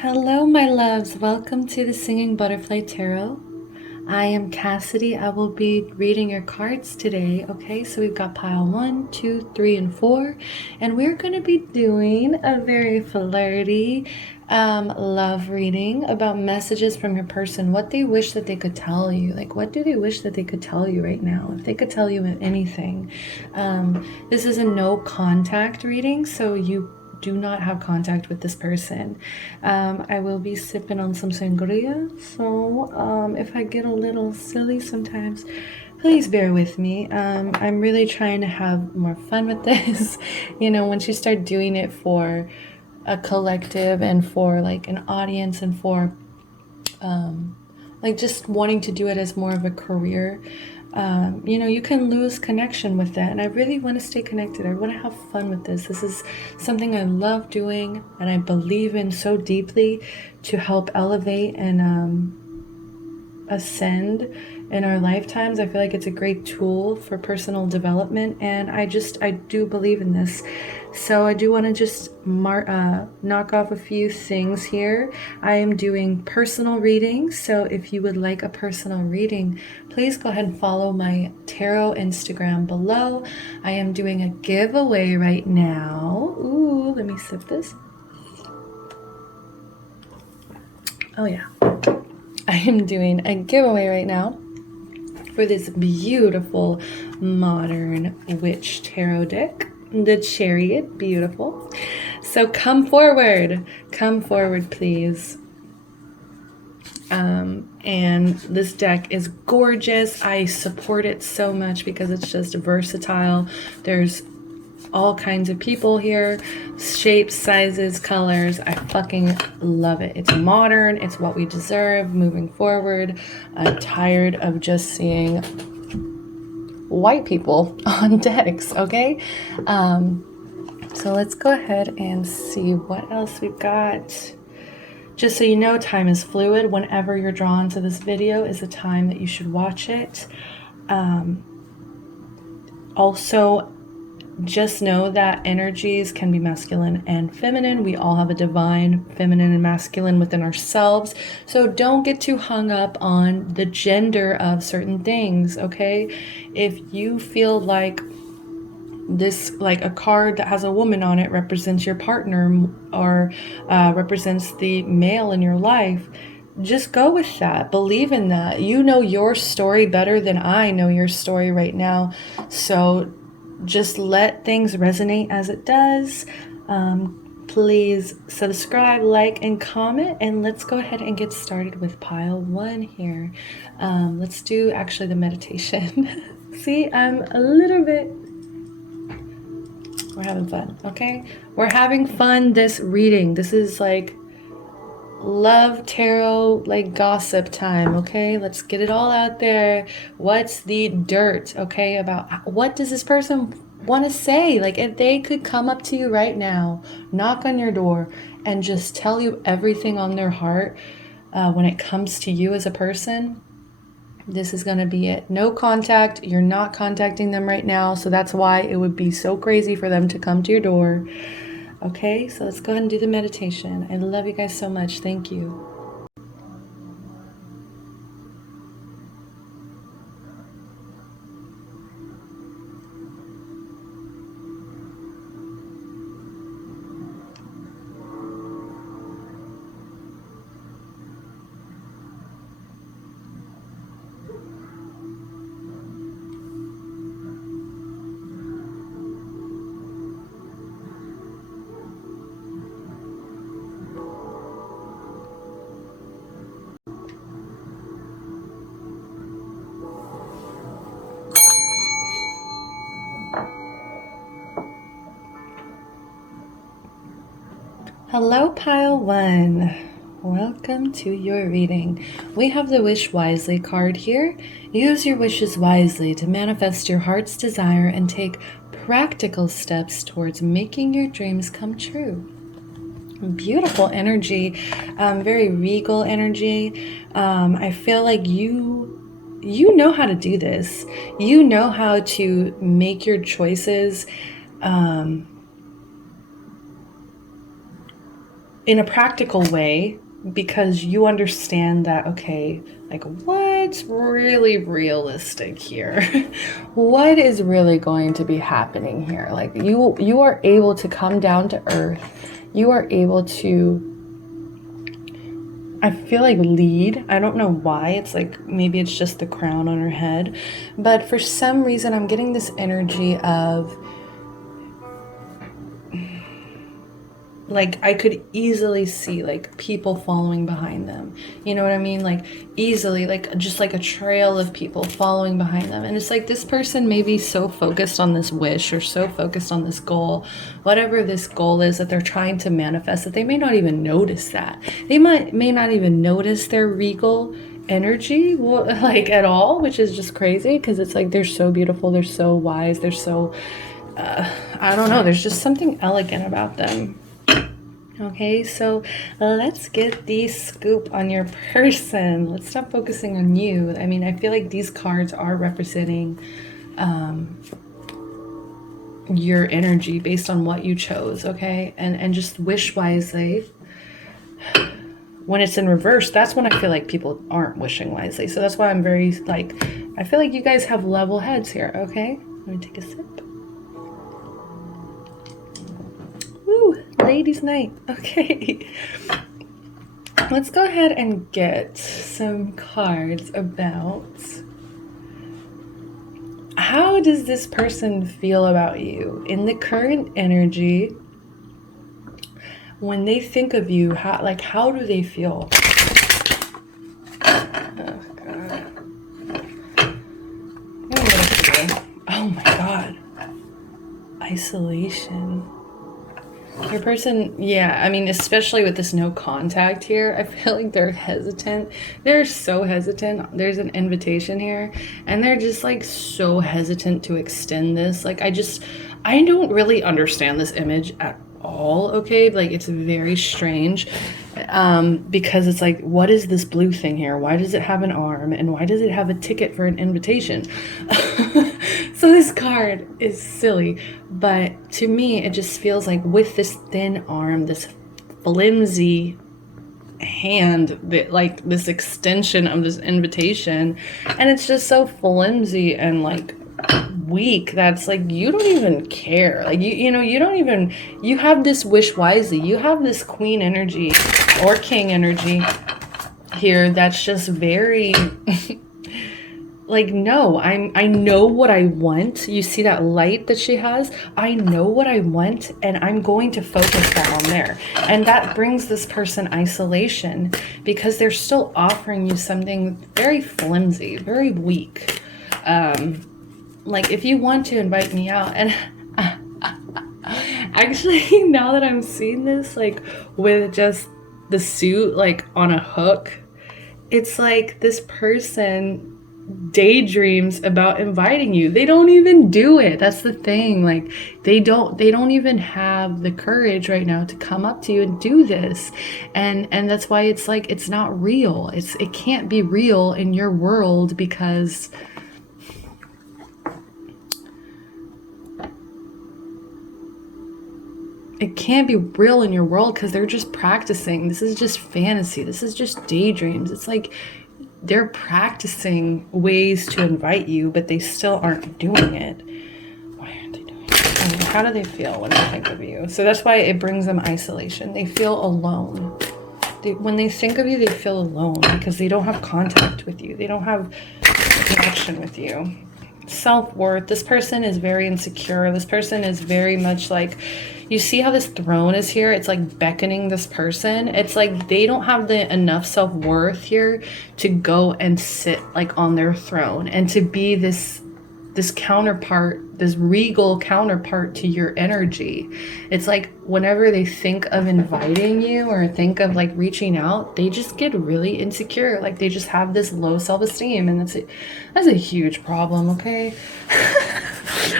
Hello, my loves. Welcome to the Singing Butterfly Tarot. I am Cassidy. I will be reading your cards today. Okay, so we've got pile 1, 2, 3, and 4, and we're going to be doing a very flirty love reading about messages from your person, what they wish that they could tell you. Like, what do they wish that they could tell you right now? If they could tell you anything. This is a no contact reading, so you do not have contact with this person. I will be sipping on some sangria, so if I get a little silly sometimes, please bear with me. I'm really trying to have more fun with this. Once you start doing it for a collective and for like an audience and for like just wanting to do it as more of a career, you can lose connection with that. And I really want to stay connected. I want to have fun with this. This is something I love doing and I believe in so deeply to help elevate and ascend in our lifetimes. I feel like it's a great tool for personal development, and I do believe in this. So I do want to just knock off a few things here. I am doing personal readings, so if you would like a personal reading, please go ahead and follow my tarot Instagram below. I am doing a giveaway right now. Ooh, let me sip this. Oh yeah. I am doing a giveaway right now for this beautiful modern witch tarot deck, the Chariot. Beautiful. So come forward, please. And this deck is gorgeous. I support it so much because it's just versatile. There's all kinds of people here, shapes, sizes, colors. I fucking love it. It's modern. It's what we deserve moving forward. I'm tired of just seeing white people on decks, okay? So let's go ahead and see what else we've got. Just so you know, time is fluid. Whenever you're drawn to this video is the time that you should watch it. Also, just know that energies can be masculine and feminine. We all have a divine feminine and masculine within ourselves. So don't get too hung up on the gender of certain things, okay? If you feel like this, like a card that has a woman on it represents your partner or represents the male in your life, just go with that. Believe in that. You know your story better than I know your story right now. So just let things resonate as it does. Please subscribe, like, and comment, and let's go ahead and get started with pile 1 here. Let's do actually the meditation. See, I'm a little bit... We're having fun, okay? We're having fun this reading. This is like love tarot, like gossip time, okay? Let's get it all out there. What's the dirt, okay, about what does this person want to say? Like, if they could come up to you right now, knock on your door, and just tell you everything on their heart when it comes to you as a person, this is going to be it. No contact. You're not contacting them right now, so that's why it would be so crazy for them to come to your door. Okay, so let's go ahead and do the meditation. I love you guys so much. Thank you. Hello, pile 1. Welcome to your reading. We have the Wish Wisely card here. Use your wishes wisely to manifest your heart's desire and take practical steps towards making your dreams come true. Beautiful energy, very regal energy. I feel like you know how to do this. You know how to make your choices in a practical way, because you understand that, okay, like what's really realistic here? What is really going to be happening here? Like you are able to come down to earth. You are able to, I feel like, lead. I don't know why. It's like maybe it's just the crown on her head, but for some reason I'm getting this energy of, like, I could easily see like people following behind them. You know what I mean? Like easily, like just like a trail of people following behind them. And it's like this person may be so focused on this wish or so focused on this goal, whatever this goal is that they're trying to manifest, that they may not even notice that. They may not even notice their regal energy like at all, which is just crazy, because it's like they're so beautiful, they're so wise, they're so I don't know, there's just something elegant about them. Okay, so let's get the scoop on your person. Let's stop focusing on you. I mean, I feel like these cards are representing your energy based on what you chose, okay? And just wish wisely. When it's in reverse, that's when I feel like people aren't wishing wisely. So that's why I'm very, like, I feel like you guys have level heads here, okay? Let me take a sip. Woo, ladies' night. Okay. Let's go ahead and get some cards about how does this person feel about you in the current energy. When they think of you, how do they feel? Oh god. Oh my god. Isolation. Your person, yeah, I mean, especially with this no contact here, I feel like they're hesitant. They're so hesitant. There's an invitation here, and they're just like so hesitant to extend this. Like, I don't really understand this image at all, okay? Like, it's very strange, because it's like, what is this blue thing here? Why does it have an arm, and why does it have a ticket for an invitation? So this card is silly, but to me it just feels like with this thin arm, this flimsy hand, that like this extension of this invitation, and it's just so flimsy and like weak that's like you don't even care. Like you know, you don't even, you have this wish wisely, you have this queen energy or king energy here that's just very like, no, I know what I want. You see that light that she has? I know what I want, and I'm going to focus that on there. And that brings this person isolation, because they're still offering you something very flimsy, very weak. Like, if you want to invite me out, and actually, now that I'm seeing this, like, with just the suit, like, on a hook, it's like this person daydreams about inviting you. They don't even do it. That's the thing. Like, they don't even have the courage right now to come up to you and do this. And that's why it's like, it's not real. It can't be real in your world, because it can't be real in your world, because they're just practicing. This is just fantasy. This is just daydreams. It's like they're practicing ways to invite you, but they still aren't doing it. Why aren't they doing it? I mean, how do they feel when they think of you? So that's why it brings them isolation. They feel alone. When they think of you, they feel alone, because they don't have contact with you. They don't have connection with you. Self-worth. This person is very insecure. This person is very much like, you see how this throne is here? It's like beckoning this person. It's like they don't have the enough self-worth here to go and sit like on their throne and to be this counterpart, this regal counterpart to your energy. It's like whenever they think of inviting you or think of like reaching out, they just get really insecure. Like they just have this low self-esteem, and that's a huge problem, okay?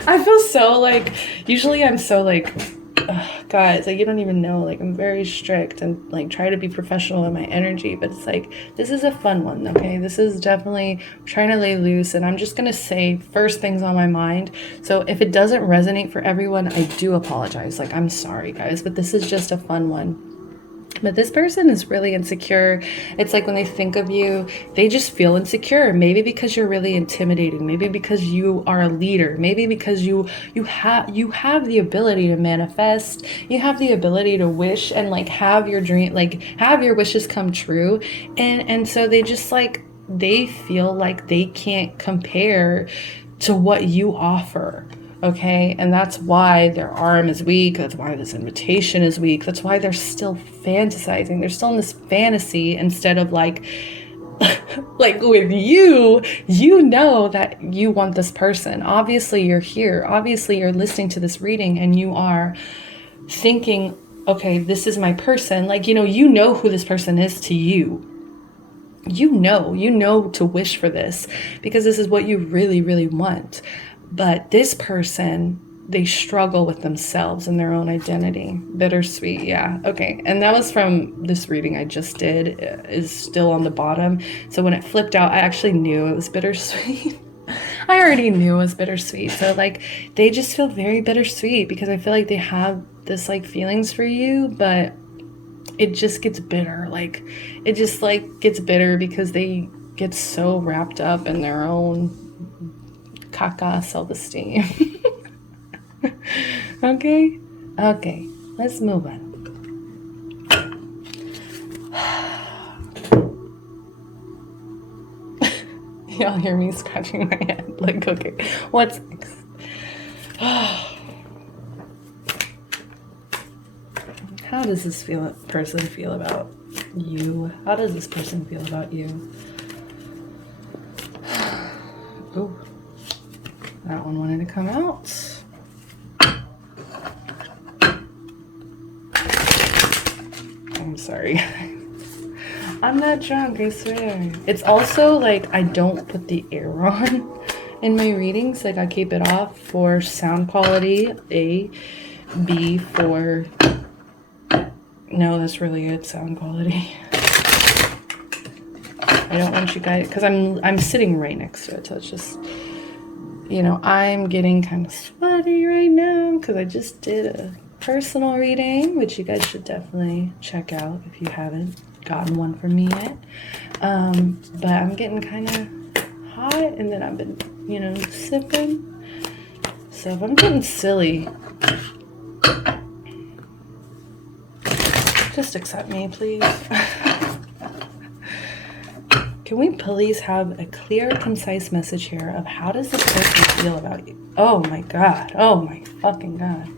I feel so like, usually I'm so like, guys, like, you don't even know, like, I'm very strict and like try to be professional in my energy, but it's like, this is a fun one, okay? This is definitely trying to lay loose, and I'm just gonna say first things on my mind. So if it doesn't resonate for everyone, I do apologize. Like, I'm sorry, guys, but this is just a fun one. But this person is really insecure. It's like when they think of you, they just feel insecure. Maybe because you're really intimidating. Maybe because you are a leader. Maybe because you have the ability to manifest. You have the ability to wish and like have your dream, like have your wishes come true. And so they just like they feel like they can't compare to what you offer. Okay, and that's why their arm is weak. That's why this invitation is weak. That's why they're still fantasizing. They're still in this fantasy instead of like like with you, you know that you want this person. Obviously you're here. Obviously you're listening to this reading and you are thinking, okay, this is my person. Like, you know who this person is to you. You know to wish for this because this is what you really, really want. But this person, they struggle with themselves and their own identity. Bittersweet, yeah. Okay, and that was from this reading I just did, is still on the bottom. So when it flipped out, I actually knew it was bittersweet. I already knew it was bittersweet. So like, they just feel very bittersweet because I feel like they have this like feelings for you, but it just gets bitter. Like, it just like gets bitter because they get so wrapped up in their own caca self-esteem. Okay, let's move on. Y'all hear me scratching my head. Like, okay, what's next? How does this person feel about you? How does this person feel about you? Ooh. That one wanted to come out. I'm sorry. I'm not drunk, I swear. It's also like I don't put the air on in my readings. Like I keep it off for sound quality. A. B for... No, that's really good sound quality. I don't want you guys... Because I'm sitting right next to it, so it's just... I'm getting kind of sweaty right now because I just did a personal reading, which you guys should definitely check out if you haven't gotten one from me yet. But I'm getting kind of hot, and then I've been, sipping. So if I'm getting silly, just accept me, please. Can we please have a clear, concise message here of how does this person feel about you? Oh my God. Oh my fucking God.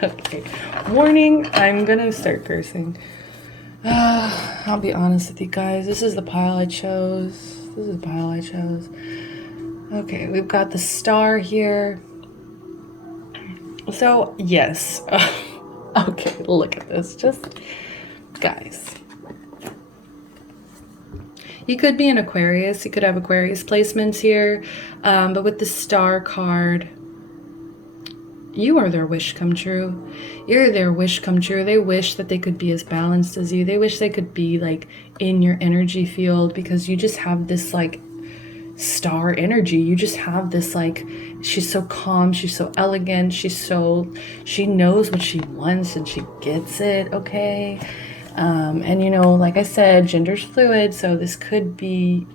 Okay. Warning, I'm gonna start cursing. I'll be honest with you guys. This is the pile I chose. Okay, we've got the star here. So, yes. Okay, look at this. Just, guys. You could be an Aquarius. You could have Aquarius placements here. But with the star card, you are their wish come true. You're their wish come true. They wish that they could be as balanced as you. They wish they could be like in your energy field because you just have this like star energy. You just have this like, she's so calm. She's so elegant. She knows what she wants and she gets it. Okay. And like I said, gender's fluid. So this could be,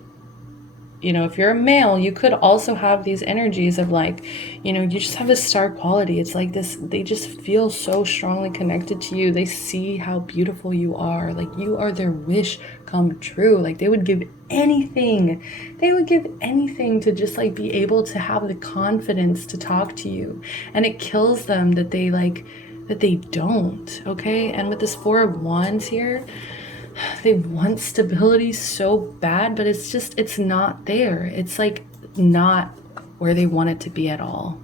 if you're a male, you could also have these energies of like, you just have this star quality. It's like this, they just feel so strongly connected to you. They see how beautiful you are. Like you are their wish come true. Like they would give anything. They would give anything to just like be able to have the confidence to talk to you. And it kills them that they don't. Okay. And with this 4 of Wands here, they want stability so bad, but it's not there. It's like not where they want it to be at all.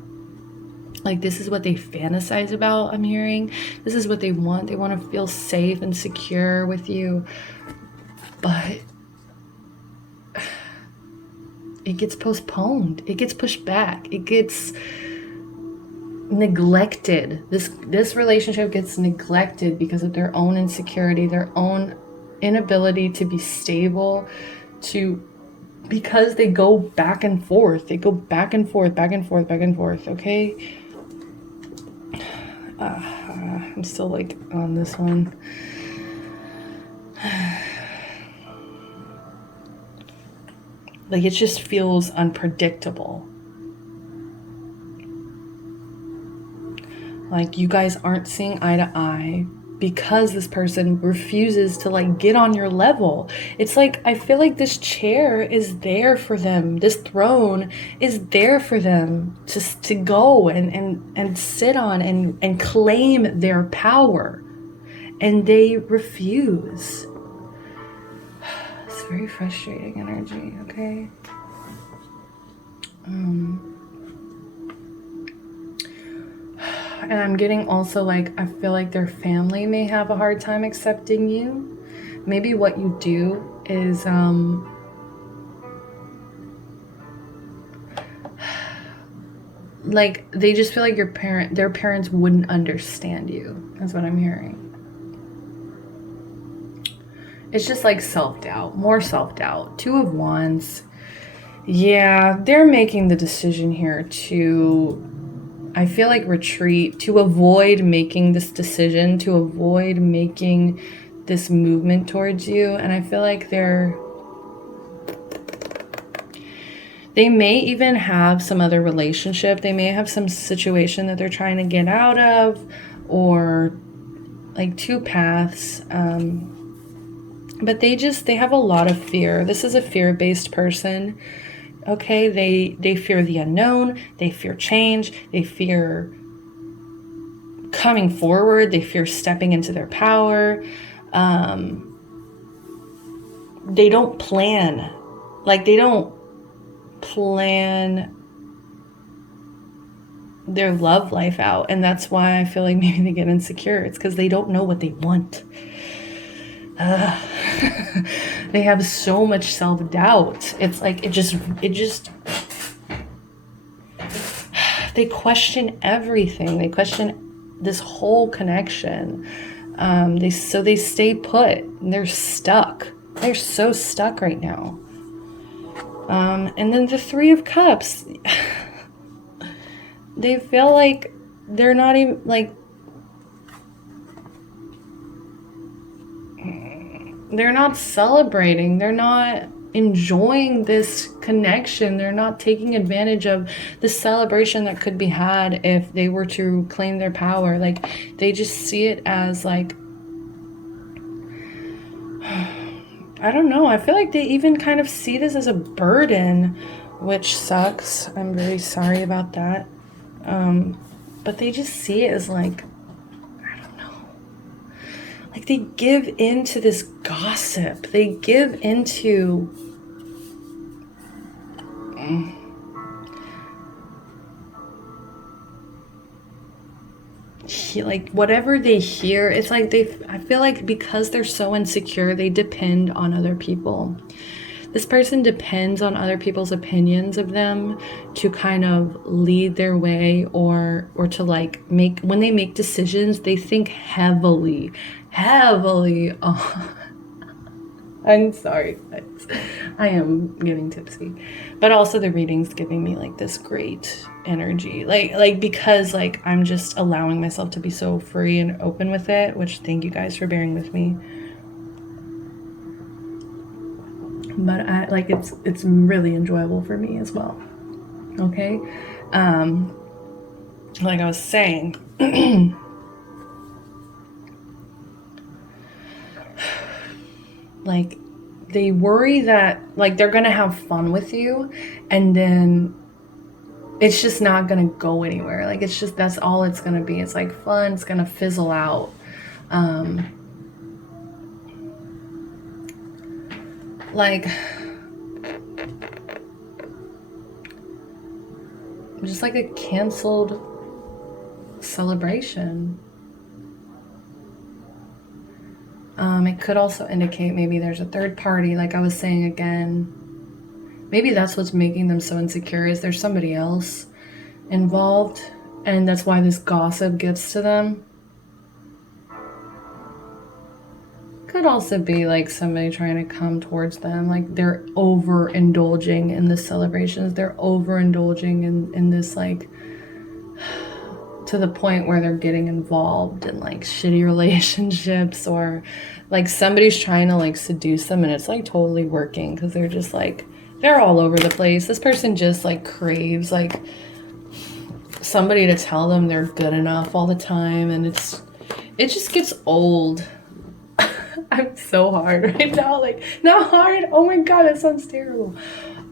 Like this is what they fantasize about, I'm hearing. This is what they want. They want to feel safe and secure with you. But it gets postponed. It gets pushed back. It gets neglected. This relationship gets neglected because of their own insecurity, their own inability to be stable, because they go back and forth. They go back and forth, okay? I'm still like on this one. Like, it just feels unpredictable. Like, you guys aren't seeing eye to eye because this person refuses to like get on your level. It's like, I feel like this chair is there for them. This throne is there for them to go and sit on and claim their power. And they refuse. It's very frustrating energy, okay? And I'm getting also like, I feel like their family may have a hard time accepting you. Maybe what you do is, like, they just feel like their parents wouldn't understand you. That's what I'm hearing. It's just like self-doubt, more self-doubt. 2 of Wands. Yeah, they're making the decision here to, I feel like, retreat, to avoid making this decision, to avoid making this movement towards you. And I feel like they may even have some other relationship. They may have some situation that they're trying to get out of, or like 2 paths. But they have a lot of fear. This is a fear-based person. Okay, they fear the unknown, they fear change, they fear coming forward, they fear stepping into their power. They don't plan. Like, they don't plan their love life out. And that's why I feel like maybe they get insecure. It's because they don't know what they want. They have so much self-doubt. It's like, it just they question everything. They question this whole connection. They stay put. They're stuck. They're so stuck right now. And then the 3 of Cups. They feel like they're not even like, they're not celebrating. They're not enjoying this connection. They're not taking advantage of the celebration that could be had if they were to claim their power. Like, they just see it as like, I don't know. I feel like they even kind of see this as a burden, which sucks. I'm very sorry about that. But they just see it as like, like, they give into this gossip. They give into like whatever they hear. It's like I feel like because they're so insecure, they depend on other people. This person depends on other people's opinions of them to kind of lead their way, or to like when they make decisions, they think heavily on, I'm sorry guys, I am getting tipsy, but also the reading's giving me like this great energy, like because like I'm just allowing myself to be so free and open with it, which thank you guys for bearing with me. But I like, it's really enjoyable for me as well. Okay, like I was saying, like, they worry that like they're gonna have fun with you and then it's just not gonna go anywhere. Like, it's just, that's all it's gonna be. It's like fun, it's gonna fizzle out. Like, just like a canceled celebration. It could also indicate maybe there's a third party, like I was saying again. Maybe that's what's making them so insecure, is there's somebody else involved, and that's why this gossip gets to them. Could also be like somebody trying to come towards them, like they're overindulging in the celebrations, they're overindulging in this like to the point where they're getting involved in like shitty relationships, or like somebody's trying to like seduce them and it's like totally working, because they're just like, they're all over the place. This person just like craves like somebody to tell them they're good enough all the time, and it just gets old. I'm so hard right now, like not hard, oh my god, that sounds terrible.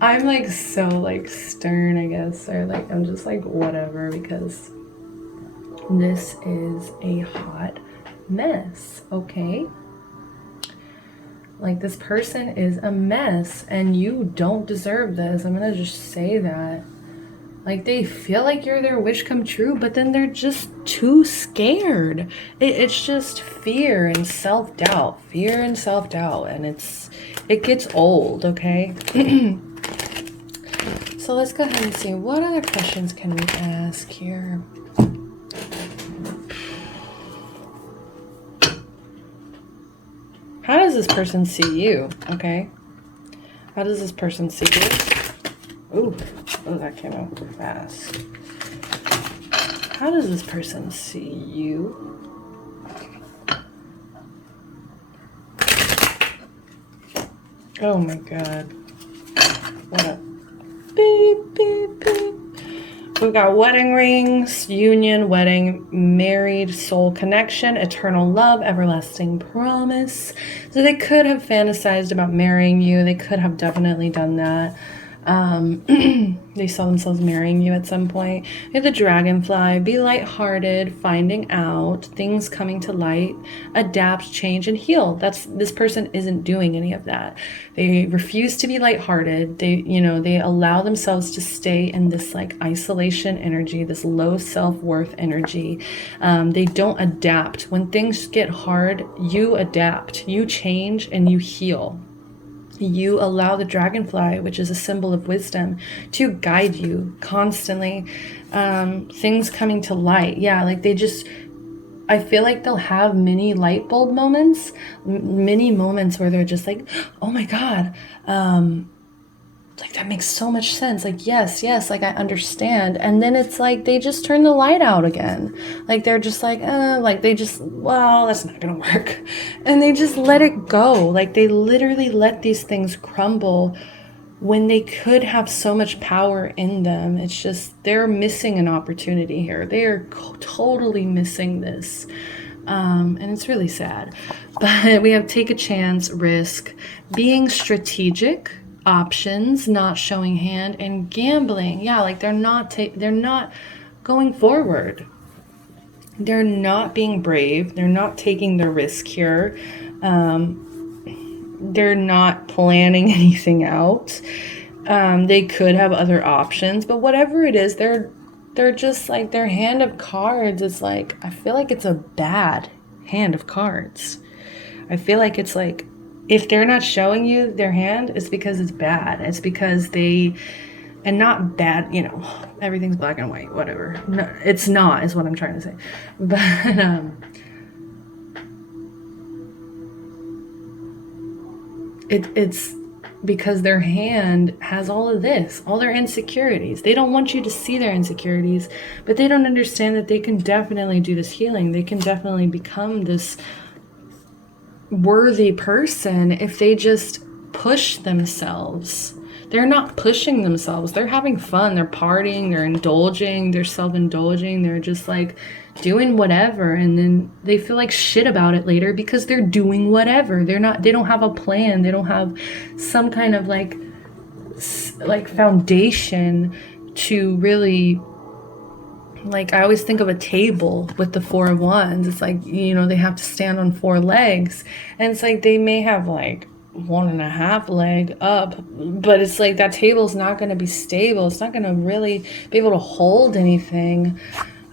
I'm like so like stern, I guess, or like I'm just like whatever, because this is a hot mess, okay? Like, this person is a mess and you don't deserve this. I'm gonna just say that. Like, they feel like you're their wish come true, but then they're just too scared. It's just fear and self-doubt. Fear and self-doubt. And it gets old, okay? So let's go ahead and see, what other questions can we ask here? How does this person see you? Okay. How does this person see you? Ooh, oh, that came out fast. How does this person see you? Oh my god. What a beep, beep, beep. We've got wedding rings, union, wedding, married, soul connection, eternal love, everlasting promise. So they could have fantasized about marrying you. They could have definitely done that. They saw themselves marrying you at some point. We have the dragonfly, be lighthearted, finding out, things coming to light, adapt, change, and heal. This person isn't doing any of that. They refuse to be lighthearted. They allow themselves to stay in this like isolation energy, this low self-worth energy. They don't adapt. When things get hard, you adapt, you change, and you heal. You allow the dragonfly, which is a symbol of wisdom, to guide you constantly. Things coming to light. Yeah, like I feel like they'll have mini light bulb moments, mini moments where they're just like, oh my God, like that makes so much sense. Like, yes, like I understand. And then it's like they just turn the light out again. Like they're just like, well, that's not gonna work. And they just let it go. Like they literally let these things crumble when they could have so much power in them. It's just, they're missing an opportunity here. They are totally missing this. And it's really sad. But we have take a chance, risk, being strategic, options, not showing hand, and gambling. Yeah, like they're not going forward. They're not being brave. They're not taking the risk here. They're not planning anything out. They could have other options, but whatever it is, they're just like, their hand of cards is like, I feel like it's a bad hand of cards. I feel like it's like, if they're not showing you their hand, it's because it's bad. It's because and not bad, everything's black and white, whatever. No, it's not, is what I'm trying to say. But, it's because their hand has all of this, all their insecurities. They don't want you to see their insecurities, but they don't understand that they can definitely do this healing. They can definitely become this worthy person if they just push themselves. They're not pushing themselves. They're having fun. They're partying. They're indulging. They're self-indulging. They're just like doing whatever. And then they feel like shit about it later because they're doing whatever. They don't have a plan. They don't have some kind of like foundation to really, like, I always think of a table with the 4 of Wands. It's like, they have to stand on 4 legs. And it's like they may have like 1.5 leg up, but it's like that table's not going to be stable. It's not going to really be able to hold anything.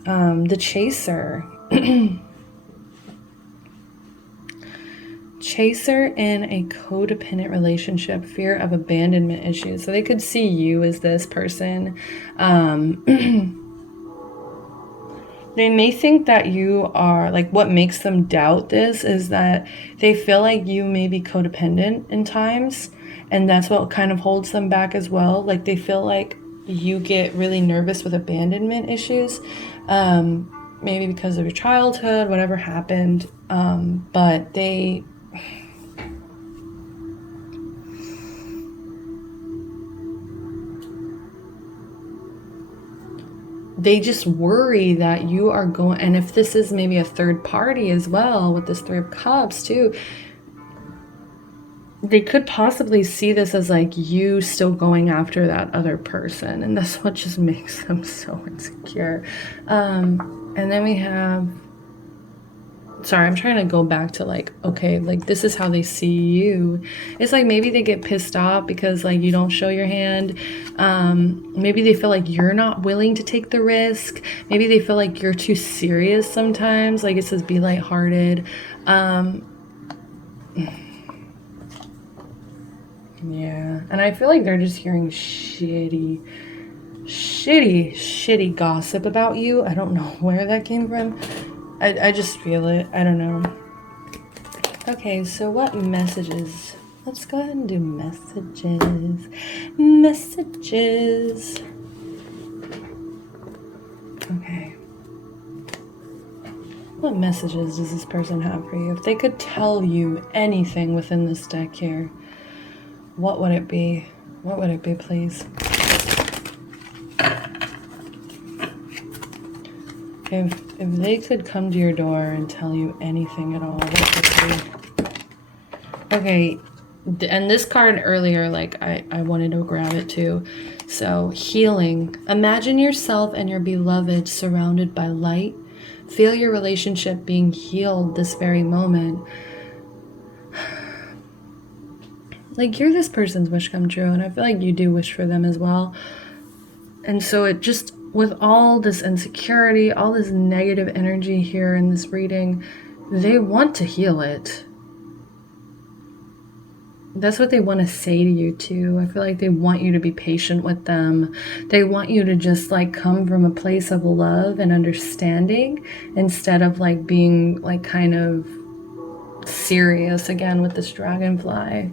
The chaser. Chaser in a codependent relationship, fear of abandonment issues. So they could see you as this person. They may think that you are, like, what makes them doubt this is that they feel like you may be codependent in times, and that's what kind of holds them back as well. Like, they feel like you get really nervous with abandonment issues, maybe because of your childhood, whatever happened, but they just worry that you are going, and if this is maybe a third party as well with this Three of Cups too, they could possibly see this as like you still going after that other person, and that's what just makes them so insecure. And then we have, sorry, I'm trying to go back to like, okay, like this is how they see you. It's like maybe they get pissed off because like you don't show your hand. Maybe they feel like you're not willing to take the risk. Maybe they feel like you're too serious sometimes. Like it says be lighthearted. Yeah, and I feel like they're just hearing shitty gossip about you. I don't know where that came from. I just feel it. I don't know. Okay, so what messages? Let's go ahead and do messages. Messages. Okay. What messages does this person have for you? If they could tell you anything within this deck here, what would it be? What would it be, please? If they could come to your door and tell you anything at all, what would it be? Okay, and this card earlier, like I wanted to grab it too. So healing. Imagine yourself and your beloved surrounded by light. Feel your relationship being healed this very moment. Like you're this person's wish come true, and I feel like you do wish for them as well. And so it just, with all this insecurity, all this negative energy here in this reading, they want to heal it. That's what they want to say to you too. I feel like they want you to be patient with them. They want you to just like come from a place of love and understanding instead of like being like kind of serious again with this dragonfly.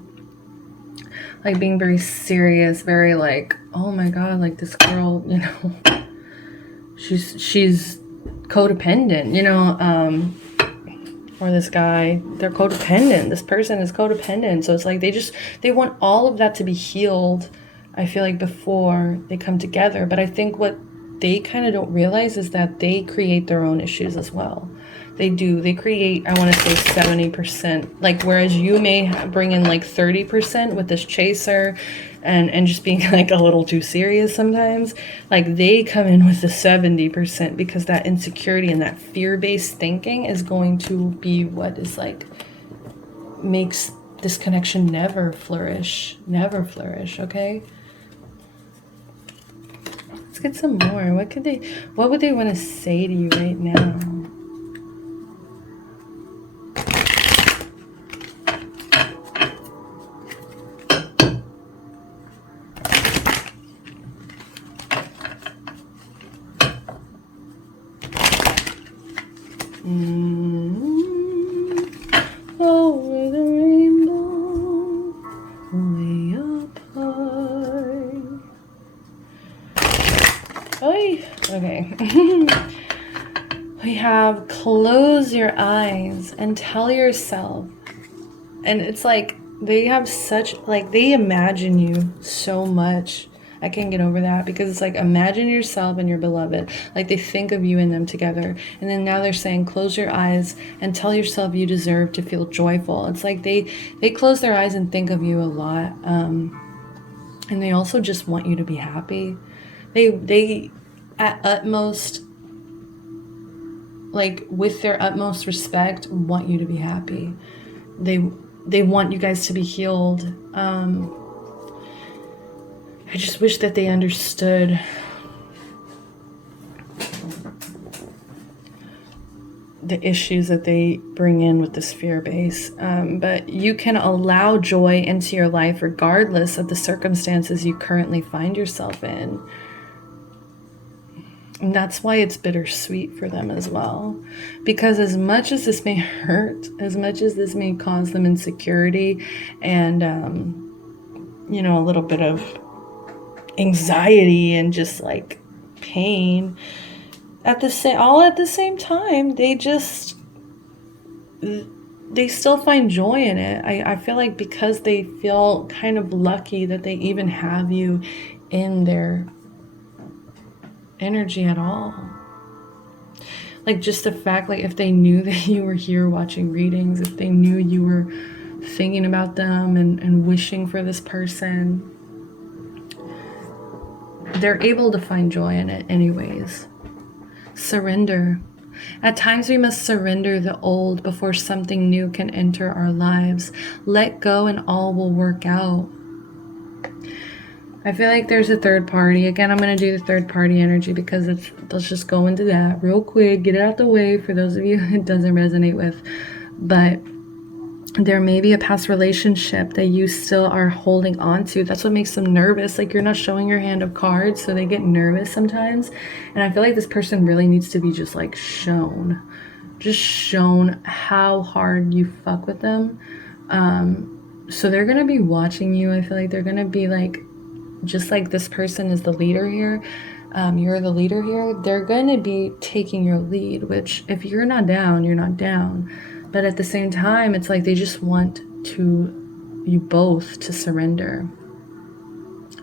Like being very serious, very like, oh my God, like this girl, you know, she's codependent, you know, or this guy, they're codependent. This person is codependent. So it's like they want all of that to be healed, I feel like, before they come together. But I think what they kind of don't realize is that they create their own issues as well. They do. They create, I want to say 70%. Like, whereas you may bring in like 30% with this chaser and just being like a little too serious sometimes, like they come in with the 70% because that insecurity and that fear-based thinking is going to be what is like, makes this connection never flourish, okay? Let's get some more. What would they want to say to you right now? Over the rainbow, way up high. Oy. Okay. We have close your eyes and tell yourself. And it's like they have such, like they imagine you so much. I can't get over that because it's like imagine yourself and your beloved. Like they think of you and them together. And then now they're saying close your eyes and tell yourself you deserve to feel joyful. It's like they close their eyes and think of you a lot. And they also just want you to be happy. They at utmost, like with their utmost respect, want you to be happy. They want you guys to be healed. I just wish that they understood the issues that they bring in with this fear base. But you can allow joy into your life regardless of the circumstances you currently find yourself in. And that's why it's bittersweet for them as well. Because as much as this may hurt, as much as this may cause them insecurity and, you know, a little bit of anxiety and just like pain all at the same time. They still find joy in it. I feel like because they feel kind of lucky that they even have you in their energy at all. Like just the fact, like if they knew that you were here watching readings, if they knew you were thinking about them and wishing for this person, they're able to find joy in it anyways. Surrender. At times we must surrender the old before something new can enter our lives. Let go and all will work out. I feel like there's a third party. Again, I'm going to do the third party energy because let's just go into that real quick. Get it out the way for those of you it doesn't resonate with. But there may be a past relationship that you still are holding on to. That's what makes them nervous. Like you're not showing your hand of cards, so they get nervous sometimes. And I feel like this person really needs to be just like shown how hard you fuck with them. So they're going to be watching you. I feel like they're going to be like, just like this person is the leader here, you're the leader here, they're going to be taking your lead, which if you're not down, you're not down. But at the same time, it's like they just want you both to surrender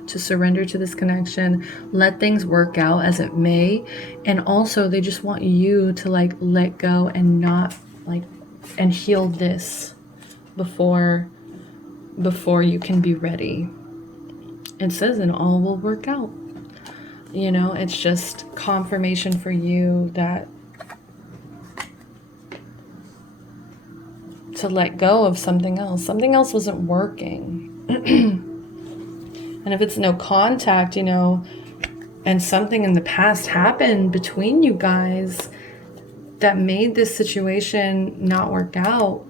to this connection, let things work out as it may. And also they just want you to like let go and not like, and heal this before you can be ready. It says and all will work out. You know, it's just confirmation for you that to let go of something else. Something else wasn't working. And if it's no contact, you know, and something in the past happened between you guys that made this situation not work out,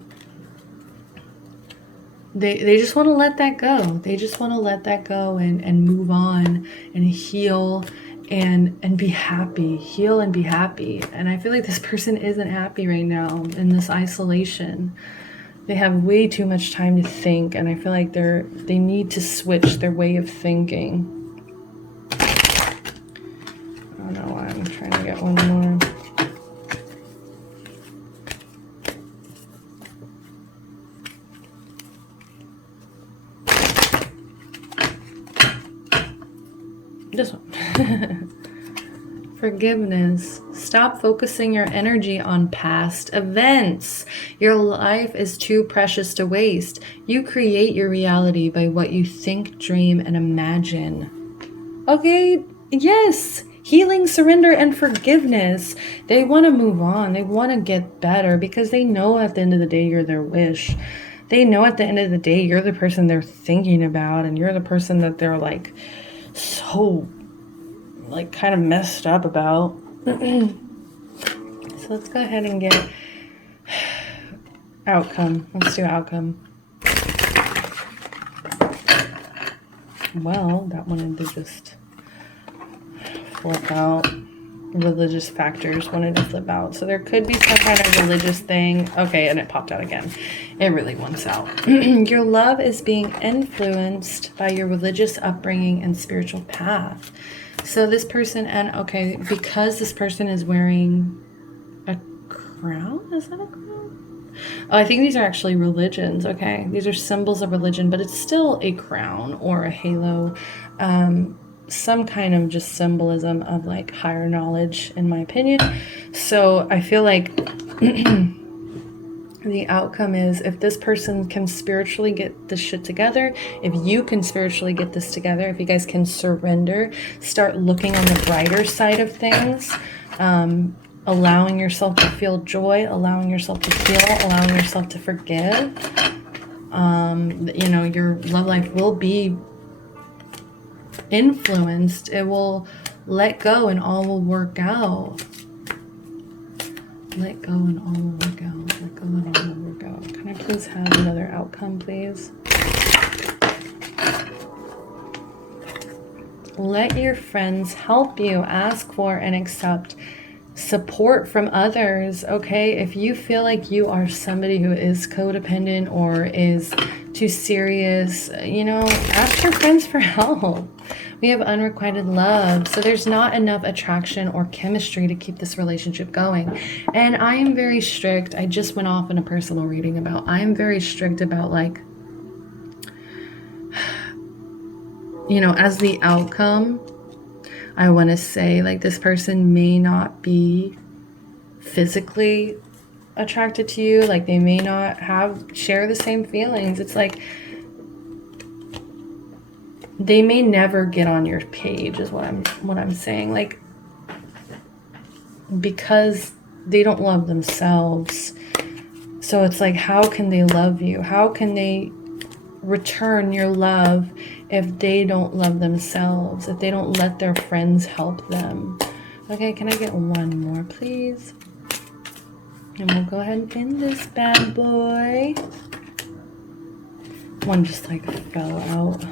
they just want to let that go. They just want to let that go and move on and heal and be happy. Heal and be happy. And I feel like this person isn't happy right now in this isolation. They have way too much time to think, and I feel like they need to switch their way of thinking. I don't know why I'm trying to get one more. This one. Forgiveness. Stop focusing your energy on past events. Your life is too precious to waste. You create your reality by what you think, dream, and imagine. Okay, yes. Healing, surrender, and forgiveness. They want to move on. They want to get better because they know at the end of the day you're their wish. They know at the end of the day you're the person they're thinking about, and you're the person that they're like so like kind of messed up about. So let's go ahead and get outcome. Let's do outcome. Well, that wanted to just flip out. Religious factors wanted to flip out. So there could be some kind of religious thing. Okay, and it popped out again. It really wants out. Your love is being influenced by your religious upbringing and spiritual path. So this person, and okay, because this person is wearing a crown, is that a crown? Oh, I think these are actually religions. Okay, these are symbols of religion, but it's still a crown or a halo. Some kind of just symbolism of like higher knowledge, in my opinion. So I feel like the outcome is if this person can spiritually get this shit together, if you can spiritually get this together, if you guys can surrender, start looking on the brighter side of things, allowing yourself to feel joy, allowing yourself to heal, allowing yourself to forgive, you know, your love life will be influenced. It will let go and all will work out. Let go and all will work out. Let go and all will work out. Can I please have another outcome, please? Let your friends help you. Ask for and accept support from others. Okay, if you feel like you are somebody who is codependent or is too serious, you know, ask your friends for help. We have unrequited love. So there's not enough attraction or chemistry to keep this relationship going. And I am very strict. I just went off in a personal reading about, I am very strict about like, you know, as the outcome, I want to say like this person may not be physically attracted to you, like they may not share the same feelings. It's like they may never get on your page is what I'm saying, like because they don't love themselves. So it's like, how can they love you? How can they return your love if they don't love themselves, if they don't let their friends help them? Okay, can I get one more, please? And we'll go ahead and end this bad boy. One just like fell out.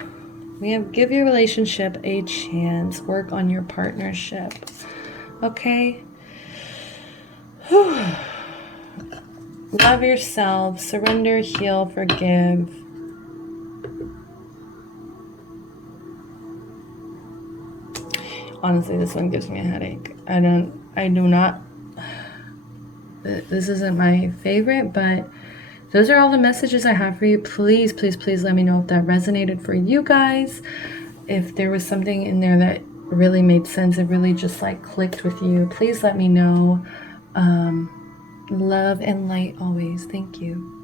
We have give your relationship a chance. Work on your partnership. Okay. Whew. Love yourself. Surrender, heal, forgive. Honestly, this one gives me a headache. I do not. This isn't my favorite, but those are all the messages I have for you. Please, please, please let me know if that resonated for you guys. If there was something in there that really made sense, it really just like clicked with you, please let me know. Love and light always. Thank you.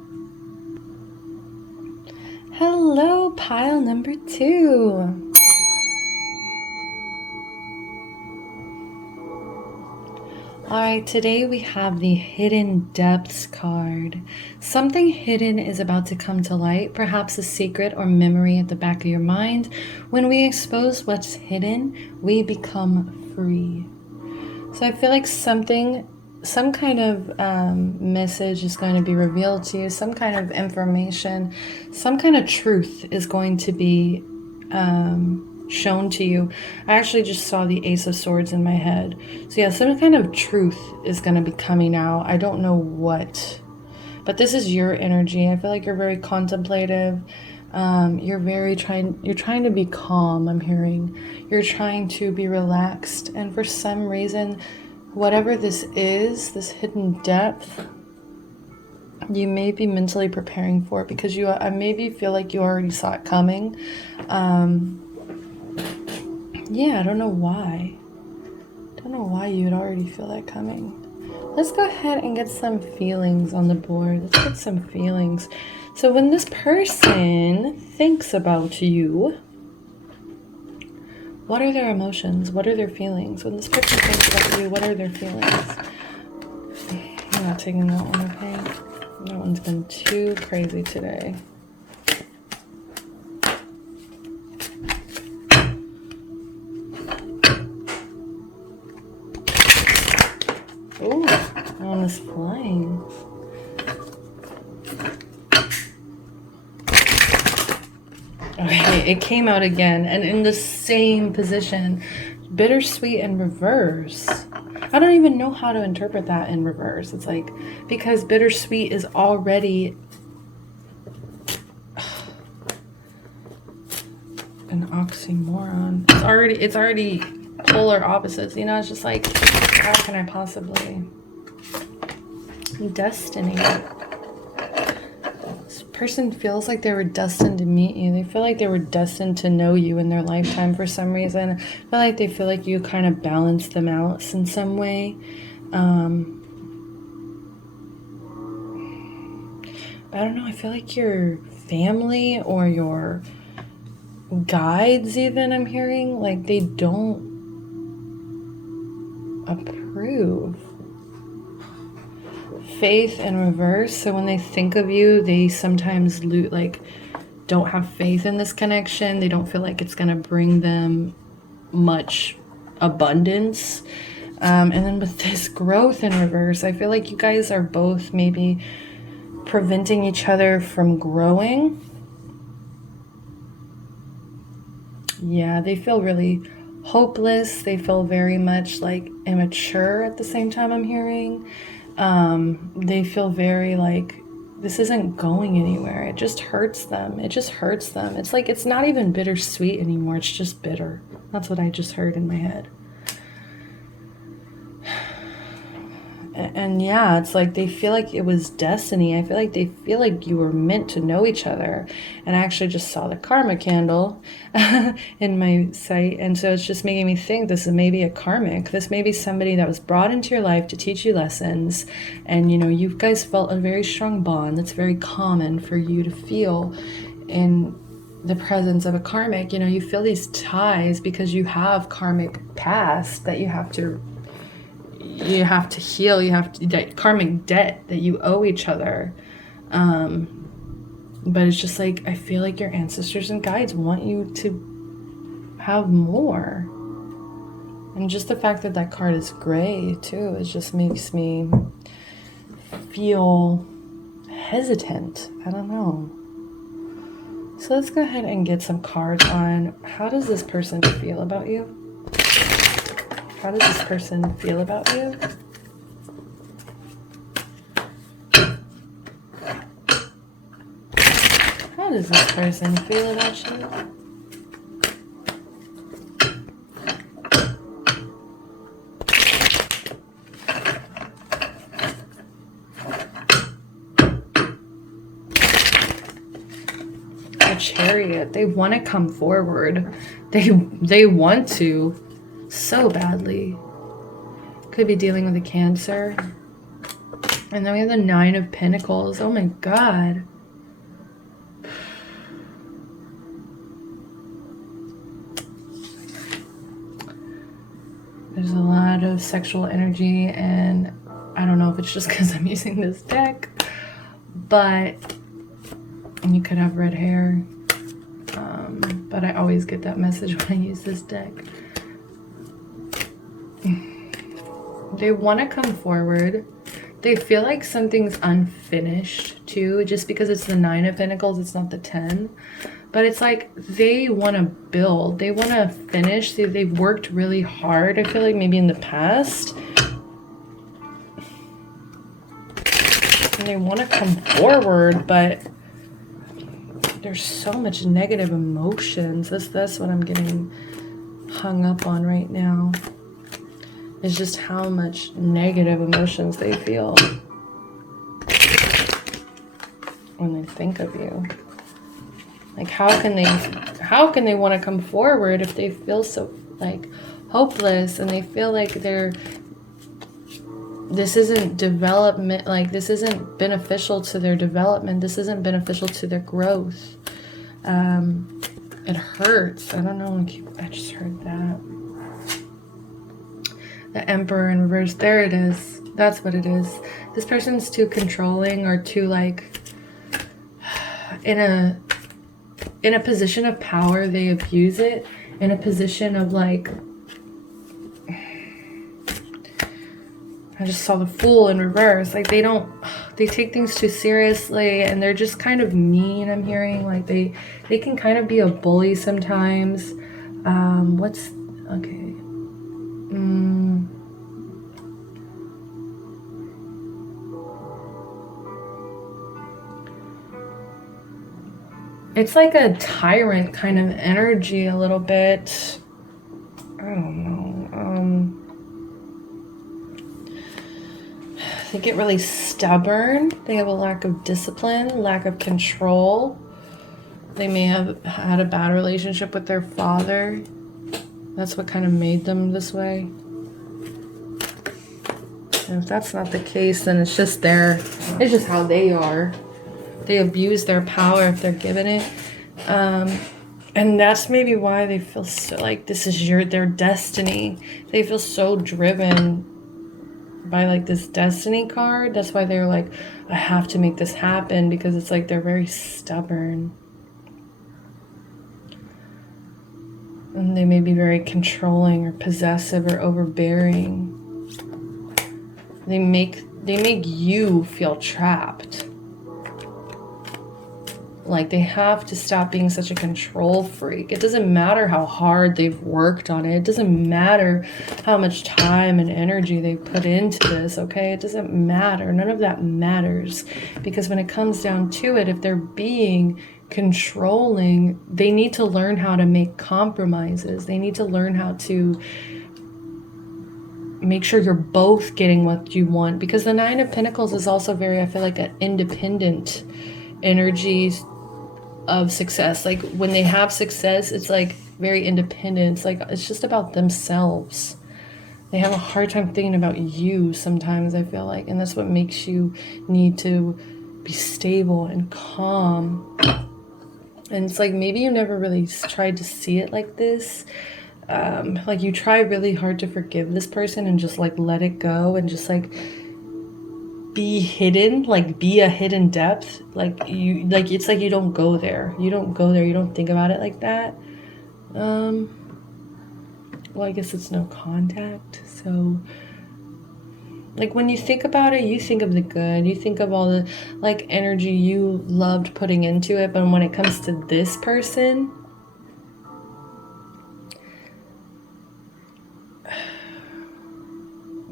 Hello, pile number 2. Alright, today we have the Hidden Depths card. Something hidden is about to come to light, perhaps a secret or memory at the back of your mind. When we expose what's hidden, we become free. So I feel like some kind of message is going to be revealed to you, some kind of information, some kind of truth is going to be shown to you. I actually just saw the Ace of Swords in my head. So yeah, some kind of truth is going to be coming out. I don't know what, but this is your energy. I feel like you're very contemplative. You're trying to be calm. I'm hearing you're trying to be relaxed, and for some reason, whatever this is, this hidden depth, you may be mentally preparing for it because I maybe feel like you already saw it coming. Yeah, I don't know why. Don't know why you would already feel that coming. Let's go ahead and get some feelings on the board. Let's get some feelings. So when this person thinks about you, what are their emotions? What are their feelings? When this person thinks about you, what are their feelings? I'm not taking that one, okay? That one's been too crazy today. Ooh, that one is flying. Okay, it came out again, and in the same position. Bittersweet in reverse. I don't even know how to interpret that in reverse. It's like, because bittersweet is already an oxymoron. It's already polar opposites, you know. It's just like, how can I possibly? Destiny. This person feels like they were destined to meet you. They feel like they were destined to know you in their lifetime for some reason. I feel like they feel like you kind of balance them out in some way. But I don't know. I feel like your family or your guides, even, I'm hearing, like they don't approve. Faith in reverse. So when they think of you, they sometimes don't have faith in this connection. They don't feel like it's going to bring them much abundance. And then with this growth in reverse, I feel like you guys are both maybe preventing each other from growing. Yeah, they feel really hopeless. They feel very much like immature at the same time, I'm hearing. They feel very like this isn't going anywhere. It just hurts them. It's like it's not even bittersweet anymore. It's just bitter. That's what I just heard in my head. And yeah, it's like they feel like it was destiny. I feel like they feel like you were meant to know each other. And I actually just saw the karma candle in my sight. And so it's just making me think this is maybe a karmic. This may be somebody that was brought into your life to teach you lessons. And, you know, you guys felt a very strong bond. That's very common for you to feel in the presence of a karmic. You know, you feel these ties because you have karmic past that you have to heal. You have to, that karmic debt that you owe each other. But it's just like, I feel like your ancestors and guides want you to have more. And just the fact that that card is gray too, it just makes me feel hesitant. I don't know. So let's go ahead and get some cards on how does this person feel about you? How does this person feel about you? How does this person feel about you? A Chariot. They want to come forward. They want to. So badly. Could be dealing with a Cancer. And then we have the Nine of Pentacles. Oh my God. There's a lot of sexual energy, and I don't know if it's just because I'm using this deck, but you could have red hair. But I always get that message when I use this deck. They want to come forward. They feel like something's unfinished too, just because it's the Nine of Pentacles, it's not the 10. But it's like they want to build, they want to finish. They've worked really hard, I feel like maybe in the past. And they want to come forward, but there's so much negative emotions. That's what I'm getting hung up on right now. Is just how much negative emotions they feel when they think of you. Like how can they want to come forward if they feel so like hopeless, and they feel like this isn't development, like this isn't beneficial to their development, this isn't beneficial to their growth. It hurts. I don't know, I just heard that. The Emperor in reverse. There it is. That's what it is. This person's too controlling, or too like in a position of power, they abuse it. In a position of like, I just saw the Fool in reverse. Like they take things too seriously, and they're just kind of mean. I'm hearing like they can kind of be a bully sometimes. Okay. It's like a tyrant kind of energy a little bit. I don't know. They get really stubborn. They have a lack of discipline, lack of control. They may have had a bad relationship with their father. That's what kind of made them this way. And if that's not the case, then it's just how they are. They abuse their power if they're given it. And that's maybe why they feel so like this is their destiny. They feel so driven by like this destiny card. That's why they're like, I have to make this happen, because it's like they're very stubborn. And they may be very controlling or possessive or overbearing. They make you feel trapped. Like they have to stop being such a control freak. It doesn't matter how hard they've worked on it. It doesn't matter how much time and energy they put into this, okay? It doesn't matter. None of that matters. Because when it comes down to it, if they're being controlling, they need to learn how to make compromises. They need to learn how to make sure you're both getting what you want, because the Nine of Pentacles is also very, I feel like, an independent energy of success. Like when they have success, it's like very independent. It's like it's just about themselves. They have a hard time thinking about you sometimes, I feel like, and that's what makes you need to be stable and calm. And it's like maybe you never really tried to see it like this. Like you try really hard to forgive this person and just like let it go and just like be hidden, like be a hidden depth. Like you, like it's like you don't go there. You don't go there. You don't think about it like that. Well, I guess it's no contact. So like when you think about it, you think of the good. You think of all the like energy you loved putting into it. But when it comes to this person,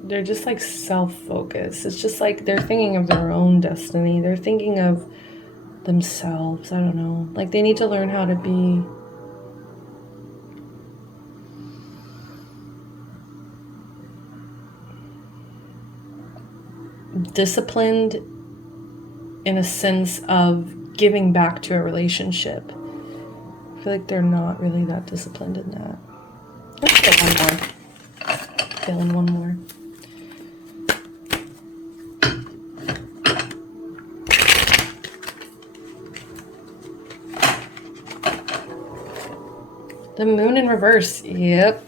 they're just like self-focused. It's just like they're thinking of their own destiny. They're thinking of themselves. I don't know. Like they need to learn how to be disciplined in a sense of giving back to a relationship. I feel like they're not really that disciplined in that. Let's get one more. Feeling one more. The Moon in reverse. Yep.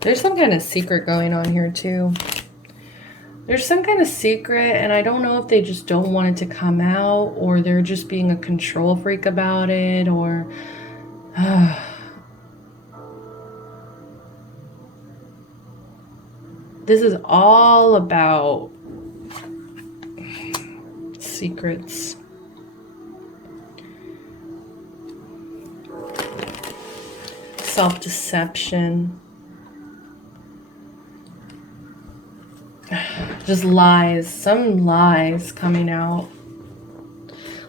There's some kind of secret going on here too. There's some kind of secret, and I don't know if they just don't want it to come out, or they're just being a control freak about it, or this is all about secrets. Self-deception. Just lies. Some lies coming out.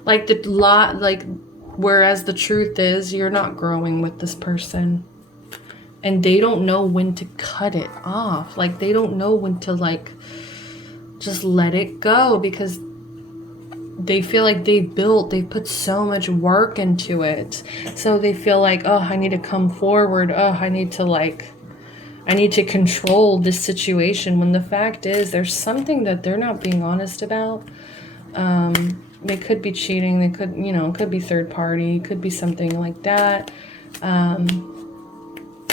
Like the lot, like whereas the truth is you're not growing with this person. And they don't know when to cut it off. Like they don't know when to like just let it go, because they feel like they put so much work into it. So they feel like, oh, I need to come forward. Oh, I need to control this situation, when the fact is there's something that they're not being honest about. They could be cheating. They could, it could be third party. It could be something like that.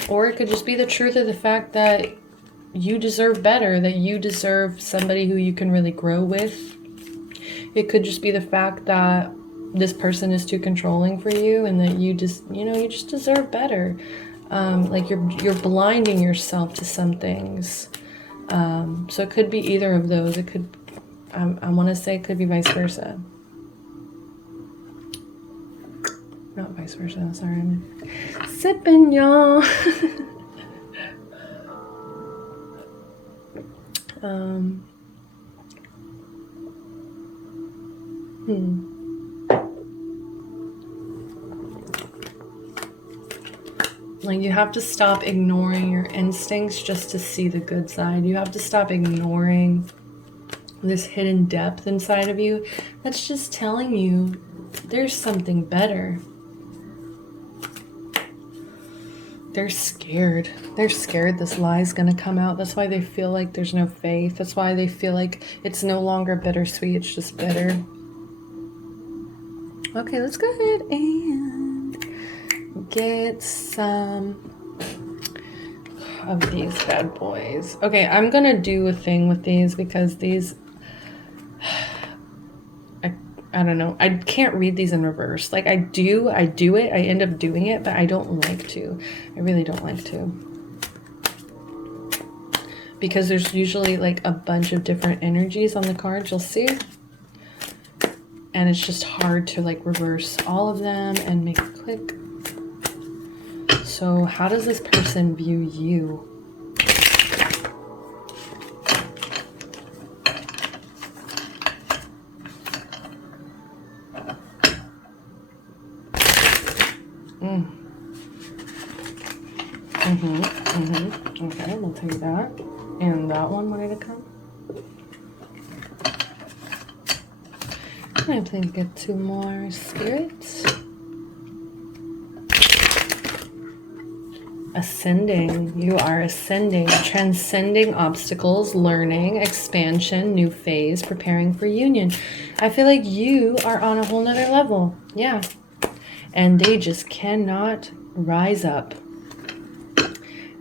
Or it could just be the truth of the fact that you deserve better, that you deserve somebody who you can really grow with. It could just be the fact that this person is too controlling for you, and that you just, you just deserve better. Like you're blinding yourself to some things. So it could be either of those. It could, I want to say it could be vice versa. Not vice versa, sorry. I'm sipping, y'all. Like you have to stop ignoring your instincts just to see the good side. You have to stop ignoring this hidden depth inside of you that's just telling you there's something better. They're scared. They're scared this lie is going to come out. That's why they feel like there's no faith. That's why they feel like it's no longer bittersweet. It's just bitter. Okay, let's go ahead and get some of these bad boys. Okay, I'm going to do a thing with these because these... I don't know. I can't read these in reverse. Like I do it. I end up doing it, but I don't like to. I really don't like to. Because there's usually like a bunch of different energies on the cards, you'll see. And it's just hard to like reverse all of them and make it quick. So how does this person view you? Okay, we'll take that. And that one wanted to come. I please get 2 more spirits. Ascending. You are ascending, transcending obstacles, learning, expansion, new phase, preparing for union. I feel like you are on a whole nother level. Yeah. And they just cannot rise up.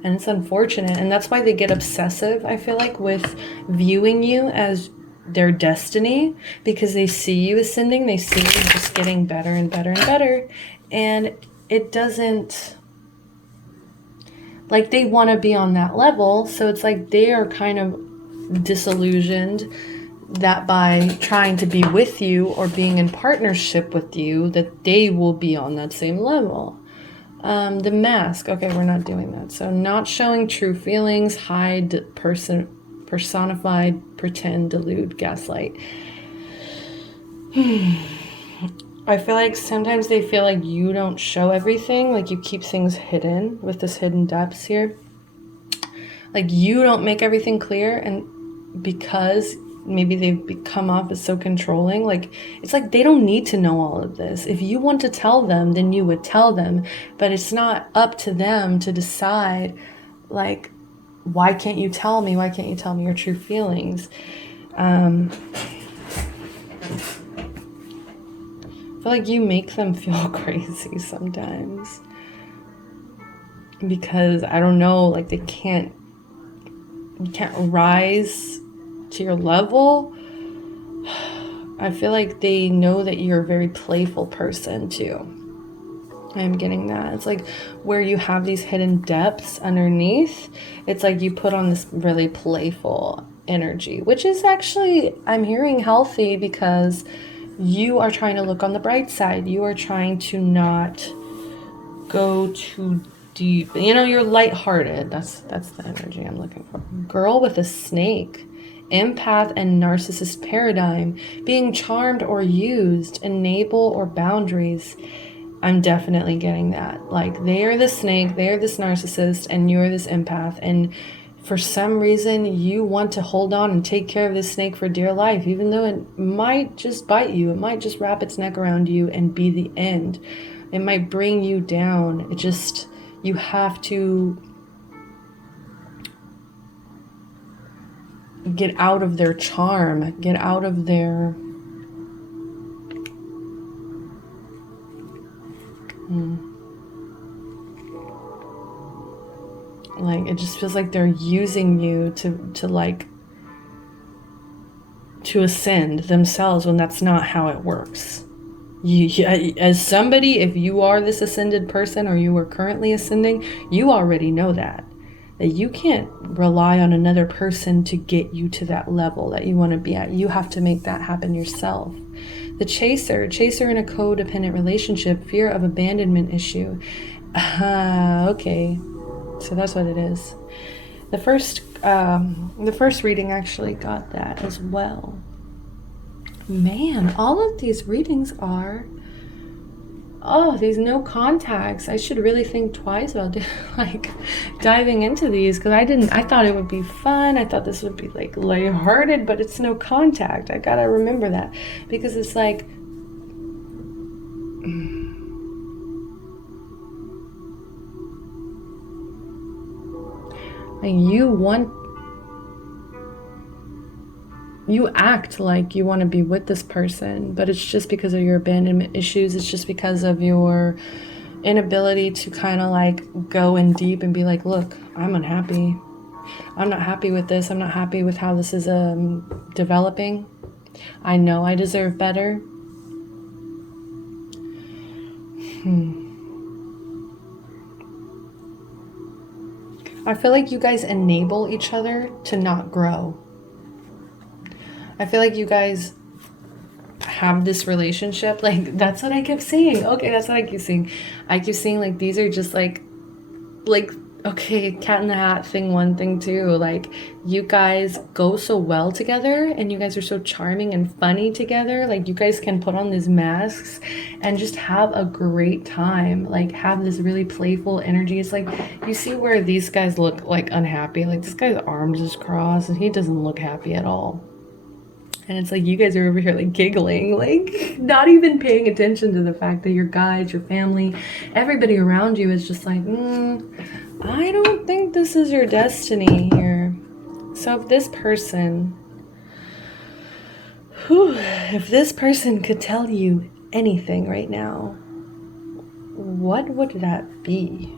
And it's unfortunate. And that's why they get obsessive, I feel like, with viewing you as their destiny, because they see you ascending. They see you just getting better and better and better. And it doesn't... like, they want to be on that level, so it's like they are kind of disillusioned that by trying to be with you or being in partnership with you, that they will be on that same level. The mask. Okay, we're not doing that. So not showing true feelings, hide, personified, pretend, delude, gaslight. I feel like sometimes they feel like you don't show everything, like you keep things hidden with this hidden depths here. Like you don't make everything clear, and because maybe they've come off as so controlling, like it's like they don't need to know all of this. If you want to tell them, then you would tell them, but it's not up to them to decide, like, why can't you tell me? Why can't you tell me your true feelings? I feel like you make them feel crazy sometimes because, I don't know, like you can't rise to your level. I feel like they know that you're a very playful person too. I'm getting that. It's like where you have these hidden depths underneath, it's like you put on this really playful energy, which is actually, I'm hearing, healthy, because you are trying to look on the bright side. You are trying to not go too deep. You know, you're lighthearted. That's the energy I'm looking for. Girl with a snake. Empath and narcissist paradigm. Being charmed or used. Enable or boundaries. I'm definitely getting that. Like, they are the snake, they're this narcissist, and you're this empath. And for some reason, you want to hold on and take care of this snake for dear life, even though it might just bite you. It might just wrap its neck around you and be the end. It might bring you down. It just, you have to get out of their charm, get out of their... like, it just feels like they're using you to ascend themselves, when that's not how it works. You, as somebody, if you are this ascended person or you are currently ascending, you already know that you can't rely on another person to get you to that level that you want to be at. You have to make that happen yourself. The chaser in a codependent relationship, fear of abandonment issue. Okay. So that's what it is. The first reading actually got that as well. Man, all of these readings are... oh, these no contacts. I should really think twice about like diving into these, because I thought it would be fun. I thought this would be like lighthearted, but it's no contact. I gotta remember that, because it's like... and you act like you want to be with this person, but it's just because of your abandonment issues. It's just because of your inability to kind of like go in deep and be like, look, I'm unhappy. I'm not happy with this. I'm not happy with how this is developing. I know I deserve better. I feel like you guys enable each other to not grow. I feel like you guys have this relationship, like, that's what I kept seeing. Okay, that's what I keep seeing. I keep seeing like these are just like Okay, cat in the hat thing, one thing too. Like, you guys go so well together and you guys are so charming and funny together. Like, you guys can put on these masks and just have a great time. Like, have this really playful energy. It's like, you see where these guys look like unhappy. Like, this guy's arms is crossed and he doesn't look happy at all. And it's like you guys are over here like giggling, like not even paying attention to the fact that your guys, your family, everybody around you is just like, I don't think this is your destiny here. So if this person could tell you anything right now, what would that be?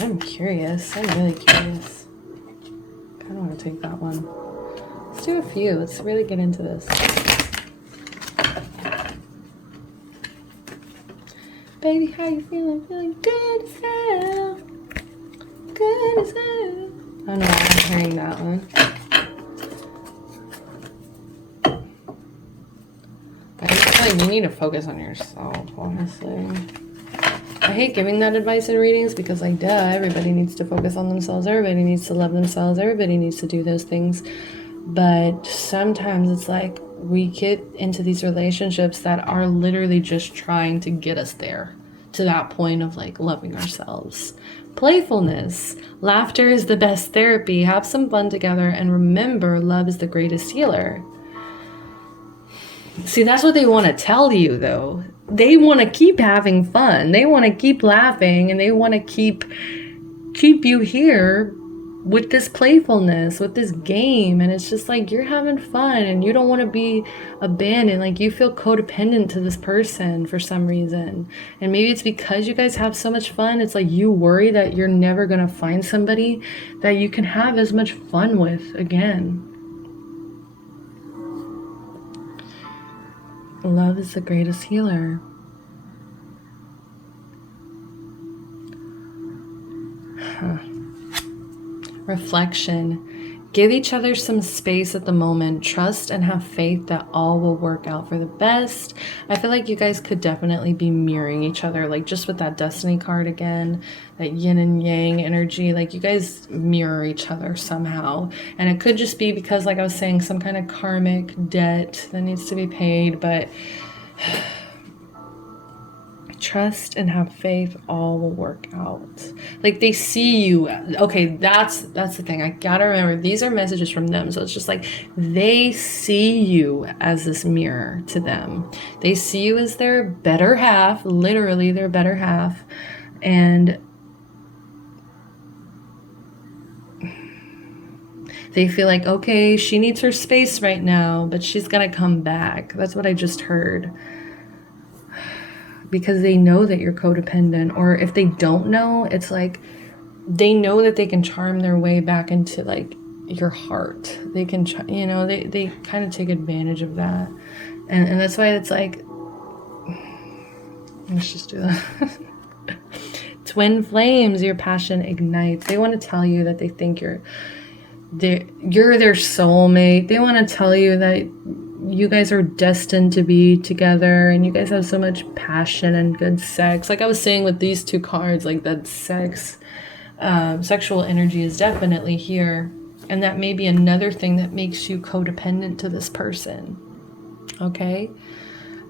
I'm curious. I'm really curious. I kind of want to take that one. Let's do a few. Let's really get into this. Baby, how you feeling? Feeling good as hell. Good as hell. I don't know why I'm hearing that one. I just feel like you need to focus on yourself, honestly. I hate giving that advice in readings because, like, duh, everybody needs to focus on themselves. Everybody needs to love themselves. Everybody needs to do those things. But sometimes it's like we get into these relationships that are literally just trying to get us there, to that point of like loving ourselves. Playfulness, laughter is the best therapy. Have some fun together and remember, love is the greatest healer. See, that's what they want to tell you though. They want to keep having fun. They want to keep laughing and they want to keep you here with this playfulness, with this game. And it's just like you're having fun and you don't want to be abandoned. Like you feel codependent to this person for some reason. And maybe it's because you guys have so much fun. It's like you worry that you're never going to find somebody that you can have as much fun with again. Love is the greatest healer. Reflection. Give each other some space at the moment. Trust and have faith that all will work out for the best. I feel like you guys could definitely be mirroring each other, like just with that destiny card again, that yin and yang energy. Like you guys mirror each other somehow. And it could just be because, like I was saying, some kind of karmic debt that needs to be paid, but trust and have faith, all will work out. Like they see you. Okay, that's the thing. I gotta remember, these are messages from them. So it's just like they see you as this mirror to them. They see you as their better half, literally their better half. And they feel like, okay, she needs her space right now, but she's gonna come back. That's what I just heard. Because they know that you're codependent, or if they don't know, it's like they know that they can charm their way back into like your heart. They can, you know, they kind of take advantage of that, and that's why it's like, let's just do that. Twin flames, your passion ignites. They want to tell you that they think you're their soulmate. They want to tell you that you guys are destined to be together and you guys have so much passion and good sex. Like I was saying with these two cards, like that sexual energy is definitely here. And that may be another thing that makes you codependent to this person. Okay.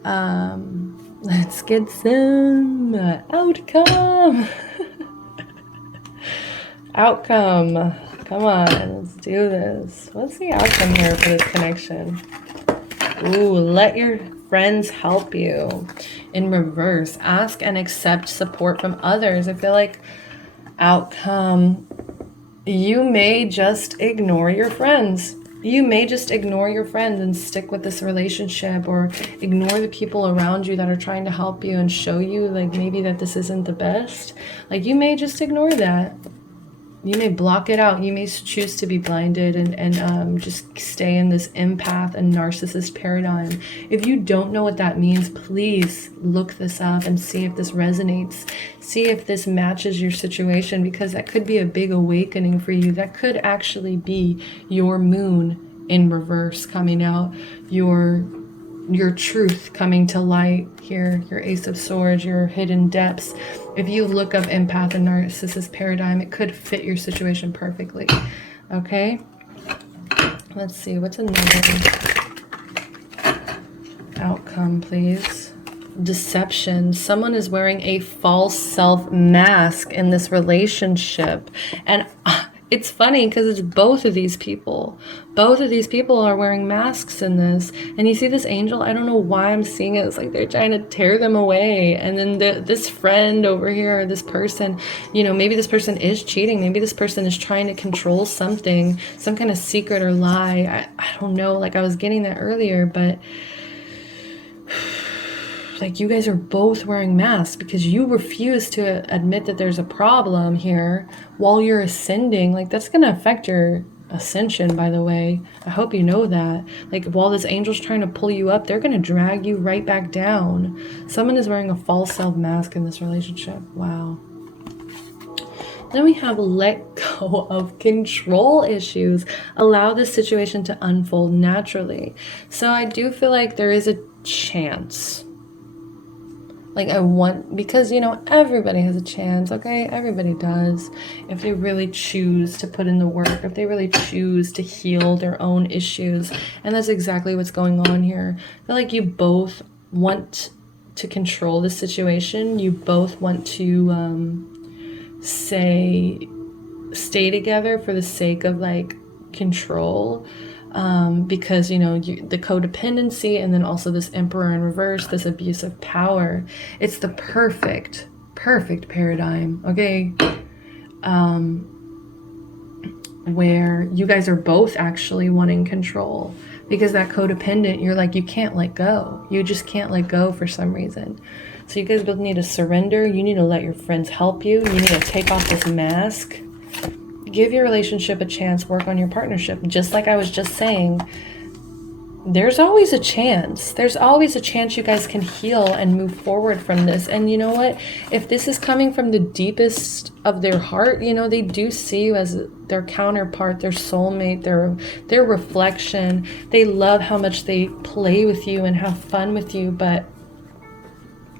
Let's get some outcome. Outcome. Come on, let's do this. What's the outcome here for this connection? Ooh, let your friends help you. In reverse, ask and accept support from others. I feel like outcome, you may just ignore your friends. You may just ignore your friends and stick with this relationship, or ignore the people around you that are trying to help you and show you like maybe that this isn't the best. Like you may just ignore that. You may block it out. You may choose to be blinded and just stay in this empath and narcissist paradigm. If you don't know what that means, please look this up and see if this resonates. See if this matches your situation, because that could be a big awakening for you. That could actually be your moon in reverse coming out, your your truth coming to light here, your Ace of Swords, your hidden depths. If you look up empath and narcissist paradigm, it could fit your situation perfectly. Okay, let's see, what's another outcome, please? Deception. Someone is wearing a false self mask in this relationship, and it's funny because it's both of these people. Both of these people are wearing masks in this. And you see this angel, I don't know why I'm seeing it. It's like they're trying to tear them away. And then this friend over here, this person, you know, maybe this person is cheating. Maybe this person is trying to control something, some kind of secret or lie. I don't know. Like I was getting that earlier, but like you guys are both wearing masks because you refuse to admit that there's a problem here while you're ascending. Like that's going to affect your ascension, by the way. I hope you know that. Like while this angel's trying to pull you up, they're going to drag you right back down. Someone is wearing a false self mask in this relationship. Wow. Then we have let go of control issues. Allow this situation to unfold naturally. So I do feel like there is a chance. Like because, you know, everybody has a chance, okay? Everybody does. If they really choose to put in the work, if they really choose to heal their own issues. And that's exactly what's going on here. I feel like you both want to control the situation. You both want to stay together for the sake of like control. Because, you know, the codependency and then also this emperor in reverse, this abuse of power, it's the perfect paradigm, okay? Where you guys are both actually wanting control, because that codependent, you're like, you can't let go. You just can't let go for some reason. So you guys both need to surrender. You need to let your friends help you. You need to take off this mask. Give your relationship a chance, work on your partnership. Just like I was just saying, there's always a chance. There's always a chance you guys can heal and move forward from this. And you know what? If this is coming from the deepest of their heart, you know, they do see you as their counterpart, their soulmate, their reflection. They love how much they play with you and have fun with you. But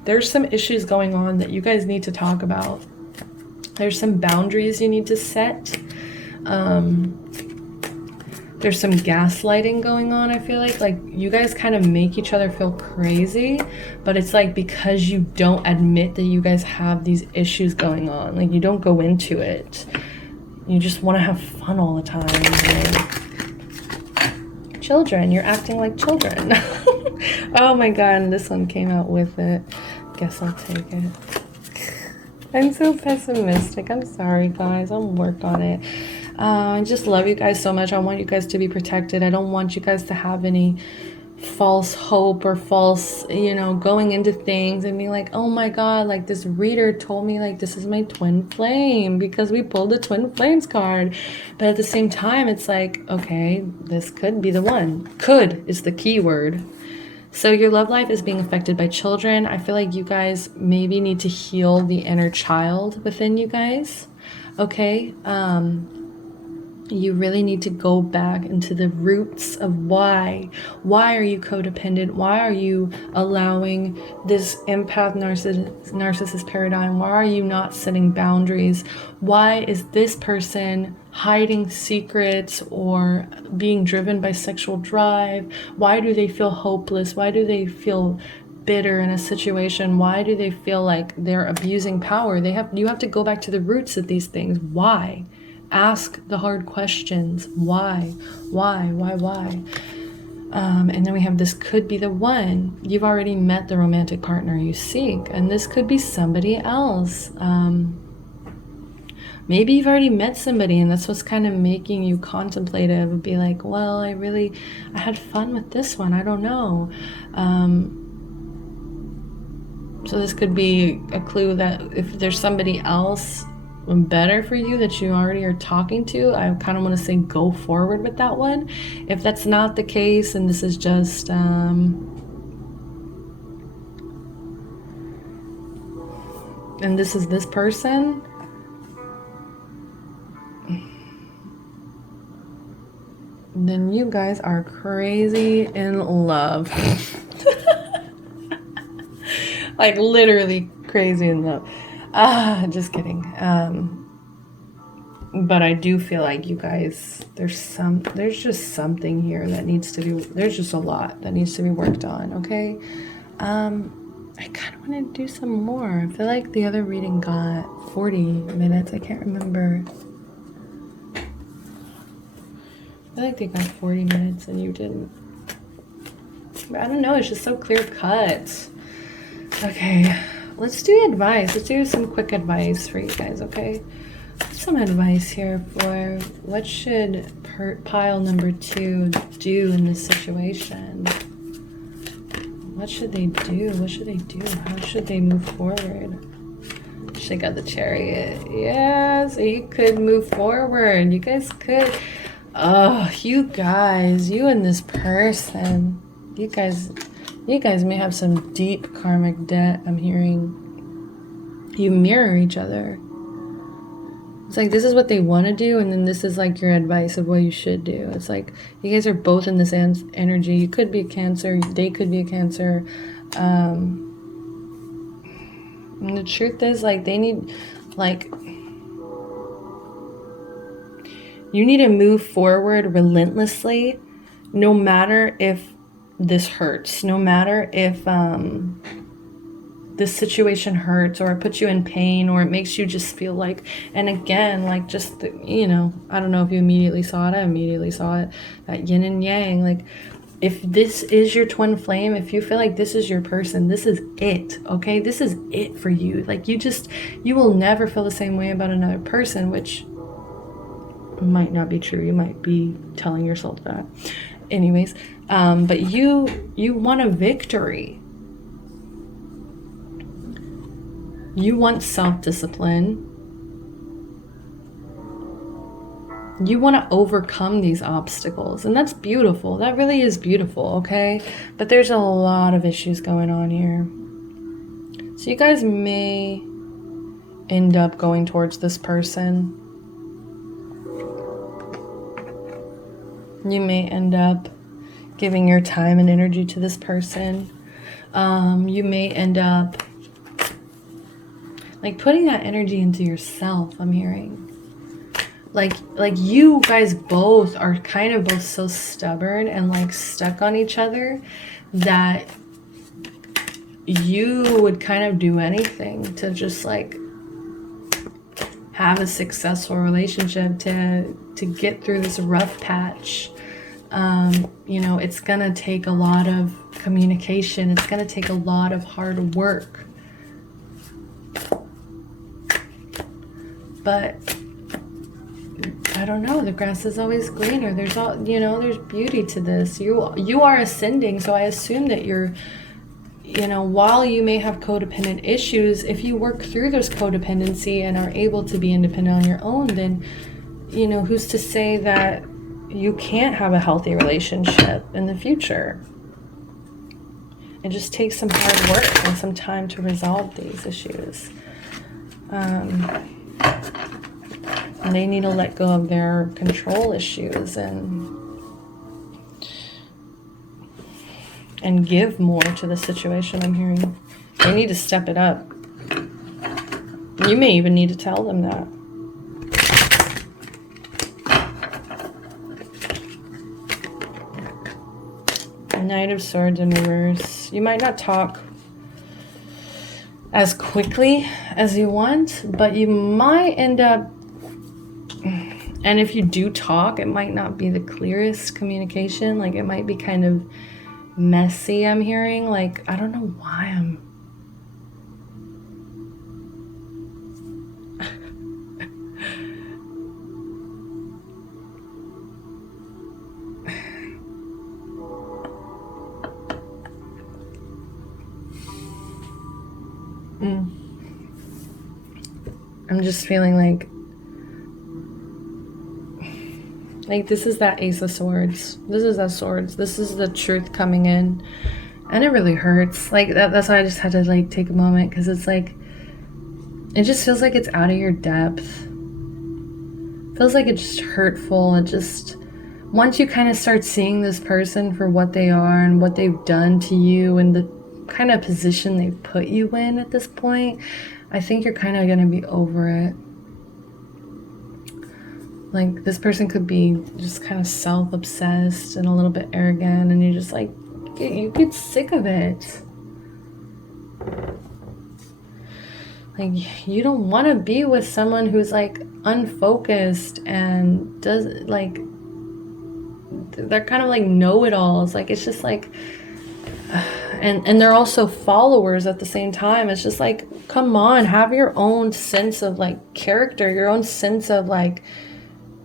there's some issues going on that you guys need to talk about. There's some boundaries you need to set. There's some gaslighting going on, I feel like you guys kind of make each other feel crazy, but it's like because you don't admit that you guys have these issues going on. Like you don't go into it. You just want to have fun all the time. Like, children, you're acting like children. Oh my God, and this one came out with it. Guess I'll take it. I'm so pessimistic. I'm sorry, guys. I'll work on it. I just love you guys so much. I want you guys to be protected. I don't want you guys to have any false hope or false, you know, going into things and being like, oh my God, like this reader told me like this is my twin flame because we pulled the twin flames card. But at the same time, it's like, okay, this could be the one. Could is the key word. So your love life is being affected by children. I feel like you guys maybe need to heal the inner child within you guys. Okay? You really need to go back into the roots of why. Why are you codependent? Why are you allowing this empath narcissist paradigm? Why are you not setting boundaries? Why is this person hiding secrets or being driven by sexual drive? Why do they feel hopeless? Why do they feel bitter in a situation? Why do they feel like they're abusing power? You have to go back to the roots of these things. Why? Ask the hard questions. Why? And then we have this could be the one. You've already met the romantic partner you seek, and this could be somebody else. Maybe you've already met somebody and that's what's kind of making you contemplative and be like, well, I had fun with this one. I don't know. So this could be a clue that if there's somebody else better for you that you already are talking to, I kind of want to say go forward with that one. If that's not the case and this is just and this is this person, then you guys are crazy in love. Like literally crazy in love. Just kidding. But I do feel like you guys, there's just something here that needs to be, there's just a lot that needs to be worked on, okay? I kind of want to do some more. I feel like the other reading got 40 minutes. I can't remember. I feel like they got 40 minutes and you didn't. But I don't know, it's just so clear cut. Okay, let's do advice. Let's do some quick advice for you guys, okay? Some advice here for what should pile number 2 do in this situation? What should they do? What should they do? How should they move forward? She got the Chariot. Yeah, so you could move forward. You guys could. Oh, you guys, you and this person. You guys may have some deep karmic debt, I'm hearing. You mirror each other. It's like this is what they want to do, and then this is like your advice of what you should do. It's like you guys are both in this energy. You could be a Cancer. They could be a Cancer. And the truth is, like, they need, like, you need to move forward relentlessly, no matter if this hurts, no matter if this situation hurts or it puts you in pain or it makes you just feel like, and again, like just, you know, I don't know if you immediately saw it. I immediately saw it, that yin and yang. Like, if this is your twin flame, if you feel like this is your person, this is it, okay? This is it for you. Like, you will never feel the same way about another person, which might not be true. You might be telling yourself that. Anyways, but you want a victory. You want self-discipline. You want to overcome these obstacles. And that's beautiful. That really is beautiful, okay? But there's a lot of issues going on here. So you guys may end up going towards this person. You may end up giving your time and energy to this person. You may end up like putting that energy into yourself, I'm hearing. Like you guys both are kind of both so stubborn and like stuck on each other that you would kind of do anything to just like have a successful relationship, to get through this rough patch. You know, it's gonna take a lot of communication. It's gonna take a lot of hard work. But I don't know, the grass is always greener. There's all, you know, there's beauty to this. You are ascending, so I assume that you're, you know, while you may have codependent issues, if you work through those codependency and are able to be independent on your own, then, you know, who's to say that you can't have a healthy relationship in the future? It just takes some hard work and some time to resolve these issues. And they need to let go of their control issues and give more to the situation, I'm hearing. They need to step it up. You may even need to tell them that. Knight of Swords in reverse. You might not talk as quickly as you want, but you might end up, and if you do talk, it might not be the clearest communication. Like, it might be kind of messy, I'm hearing. Like, I don't know why I'm I'm just feeling like this is that Ace of Swords. This is that Swords. This is the truth coming in. And it really hurts. Like, that's why I just had to, like, take a moment. Because it's, like, it just feels like it's out of your depth. Feels like it's just hurtful. It just, once you kind of start seeing this person for what they are and what they've done to you and the kind of position they've put you in at this point, I think you're kind of going to be over it. Like, this person could be just kind of self-obsessed and a little bit arrogant, and you're just like, you get sick of it. Like, you don't want to be with someone who's like unfocused and does like, they're kind of like know-it-alls. Like, it's just like, and they're also followers at the same time. It's just like, come on, have your own sense of like character, your own sense of like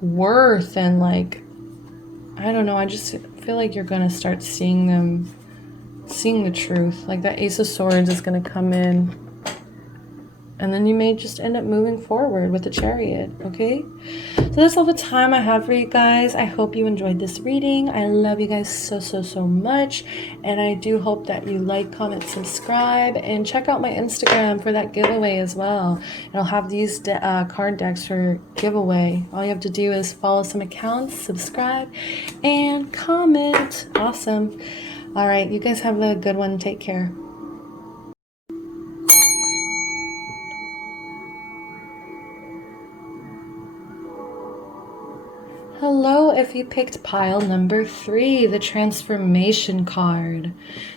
worth, and like, I don't know, I just feel like you're gonna start seeing the truth. Like, that Ace of Swords is gonna come in, and then you may just end up moving forward with the Chariot. Okay, so that's all the time I have for you guys. I hope you enjoyed this reading. I love you guys so much, and I do hope that you like, comment, subscribe, and check out my Instagram for that giveaway as well. And I'll have these card decks for giveaway. All you have to do is follow some accounts, subscribe, and comment. Awesome. All right, you guys have a good one. Take care. Hello, if you picked pile number 3, the transformation card.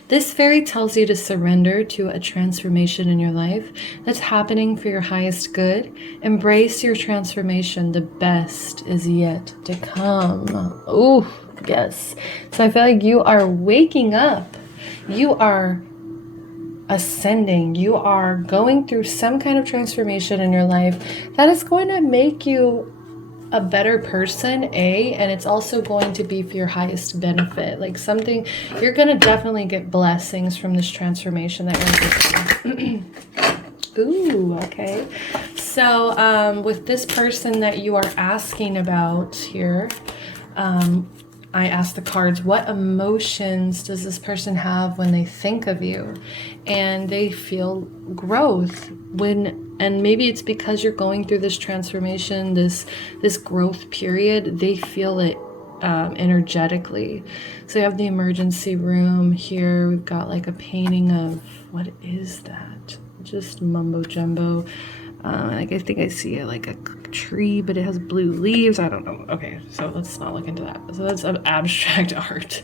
This fairy tells you to surrender to a transformation in your life that's happening for your highest good. Embrace your transformation. The best is yet to come. Ooh, yes. So I feel like you are waking up. You are ascending. You are going through some kind of transformation in your life that is going to make you a better person, and it's also going to be for your highest benefit. Like, something, you're going to definitely get blessings from this transformation that you're doing. Ooh, okay. So with this person that you are asking about here, I asked the cards, what emotions does this person have when they think of you? And they feel growth and maybe it's because you're going through this transformation, this growth period, they feel it energetically. So you have the emergency room here. We've got like a painting of, what is that? Just mumbo jumbo. Like, I think I see it like a tree, but it has blue leaves. I don't know. Okay, so let's not look into that. So that's abstract art.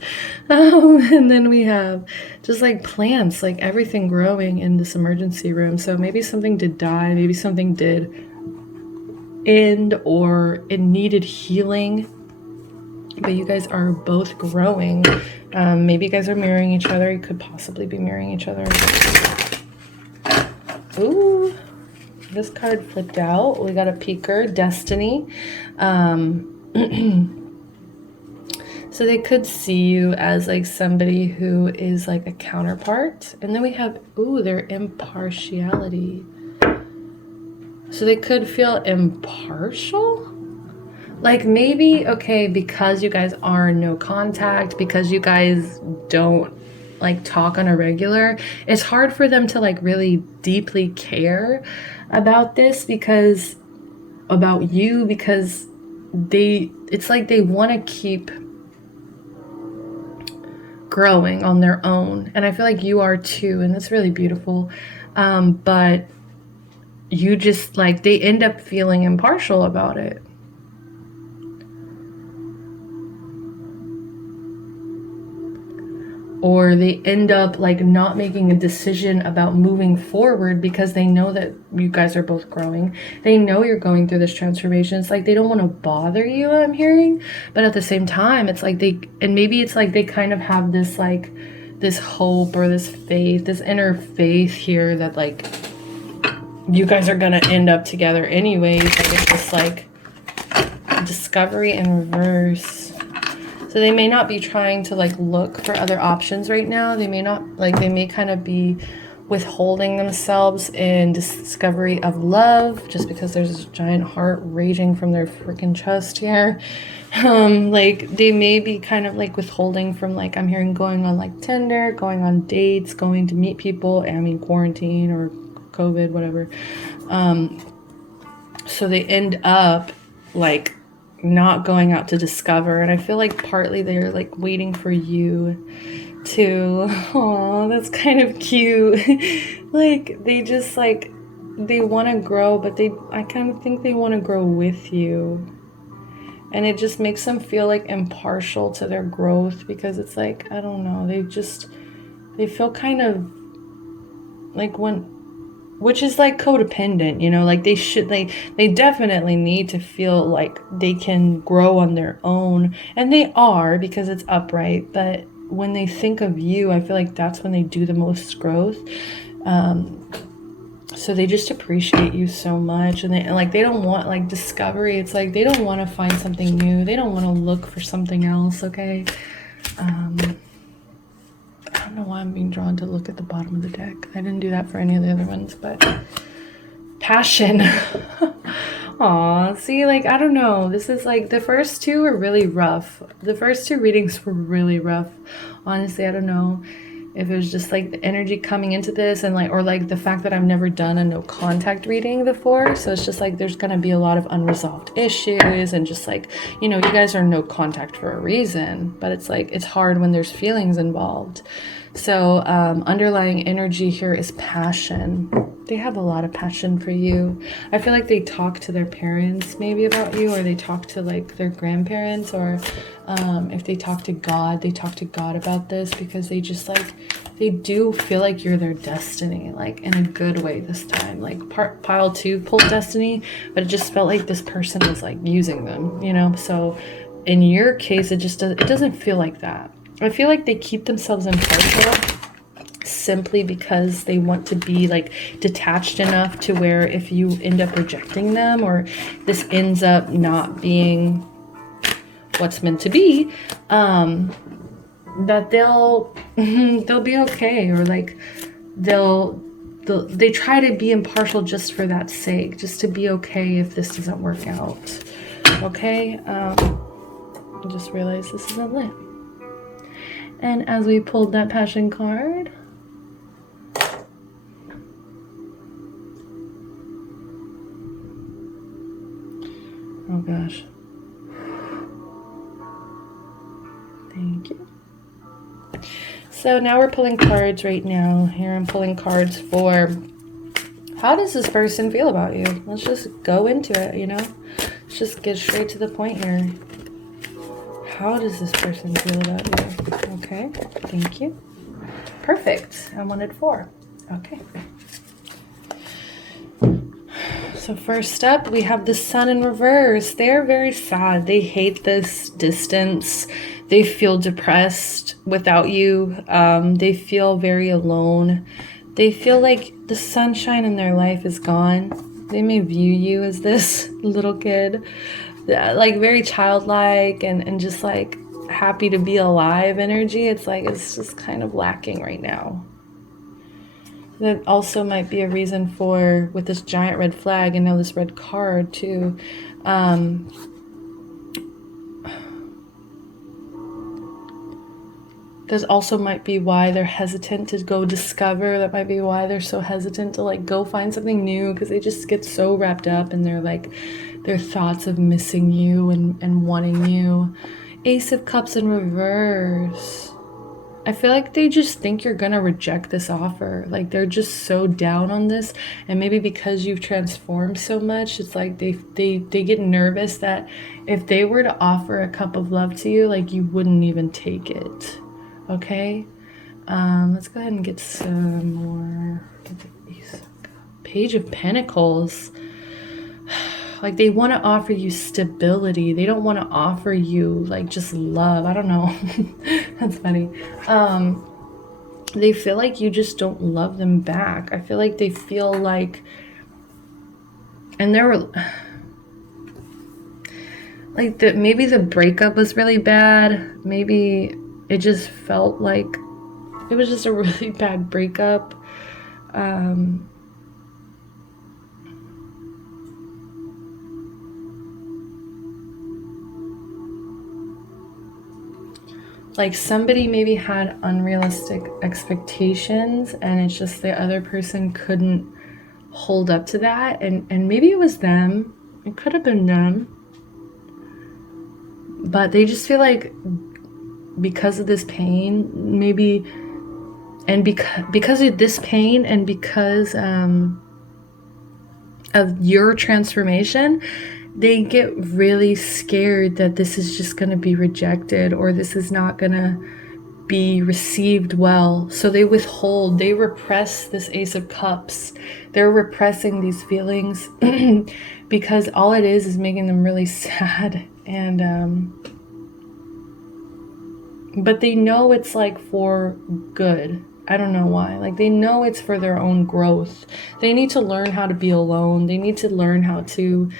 And then we have just like plants, like everything growing in this emergency room. So maybe something did die, maybe something did end, or it needed healing, but you guys are both growing. Maybe you guys are marrying each other. You could possibly be marrying each other. Ooh. This card flipped out. We got a peeker, destiny. So they could see you as like somebody who is like a counterpart. And then we have, ooh, their impartiality. So they could feel impartial. Like, maybe, okay, because you guys are no contact, because you guys don't like talk on a regular, it's hard for them to like really deeply care about this, because about you, because it's like they want to keep growing on their own, and I feel like you are too, and that's really beautiful. But you just like, they end up feeling impartial about it. Or they end up like not making a decision about moving forward because they know that you guys are both growing. They know you're going through this transformation. It's like they don't want to bother you, I'm hearing. But at the same time, it's like maybe it's like they kind of have this like this hope or this faith, this inner faith here that like you guys are gonna end up together anyways. Like, it's just like discovery in reverse. So they may not be trying to like look for other options right now. They may not, like, they may kind of be withholding themselves in discovery of love just because there's this giant heart raging from their freaking chest here. Like, they may be kind of like withholding from, like, I'm hearing going on like Tinder, going on dates, going to meet people, I mean quarantine or COVID, whatever. So they end up like not going out to discover. And I feel like partly they're like waiting for you to, oh, that's kind of cute. Like they just like, they want to grow, but I kind of think they want to grow with you. And it just makes them feel like impartial to their growth, because it's like, I don't know, they feel kind of like which is like codependent, you know, like they definitely need to feel like they can grow on their own, and they are, because it's upright. But when they think of you, I feel like that's when they do the most growth. So they just appreciate you so much, and they don't want like discovery. It's like they don't want to find something new. They don't want to look for something else. Okay. I don't know why I'm being drawn to look at the bottom of the deck. I didn't do that for any of the other ones, but passion. Aw, see, like, I don't know. This is like, the first two were really rough. The first two readings were really rough. Honestly, I don't know if it was just like the energy coming into this, and like, or like the fact that I've never done a no contact reading before. So it's just like, there's going to be a lot of unresolved issues, and just like, you know, you guys are no contact for a reason, but it's like, it's hard when there's feelings involved. So underlying energy here is passion. They have a lot of passion for you. I feel like they talk to their parents maybe about you, or they talk to like their grandparents, or if they talk to God, they talk to God about this, because they just like, they do feel like you're their destiny, like in a good way this time. Like pile 2 pulled destiny, but it just felt like this person was like using them, you know? So in your case, it doesn't feel like that. I feel like they keep themselves impartial simply because they want to be like detached enough to where if you end up rejecting them, or this ends up not being what's meant to be, that they'll be okay, or like they try to be impartial just for that sake, just to be okay if this doesn't work out. Okay. I just realized this isn't lit. And as we pulled that passion card, oh gosh, thank you. So now we're pulling cards right now. Here I'm pulling cards for, how does this person feel about you? Let's just go into it, you know? Let's just get straight to the point here. How does this person feel about you? Okay, thank you. Perfect. I wanted 4. Okay. So first up, we have the Sun in reverse. They are very sad. They hate this distance. They feel depressed without you. They feel very alone. They feel like the sunshine in their life is gone. They may view you as this little kid, like very childlike and just like happy to be alive energy. It's like, it's just kind of lacking right now. That also might be a reason for, with this giant red flag and now this red card too, That also might be why they're hesitant to go discover. That might be why they're so hesitant to like go find something new, because they just get so wrapped up in their thoughts of missing you and wanting you. Ace of Cups in reverse. I feel like they just think you're gonna reject this offer. Like they're just so down on this, and maybe because you've transformed so much, it's like they get nervous that if they were to offer a cup of love to you, like you wouldn't even take it. Okay, let's go ahead and get some more. Page of Pentacles. Like they want to offer you stability. They don't want to offer you like just love. I don't know. That's funny. They feel like you just don't love them back. I feel like they feel like, and there were like maybe the breakup was really bad. Maybe it just felt like it was just a really bad breakup. Like somebody maybe had unrealistic expectations, and it's just the other person couldn't hold up to that, and maybe it was them. It could have been them. but they just feel like because of this pain, maybe, and because of this pain and because of your transformation, they get really scared that this is just going to be rejected or this is not going to be received well. So they withhold, they repress this Ace of Cups. They're repressing these feelings because all it is making them really sad. And but they know it's like for good. I don't know why. Like they know it's for their own growth. They need to learn how to be alone. They need to learn how to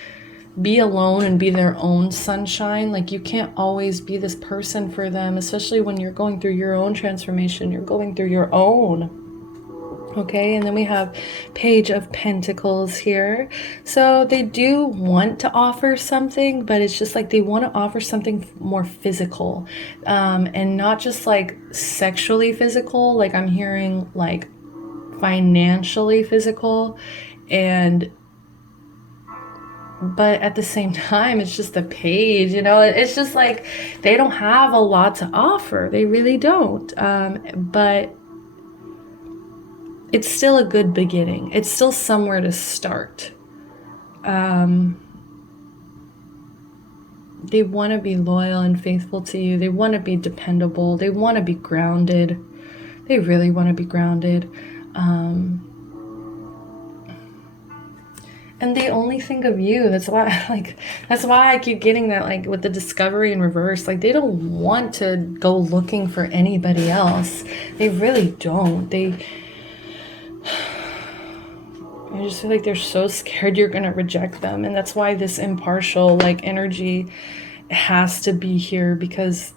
be alone and be their own sunshine. Like you can't always be this person for them, especially when you're going through your own transformation. You're going through your own. Okay, and then we have Page of Pentacles here. So they do want to offer something, but it's just like they want to offer something more physical, and not just like sexually physical. Like I'm hearing like financially physical, but at the same time, it's just a page, you know, it's just like they don't have a lot to offer. They really don't. But it's still a good beginning. It's still somewhere to start. They want to be loyal and faithful to you. They want to be dependable. They want to be grounded. They really want to be grounded. And they only think of you. That's why I keep getting that, like with the Discovery in reverse. Like they don't want to go looking for anybody else. They really don't. I just feel like they're so scared you're gonna reject them, and that's why this impartial like energy has to be here, because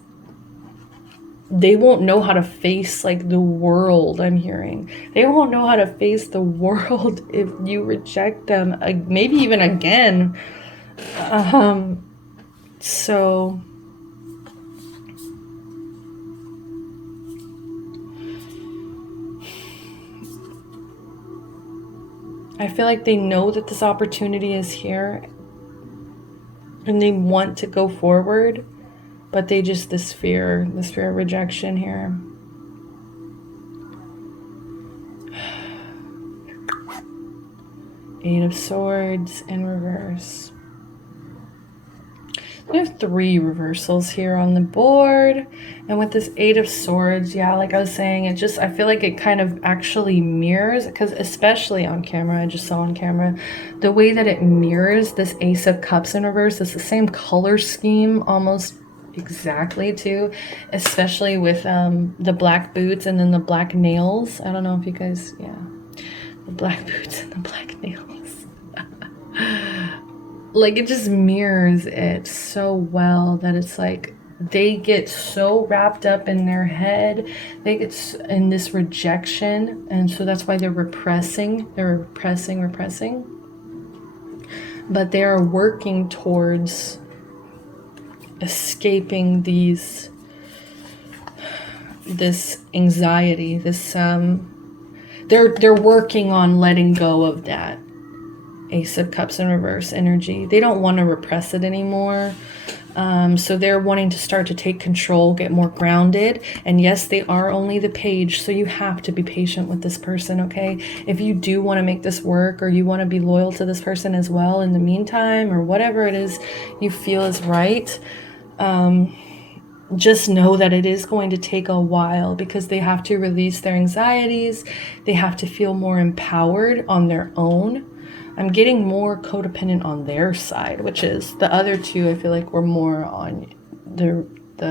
they won't know how to face like the world. I'm hearing they won't know how to face the world if you reject them, maybe even again. So I feel like they know that this opportunity is here and they want to go forward, but they just, this fear of rejection here. Eight of Swords in reverse. We have 3 reversals here on the board. And with this Eight of Swords, yeah, like I was saying, I feel like it kind of actually mirrors, because especially on camera, I just saw on camera, the way that it mirrors this Ace of Cups in reverse. It's the same color scheme almost exactly too, especially with the black boots and then the black nails. I don't know if you guys, yeah, the black boots and the black nails. Like it just mirrors it so well that it's like they get so wrapped up in their head, they get in this rejection, and so that's why they're repressing, but they are working towards escaping this anxiety, they're working on letting go of that Ace of Cups in reverse energy. They don't want to repress it anymore. So they're wanting to start to take control, get more grounded. And yes, they are only the page, so you have to be patient with this person, okay? If you do want to make this work, or you want to be loyal to this person as well in the meantime, or whatever it is you feel is right, just know that it is going to take a while, because they have to release their anxieties. They have to feel more empowered on their own. I'm getting more codependent on their side, which is the other two. I feel like we're more on the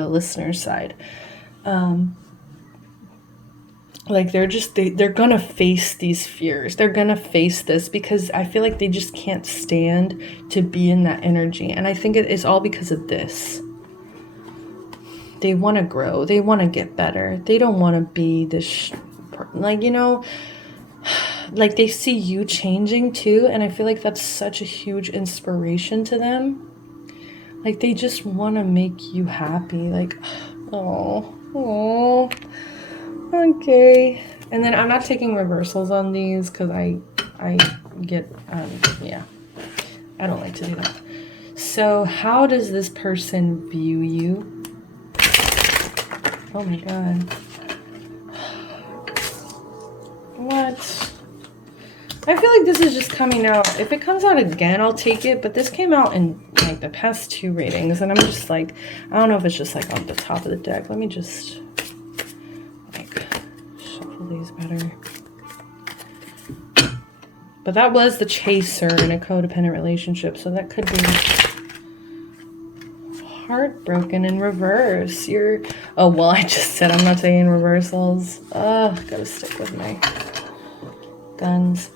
listener's side. Like they're gonna face these fears. They're gonna face this because I feel like they just can't stand to be in that energy. And I think it's all because of this. They want to grow. They want to get better. They don't want to be this, like, you know, like they see you changing too, and I feel like that's such a huge inspiration to them. Like they just want to make you happy. Like, oh, okay. And then I'm not taking reversals on these because I get yeah, I don't like to do that. So how does this person view you? Oh my God. What? I feel like this is just coming out. If it comes out again, I'll take it. But this came out in like the past 2 readings. And I'm just like, I don't know if it's just like on the top of the deck. Let me just like shuffle these better. But that was the chaser in a codependent relationship. So that could be heartbroken in reverse. You're, oh, well, I just said I'm not taking reversals. Gotta stick with my guns.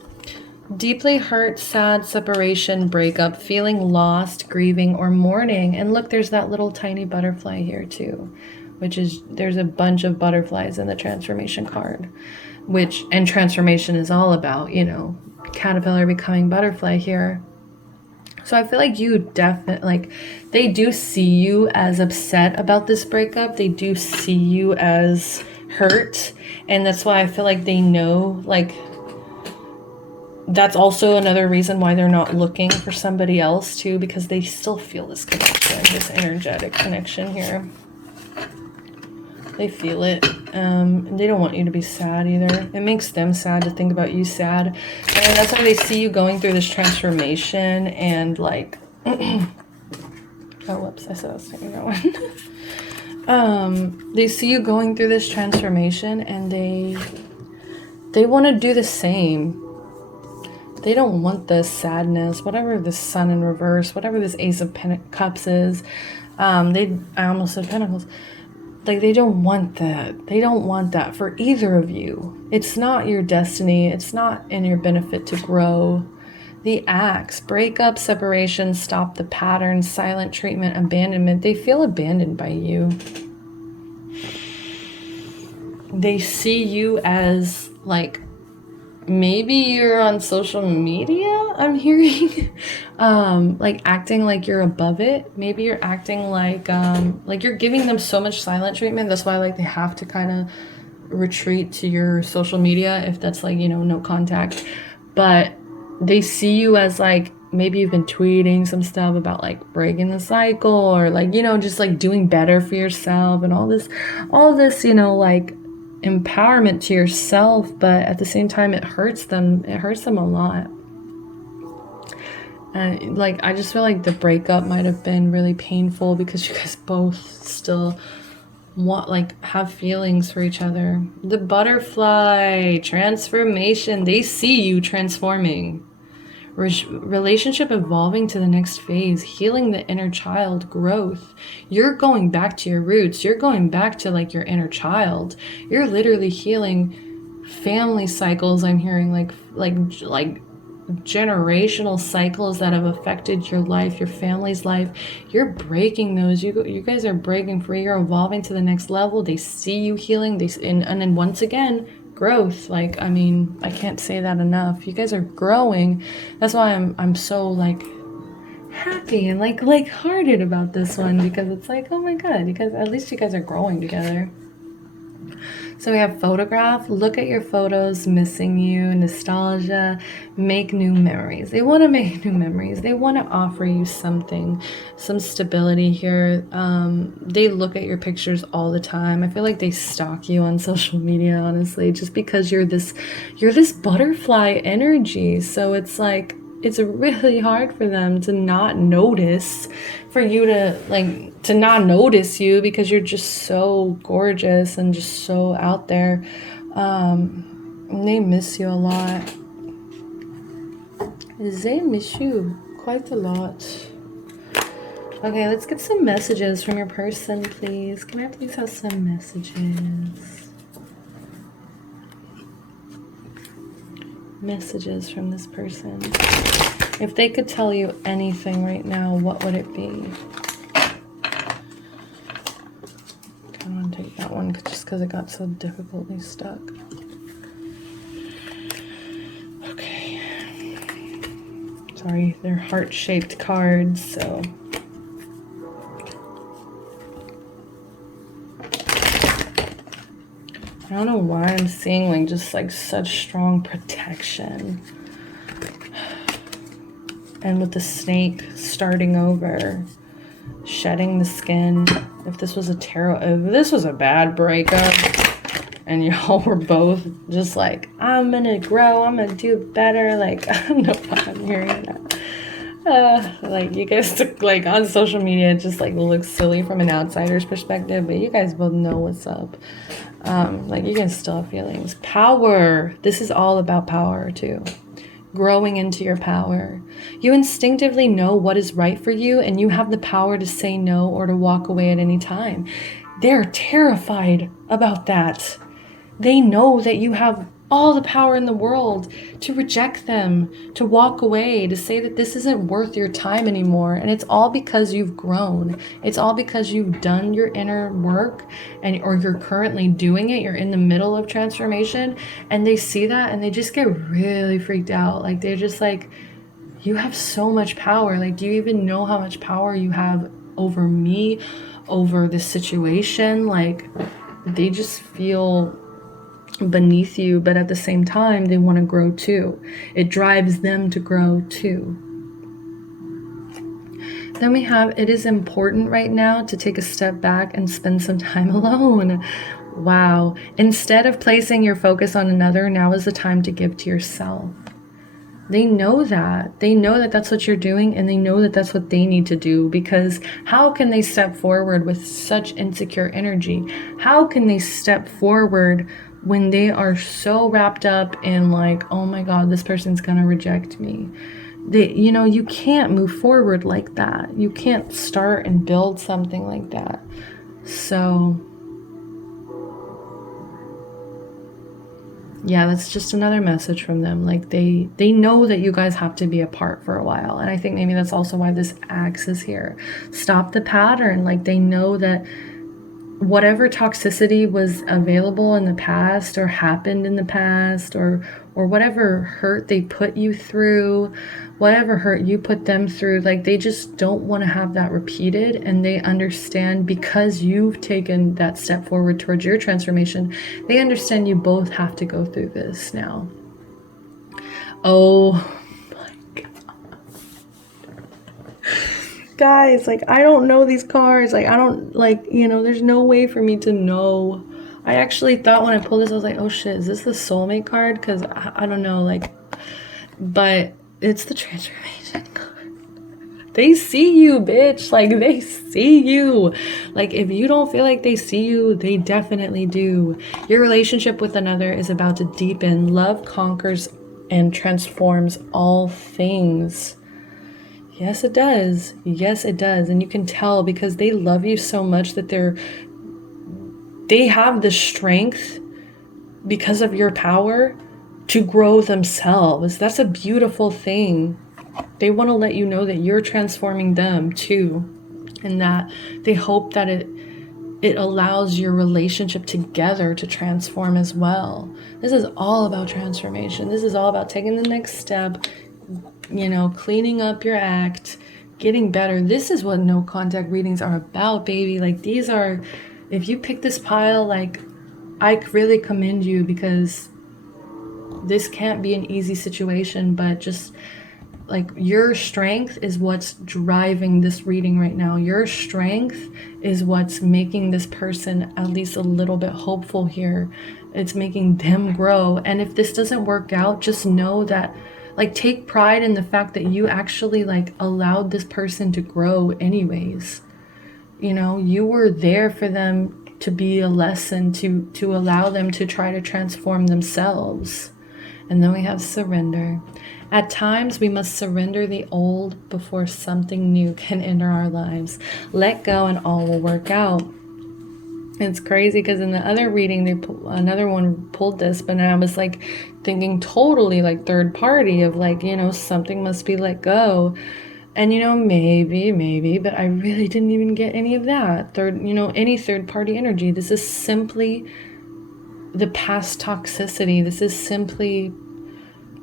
Deeply hurt, sad, separation, breakup, feeling lost, grieving, or mourning. And look, there's that little tiny butterfly here too, which is, there's a bunch of butterflies in the transformation card, which, and transformation is all about, you know, caterpillar becoming butterfly here. So I feel like you definitely, like, they do see you as upset about this breakup. They do see you as hurt. And that's why I feel like they know, like, that's also another reason why they're not looking for somebody else too, because they still feel this connection, this energetic connection here. They feel it. And they don't want you to be sad either. It makes them sad to think about you sad. And that's why they see you going through this transformation and like, oh, whoops, I said I was taking that one. They see you going through this transformation and they want to do the same. They don't want this sadness, whatever this sun in reverse, whatever this ace of cups is. I almost said pentacles. Like, they don't want that. They don't want that for either of you. It's not your destiny. It's not in your benefit to grow. The axe, breakup, separation, stop the pattern, silent treatment, abandonment. They feel abandoned by you. They see you as like, maybe you're on social media, I'm hearing, like acting like you're above it. Maybe you're acting like you're giving them so much silent treatment. That's why like they have to kind of retreat to your social media if that's like, you know, no contact. But they see you as like, maybe you've been tweeting some stuff about like breaking the cycle or like, you know, just like doing better for yourself and all this, you know, like empowerment to yourself, but at the same time it hurts them a lot. And like, I just feel like the breakup might have been really painful because you guys both still want, like, have feelings for each other. The butterfly transformation, they see you transforming. Relationship evolving to the next phase, healing the inner child, growth. You're going back to your roots. You're going back to like your inner child. You're literally healing family cycles. I'm hearing like generational cycles that have affected your life, your family's life. You're breaking those. You guys are breaking free. You're evolving to the next level. They see you healing. And then once again, growth. Like, I mean, I can't say that enough. You guys are growing. That's why I'm so like happy and like hearted about this one, because it's like, oh my God, you guys, at least you guys are growing together. So we have photograph. Look at your photos, missing you, nostalgia, make new memories. They want to make new memories. They want to offer you something, some stability here. They look at your pictures all the time. I feel like they stalk you on social media, honestly, just because you're this butterfly energy. So it's like, it's really hard for them to not notice, for you to like, to not notice you, because you're just so gorgeous and just so out there. They miss you a lot. They miss you quite a lot. Okay, let's get some messages from your person, please. Can I please have some messages? Messages from this person. If they could tell you anything right now, what would it be? I don't want to take that one just because it got so difficultly stuck. Okay. Sorry, they're heart-shaped cards, so... I don't know why I'm seeing like just like such strong protection. And with the snake starting over, shedding the skin. If this was if this was a bad breakup and y'all were both just like, I'm gonna grow, I'm gonna do better, like, I don't know why I'm hearing that. Like, you guys like on social media, it just like looks silly from an outsider's perspective, but you guys both know what's up. Like, you guys still have feelings. Power. This is all about power too. Growing into your power. You instinctively know what is right for you, and you have the power to say no or to walk away at any time. They're terrified about that. They know that you have all the power in the world to reject them, to walk away, to say that this isn't worth your time anymore. And it's all because you've grown. It's all because you've done your inner work, or you're currently doing it. You're in the middle of transformation, and they see that and they just get really freaked out. Like, they're just like, you have so much power. Like, do you even know how much power you have over me, over this situation? Like, they just feel beneath you, but at the same time they want to grow too. It drives them to grow too. Then we have, it is important right now to take a step back and spend some time alone. Wow. Instead of placing your focus on another, now is the time to give to yourself. They know that. They know that that's what you're doing, and they know that that's what they need to do, because how can they step forward with such insecure energy? How can they step forward when they are so wrapped up in like, oh my God, this person's gonna reject me? You can't move forward like that. You can't start and build something like that. So yeah, that's just another message from them. Like, they know that you guys have to be apart for a while. And I think maybe that's also why this axe is here. Stop the pattern. Like, they know that whatever toxicity was available in the past or happened in the past, or whatever hurt they put you through, whatever hurt you put them through, like, they just don't want to have that repeated. And they understand, because you've taken that step forward towards your transformation, they understand you both have to go through this now. Oh my God. Guys, like, I don't know these cards. Like, I don't, like, there's no way for me to know. I actually thought when I pulled this, I was like, oh shit, is this the soulmate card? Because I don't know, like, but it's the transformation card. They see you, bitch. Like, they see you. Like, if you don't feel like they see you, they definitely do. Your relationship with another is about to deepen. Love conquers and transforms all things. Yes, it does. Yes, it does. And you can tell, because they love you so much that they have the strength, because of your power, to grow themselves. That's a beautiful thing. They want to let you know that you're transforming them too, and that they hope that it allows your relationship together to transform as well. This is all about transformation. This is all about taking the next step, cleaning up your act, getting better. This is what no contact readings are about, baby. Like, these are, if you pick this pile, like, I really commend you, because this can't be an easy situation, but just like, your strength is what's driving this reading right now. Your strength is what's making this person at least a little bit hopeful here. It's making them grow. And if this doesn't work out, just know that, like, take pride in the fact that you actually, like, allowed this person to grow anyways. You were there for them to be a lesson, to allow them to try to transform themselves. And then we have surrender. At times, we must surrender the old before something new can enter our lives. Let go and all will work out. It's crazy, because in the other reading, another one pulled this, but I was like thinking totally like third party of like, something must be let go. And maybe, but I really didn't even get any of that. Any third party energy. This is simply the past toxicity. This is simply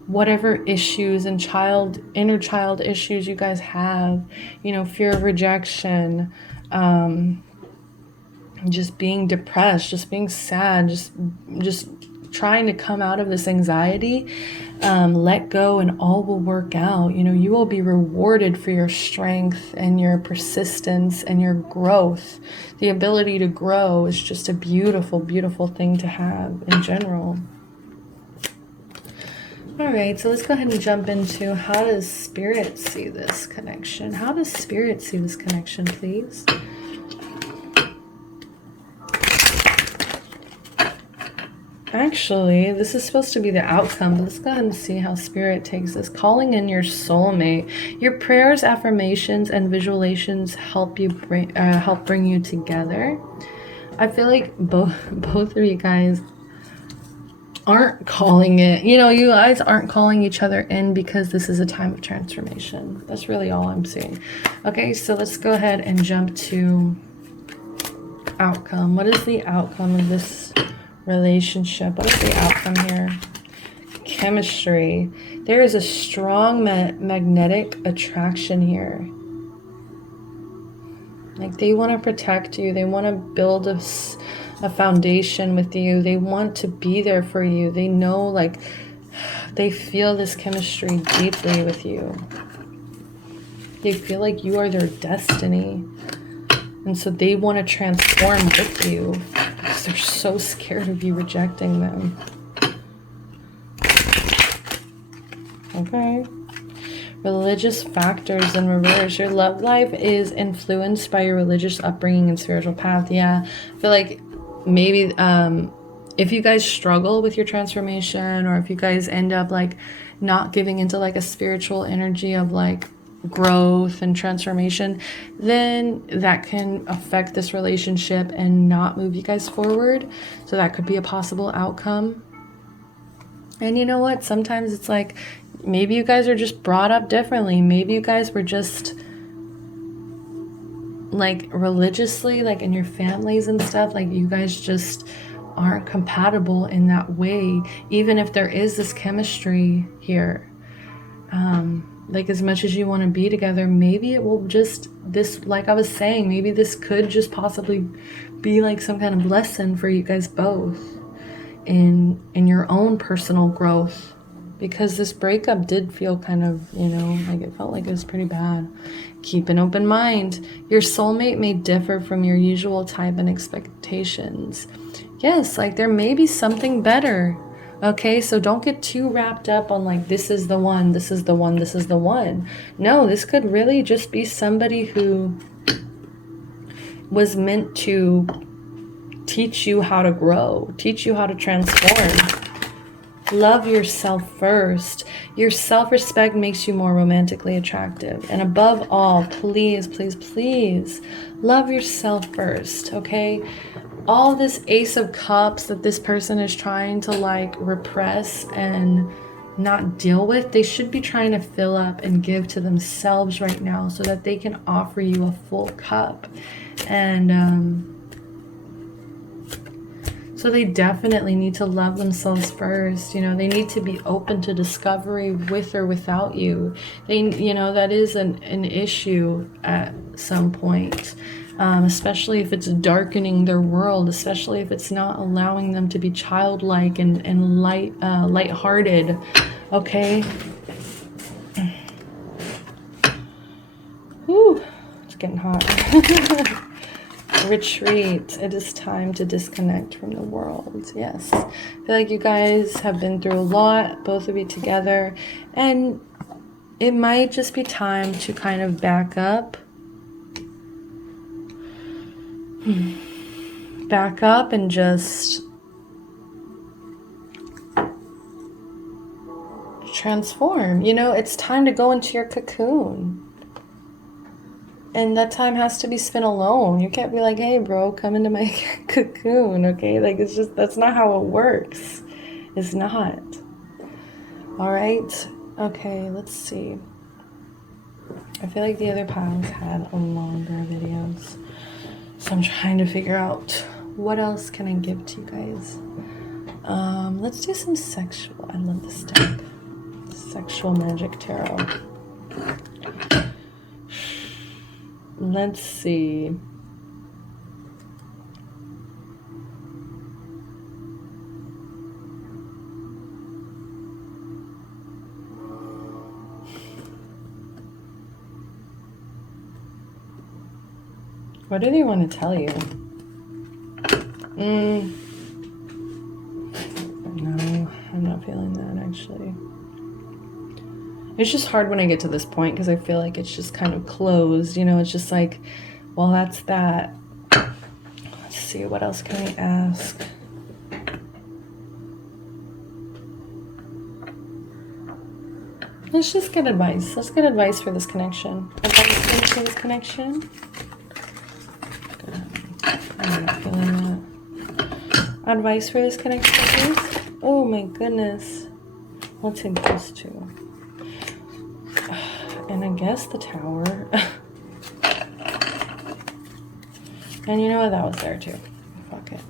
whatever issues and inner child issues you guys have, fear of rejection, just being depressed, just being sad, just trying to come out of this anxiety, let go and all will work out. You know, you will be rewarded for your strength and your persistence and your growth. The ability to grow is just a beautiful, beautiful thing to have in general. All right, so let's go ahead and jump into, how does Spirit see this connection? How does Spirit see this connection, please? Actually, this is supposed to be the outcome, but let's go ahead and see how Spirit takes this. Calling in your soulmate. Your prayers, affirmations, and visualizations help bring you together. I feel like both of you guys aren't calling it, you know, you guys aren't calling each other in because this is a time of transformation. That's really all I'm seeing. Okay, so let's go ahead and jump to outcome. What is the outcome of this relationship? What is the outcome here? Chemistry. There is a strong magnetic attraction here. Like, they want to protect you. They want to build a foundation with you. They want to be there for you. They know, like, they feel this chemistry deeply with you. They feel like you are their destiny. And so they want to transform with you because they're so scared of you rejecting them. Okay. Religious factors in reverse. Your love life is influenced by your religious upbringing and spiritual path. Yeah, I feel like maybe if you guys struggle with your transformation, or if you guys end up like not giving into like a spiritual energy of like growth and transformation, then that can affect this relationship and not move you guys forward. So that could be a possible outcome. And you know what? Sometimes it's like, maybe you guys are just brought up differently. Maybe you guys were just like religiously, like in your families and stuff, like you guys just aren't compatible in that way. Even if there is this chemistry here, like as much as you want to be together, maybe it will just, this, like I was saying, maybe this could just possibly be like some kind of lesson for you guys both in your own personal growth. Because this breakup did feel kind of, you know, like it felt like it was pretty bad. Keep an open mind. Your soulmate may differ from your usual type and expectations. Yes, like there may be something better. Okay, so don't get too wrapped up on like, this is the one, this is the one, this is the one. No, this could really just be somebody who was meant to teach you how to grow, teach you how to transform. Love yourself first. Your self-respect makes you more romantically attractive. And above all, please, please, please love yourself first, okay? All this Ace of Cups that this person is trying to like repress and not deal with, they should be trying to fill up and give to themselves right now so that they can offer you a full cup. And so they definitely need to love themselves first. You know, they need to be open to discovery with or without you. They, you know, that is an issue at some point, especially if it's darkening their world, especially if it's not allowing them to be childlike and lighthearted. Okay. Whew, it's getting hot. Retreat. It is time to disconnect from the world. Yes. I feel like you guys have been through a lot, both of you together, and it might just be time to kind of back up. Back up and just transform. You know, it's time to go into your cocoon. And that time has to be spent alone. You can't be like, hey, bro, come into my cocoon, okay? Like, it's just, that's not how it works. It's not. All right? Okay, let's see. I feel like the other piles had longer videos. So I'm trying to figure out what else can I give to you guys. Let's do some sexual. I love this deck. Sexual Magic Tarot. Let's see. What do they want to tell you? No, I'm not feeling that actually. It's just hard when I get to this point because I feel like it's just kind of closed, you know, it's just like, well, that's that. Let's see, what else can we ask? Let's just get advice. Let's get advice for this connection. Advice for this connection. Good. I'm not feeling that. Advice for this connection, please. Oh my goodness. We'll take those two. And I guess the Tower. And you know what? That was there too. Fuck it.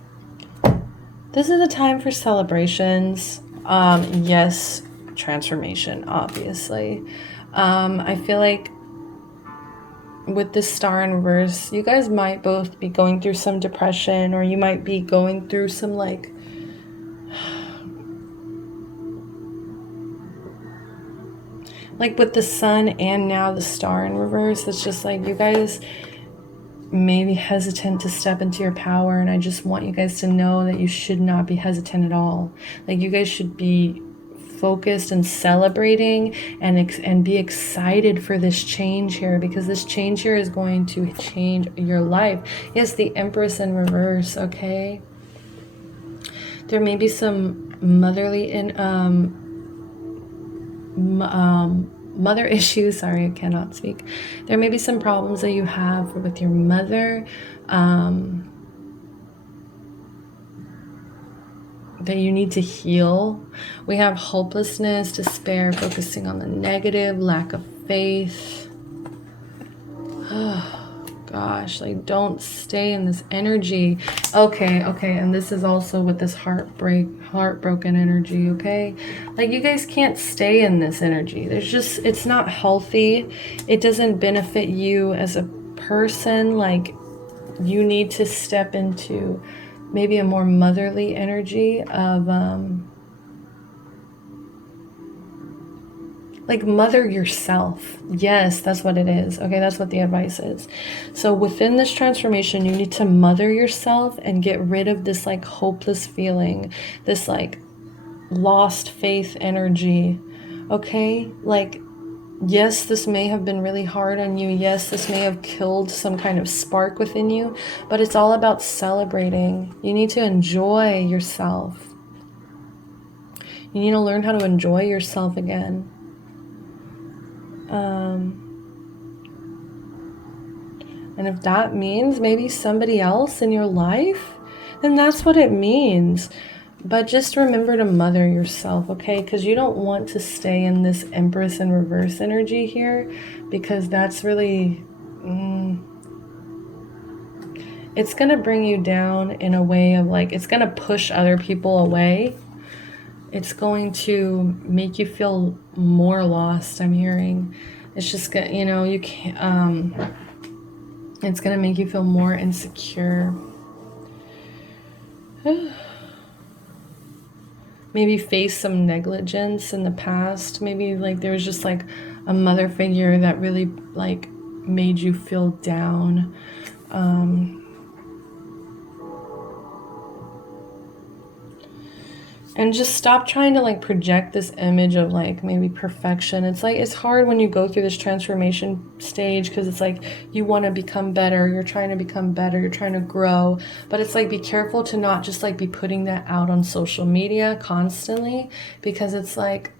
This is a time for celebrations. Yes, transformation, obviously. I feel like with this Star in reverse, you guys might both be going through some depression, or you might be going through some like with the Sun and now the Star in reverse. It's just like you guys may be hesitant to step into your power, and I just want you guys to know that you should not be hesitant at all. Like, you guys should be focused and celebrating and be excited for this change here, because this change here is going to change your life. Yes, the Empress in reverse, okay? There may be some motherly mother issues. Sorry, I cannot speak. There may be some problems that you have with your mother, that you need to heal. We have hopelessness, despair, focusing on the negative, lack of faith. Oh gosh, like, don't stay in this energy. Okay, and this is also with this heartbroken energy, okay? Like, you guys can't stay in this energy. It's not healthy. It doesn't benefit you as a person. Like, you need to step into maybe a more motherly energy of like, mother yourself. Yes, that's what it is. Okay, that's what the advice is. So within this transformation, you need to mother yourself and get rid of this like hopeless feeling, this like lost faith energy. Okay, like, yes, this may have been really hard on you. Yes, this may have killed some kind of spark within you, but it's all about celebrating. You need to enjoy yourself. You need to learn how to enjoy yourself again. And if that means maybe somebody else in your life, then that's what it means. But just remember to mother yourself, okay? Because you don't want to stay in this Empress in reverse energy here, because that's really, it's going to bring you down in a way of like, it's going to push other people away. It's going to make you feel more lost, I'm hearing. It's just gonna, you know, you can't, it's gonna make you feel more insecure. Maybe face some negligence in the past. Maybe like there was just like a mother figure that really like made you feel down. And just stop trying to like project this image of like maybe perfection. It's like, it's hard when you go through this transformation stage, because it's like you want to become better. You're trying to become better. You're trying to grow. But it's like, be careful to not just like be putting that out on social media constantly, because it's like,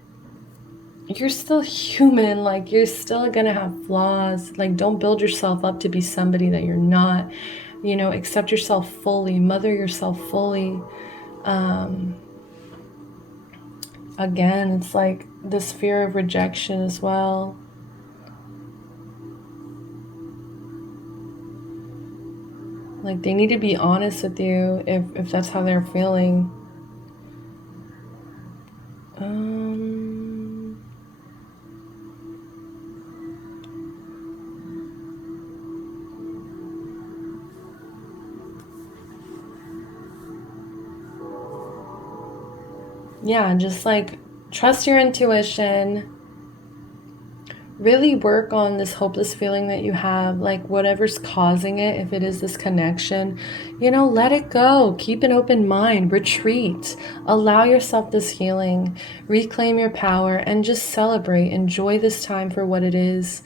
you're still human. Like, you're still gonna have flaws. Like, don't build yourself up to be somebody that you're not. You know, accept yourself fully. Mother yourself fully. Again, it's like this fear of rejection as well. Like, they need to be honest with you if that's how they're feeling. Yeah, just like trust your intuition, really work on this hopeless feeling that you have, like whatever's causing it. If it is this connection, you know, let it go. Keep an open mind, retreat, allow yourself this healing, reclaim your power, and just celebrate. Enjoy this time for what it is.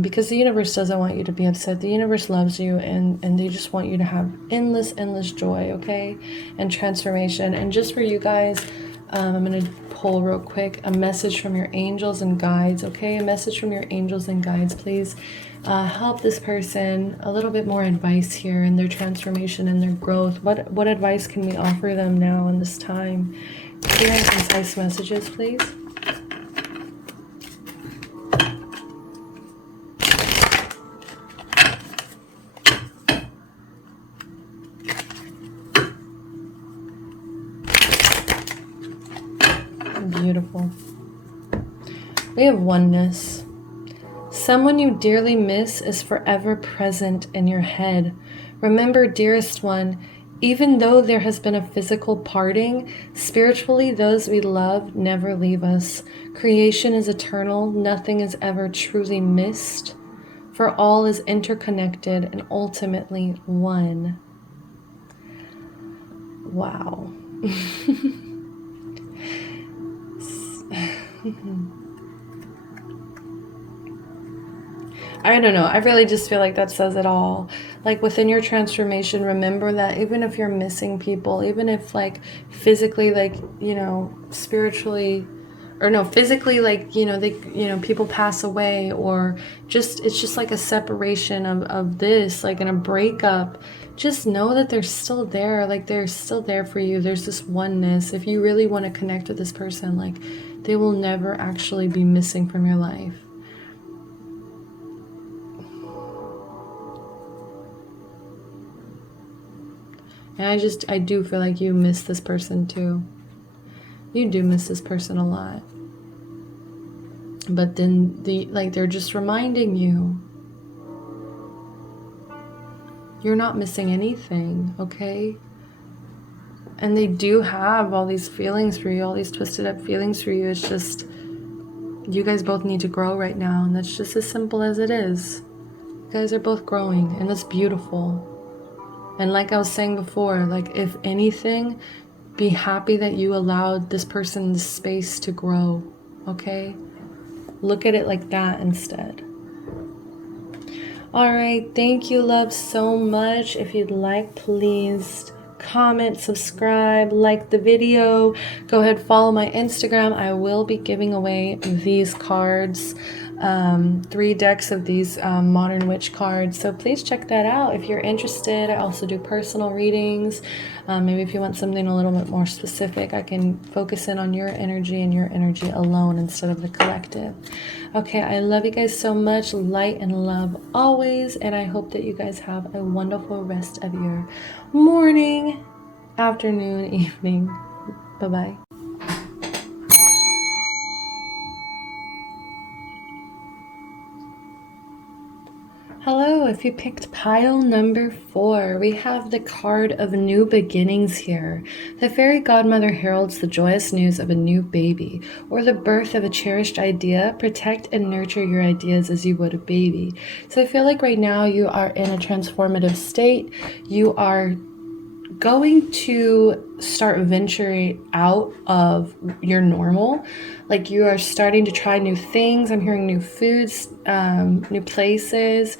Because the universe doesn't want you to be upset. The universe loves you, and they just want you to have endless joy, okay? And transformation. And just for you guys, I'm going to pull real quick a message from your angels and guides, okay? A message from your angels and guides. Please help this person. A little bit more advice here in their transformation and their growth. What advice can we offer them now in this time? Clear and concise messages, please. Beautiful. We have oneness. Someone you dearly miss is forever present in your head. Remember, dearest one, even though there has been a physical parting, spiritually those we love never leave us. Creation is eternal. Nothing is ever truly missed, for all is interconnected and ultimately one. Wow. I don't know. I really just feel like that says it all. Like within your transformation, remember that even if you're missing people, even if like physically, like, you know, spiritually, or no, physically, like, you know, they, you know, people pass away, or just, it's just like a separation of this, like in a breakup, just know that they're still there. Like they're still there for you. There's this oneness. If you really want to connect with this person, like they will never actually be missing from your life. And I do feel like you miss this person too. You do miss this person a lot. But then they're just reminding you, you're not missing anything, okay? And they do have all these feelings for you, all these twisted up feelings for you. It's just, you guys both need to grow right now. And that's just as simple as it is. You guys are both growing, and that's beautiful. And like I was saying before, like if anything, be happy that you allowed this person the space to grow, okay? Look at it like that instead. All right, thank you, love, so much. If you'd like, please comment, subscribe, like the video. Go ahead, follow my Instagram. I will be giving away these cards, 3 decks of these Modern Witch cards. So please check that out if you're interested. I also do personal readings. Maybe if you want something a little bit more specific, I can focus in on your energy and your energy alone instead of the collective. Okay, I love you guys so much. Light and love always. And I hope that you guys have a wonderful rest of your morning, afternoon, evening. Bye-bye. Hello, if you picked pile number 4, we have the card of new beginnings here. The fairy godmother heralds the joyous news of a new baby, or the birth of a cherished idea. Protect and nurture your ideas as you would a baby. So I feel like right now you are in a transformative state. You are going to start venturing out of your normal. Like you are starting to try new things. I'm hearing new foods, new places,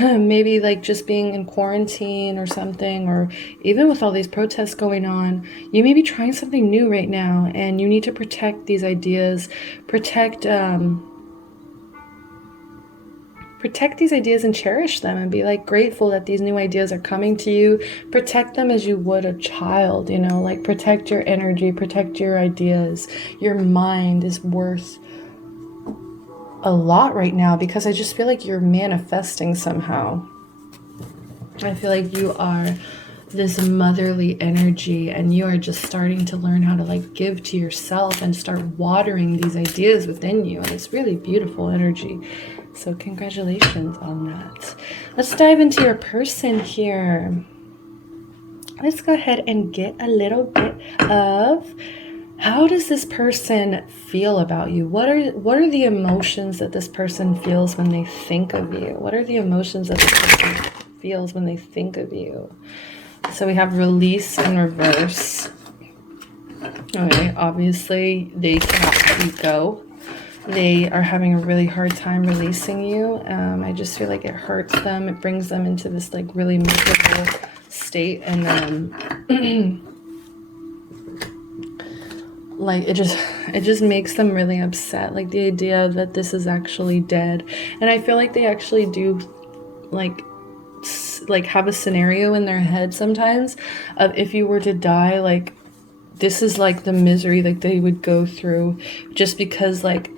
maybe like just being in quarantine or something, or even with all these protests going on, you may be trying something new right now, and you need to protect these ideas, protect these ideas and cherish them, and be like grateful that these new ideas are coming to you. Protect them as you would a child, you know, like protect your energy, protect your ideas. Your mind is worth a lot right now, because I just feel like you're manifesting somehow. I feel like you are this motherly energy, and you are just starting to learn how to like give to yourself and start watering these ideas within you, and it's really beautiful energy. So congratulations on that. Let's dive into your person here. Let's go ahead and get a little bit of How does this person feel about you? What are the emotions that this person feels when they think of you? What are the emotions that this person feels when they think of you? So we have release in reverse. Okay, obviously they cannot let you go. They are having a really hard time releasing you. I just feel like it hurts them. It brings them into this like really miserable state, and then like it just makes them really upset. Like the idea that this is actually dead, and I feel like they actually do like have a scenario in their head sometimes of if you were to die, like this is like the misery like they would go through just because like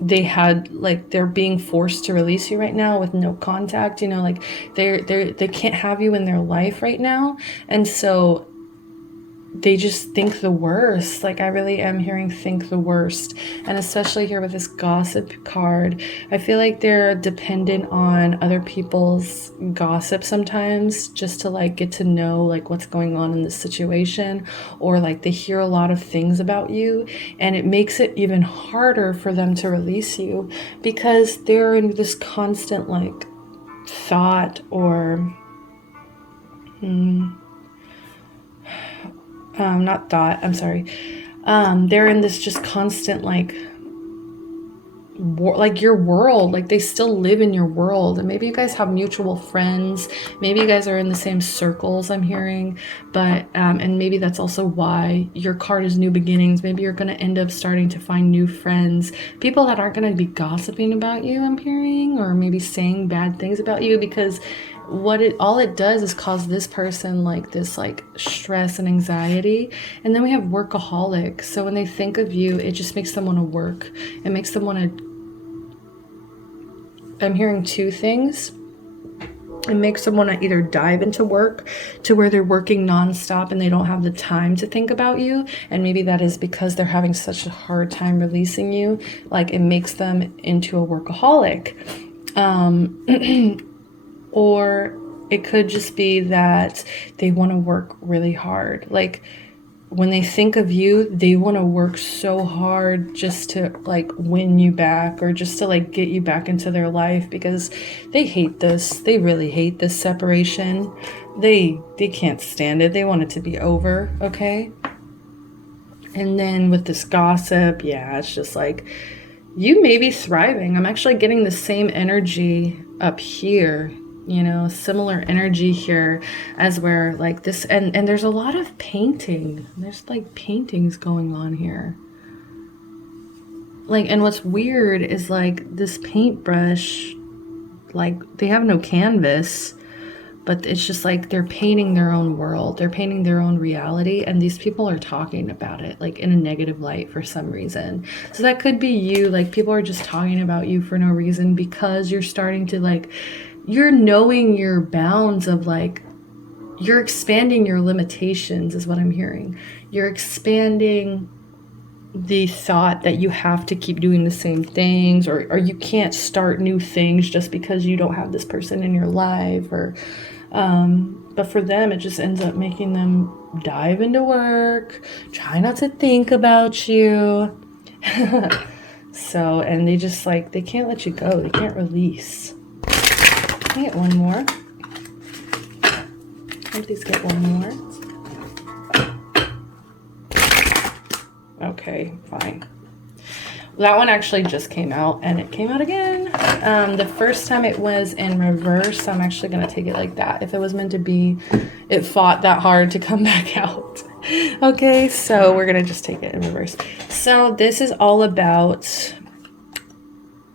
they're being forced to release you right now with no contact, you know, like they can't have you in their life right now, and so they just think the worst. Like I really am hearing think the worst, and especially here with this gossip card, I feel like they're dependent on other people's gossip sometimes just to like get to know like what's going on in this situation, or like they hear a lot of things about you, and it makes it even harder for them to release you because they're in this constant like thought or not thought, I'm sorry. They're in this just constant like like your world, like they still live in your world, and maybe you guys have mutual friends, maybe you guys are in the same circles, I'm hearing, but and maybe that's also why your card is new beginnings. Maybe you're going to end up starting to find new friends, people that aren't going to be gossiping about you, I'm hearing, or maybe saying bad things about you, because all it does is cause this person like this like stress and anxiety. And then we have workaholic, so when they think of you, it just makes them want to work. It makes them want to, I'm hearing two things. It makes them want to either dive into work to where they're working nonstop and they don't have the time to think about you. And maybe that is because they're having such a hard time releasing you. Like it makes them into a workaholic. Or it could just be that they want to work really hard. Like when they think of you, they want to work so hard just to like win you back, or just to like get you back into their life, because they hate this. They really hate this separation. They can't stand it. They want it to be over, okay? And then with this gossip, yeah, it's just like you may be thriving. I'm actually getting the same energy up here, you know, similar energy here as where like this, and there's a lot of painting. There's like paintings going on here. Like, and what's weird is like this paintbrush, like they have no canvas, but it's just like they're painting their own world. They're painting their own reality, and these people are talking about it like in a negative light for some reason. So that could be you. Like people are just talking about you for no reason because you're starting to like, you're knowing your bounds of like, you're expanding your limitations is what I'm hearing. You're expanding the thought that you have to keep doing the same things, or you can't start new things just because you don't have this person in your life, or but for them it just ends up making them dive into work, try not to think about you. So, and they just like, they can't let you go, they can't release. Can I get one more? Please get one more. Okay, fine. That one actually just came out, and it came out again. The first time it was in reverse, so I'm actually going to take it like that. If it was meant to be, it fought that hard to come back out. Okay, so we're going to just take it in reverse. So this is all about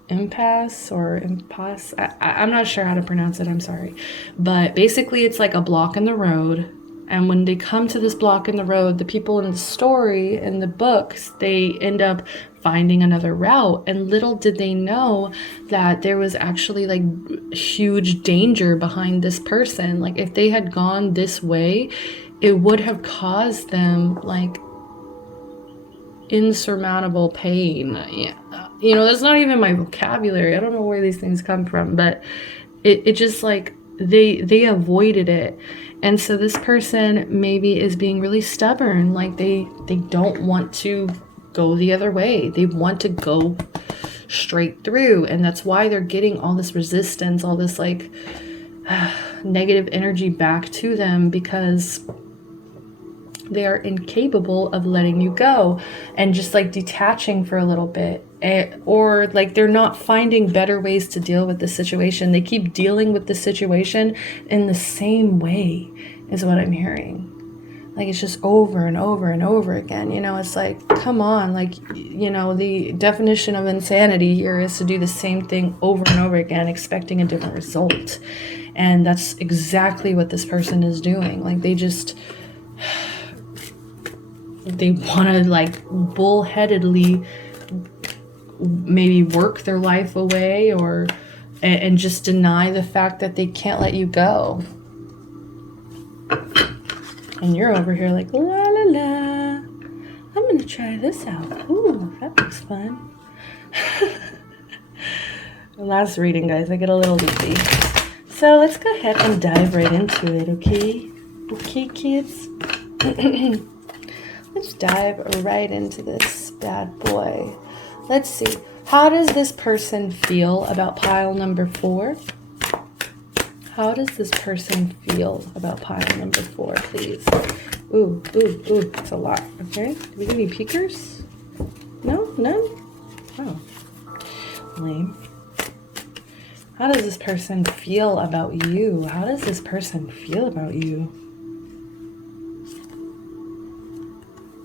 impasse. I'm not sure how to pronounce it, I'm sorry. But basically it's like a block in the road. And when they come to this block in the road, the people in the story, in the books, they end up finding another route. And little did they know that there was actually like huge danger behind this person. Like if they had gone this way, it would have caused them like insurmountable pain. Yeah. You know, that's not even my vocabulary. I don't know where these things come from, but it just like they avoided it. And so this person maybe is being really stubborn, like they don't want to go the other way. They want to go straight through, and that's why they're getting all this resistance, all this like negative energy back to them, because they are incapable of letting you go and just like detaching for a little bit, or like they're not finding better ways to deal with the situation. They keep dealing with the situation in the same way, is what I'm hearing. Like it's just over and over and over again. You know, it's like, come on, like, you know, the definition of insanity here is to do the same thing over and over again, expecting a different result. And that's exactly what this person is doing. Like they want to like bullheadedly maybe work their life away, or and just deny the fact that they can't let you go. And you're over here like, la la la, I'm gonna try this out. Ooh, that looks fun. The last reading, guys, I get a little loopy. So let's go ahead and dive right into it, okay? Okay, kids? Let's dive right into this bad boy. Let's see. How does this person feel about pile number 4? How does this person feel about pile number 4, please? Ooh, ooh, ooh, that's a lot. Okay. Do we get any peekers? No? None? Oh. Lame. How does this person feel about you? How does this person feel about you?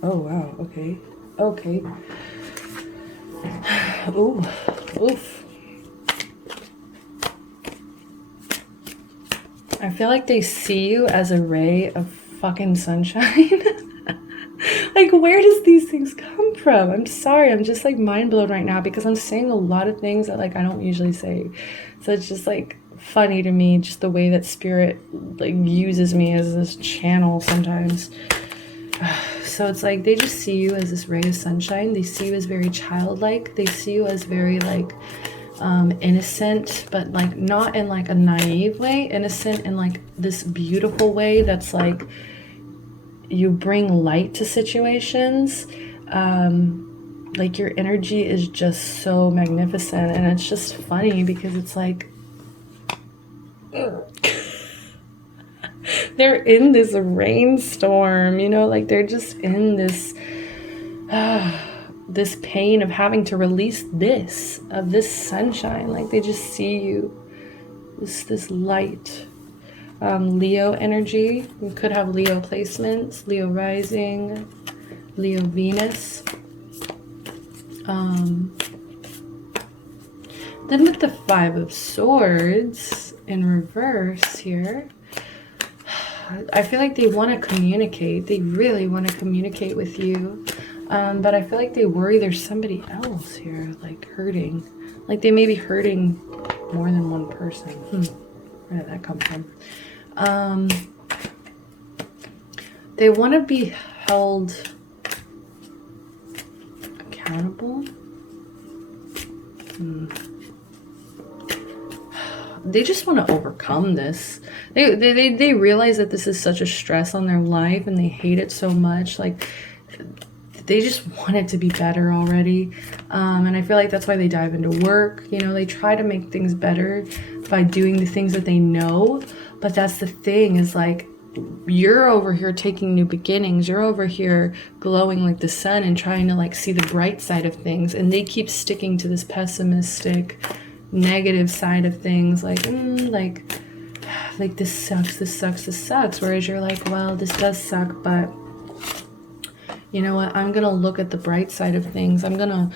Oh, wow. Okay. Okay. Ooh. Oof. I feel like they see you as a ray of fucking sunshine. Like, where does these things come from? I'm sorry. I'm just like mind blown right now because I'm saying a lot of things that like I don't usually say. So it's just like funny to me, just the way that spirit like uses me as this channel sometimes. So it's like they just see you as this ray of sunshine. They see you as very childlike. They see you as very like innocent, but like not in like a naive way. Innocent in like this beautiful way that's like you bring light to situations. Like your energy is just so magnificent, and it's just funny because it's like they're in this rainstorm, you know, like they're just in this this pain of having to release this sunshine. Like they just see you, this light. Leo energy. You could have Leo placements, Leo rising, Leo Venus. Then with the 5 of Swords in reverse here, I feel like they want to communicate. They really want to communicate with you. But I feel like they worry there's somebody else here, like hurting. Like they may be hurting more than one person. Where did that come from? They want to be held accountable. They just want to overcome this. They realize that this is such a stress on their life and they hate it so much. Like they just want it to be better already. And I feel like that's why they dive into work. You know, they try to make things better by doing the things that they know. But that's the thing, is like, you're over here taking new beginnings. You're over here glowing like the sun and trying to like see the bright side of things. And they keep sticking to this pessimistic, negative side of things. Like this sucks, this sucks, this sucks. Whereas you're like, well, this does suck, but you know what? I'm gonna look at the bright side of things. I'm gonna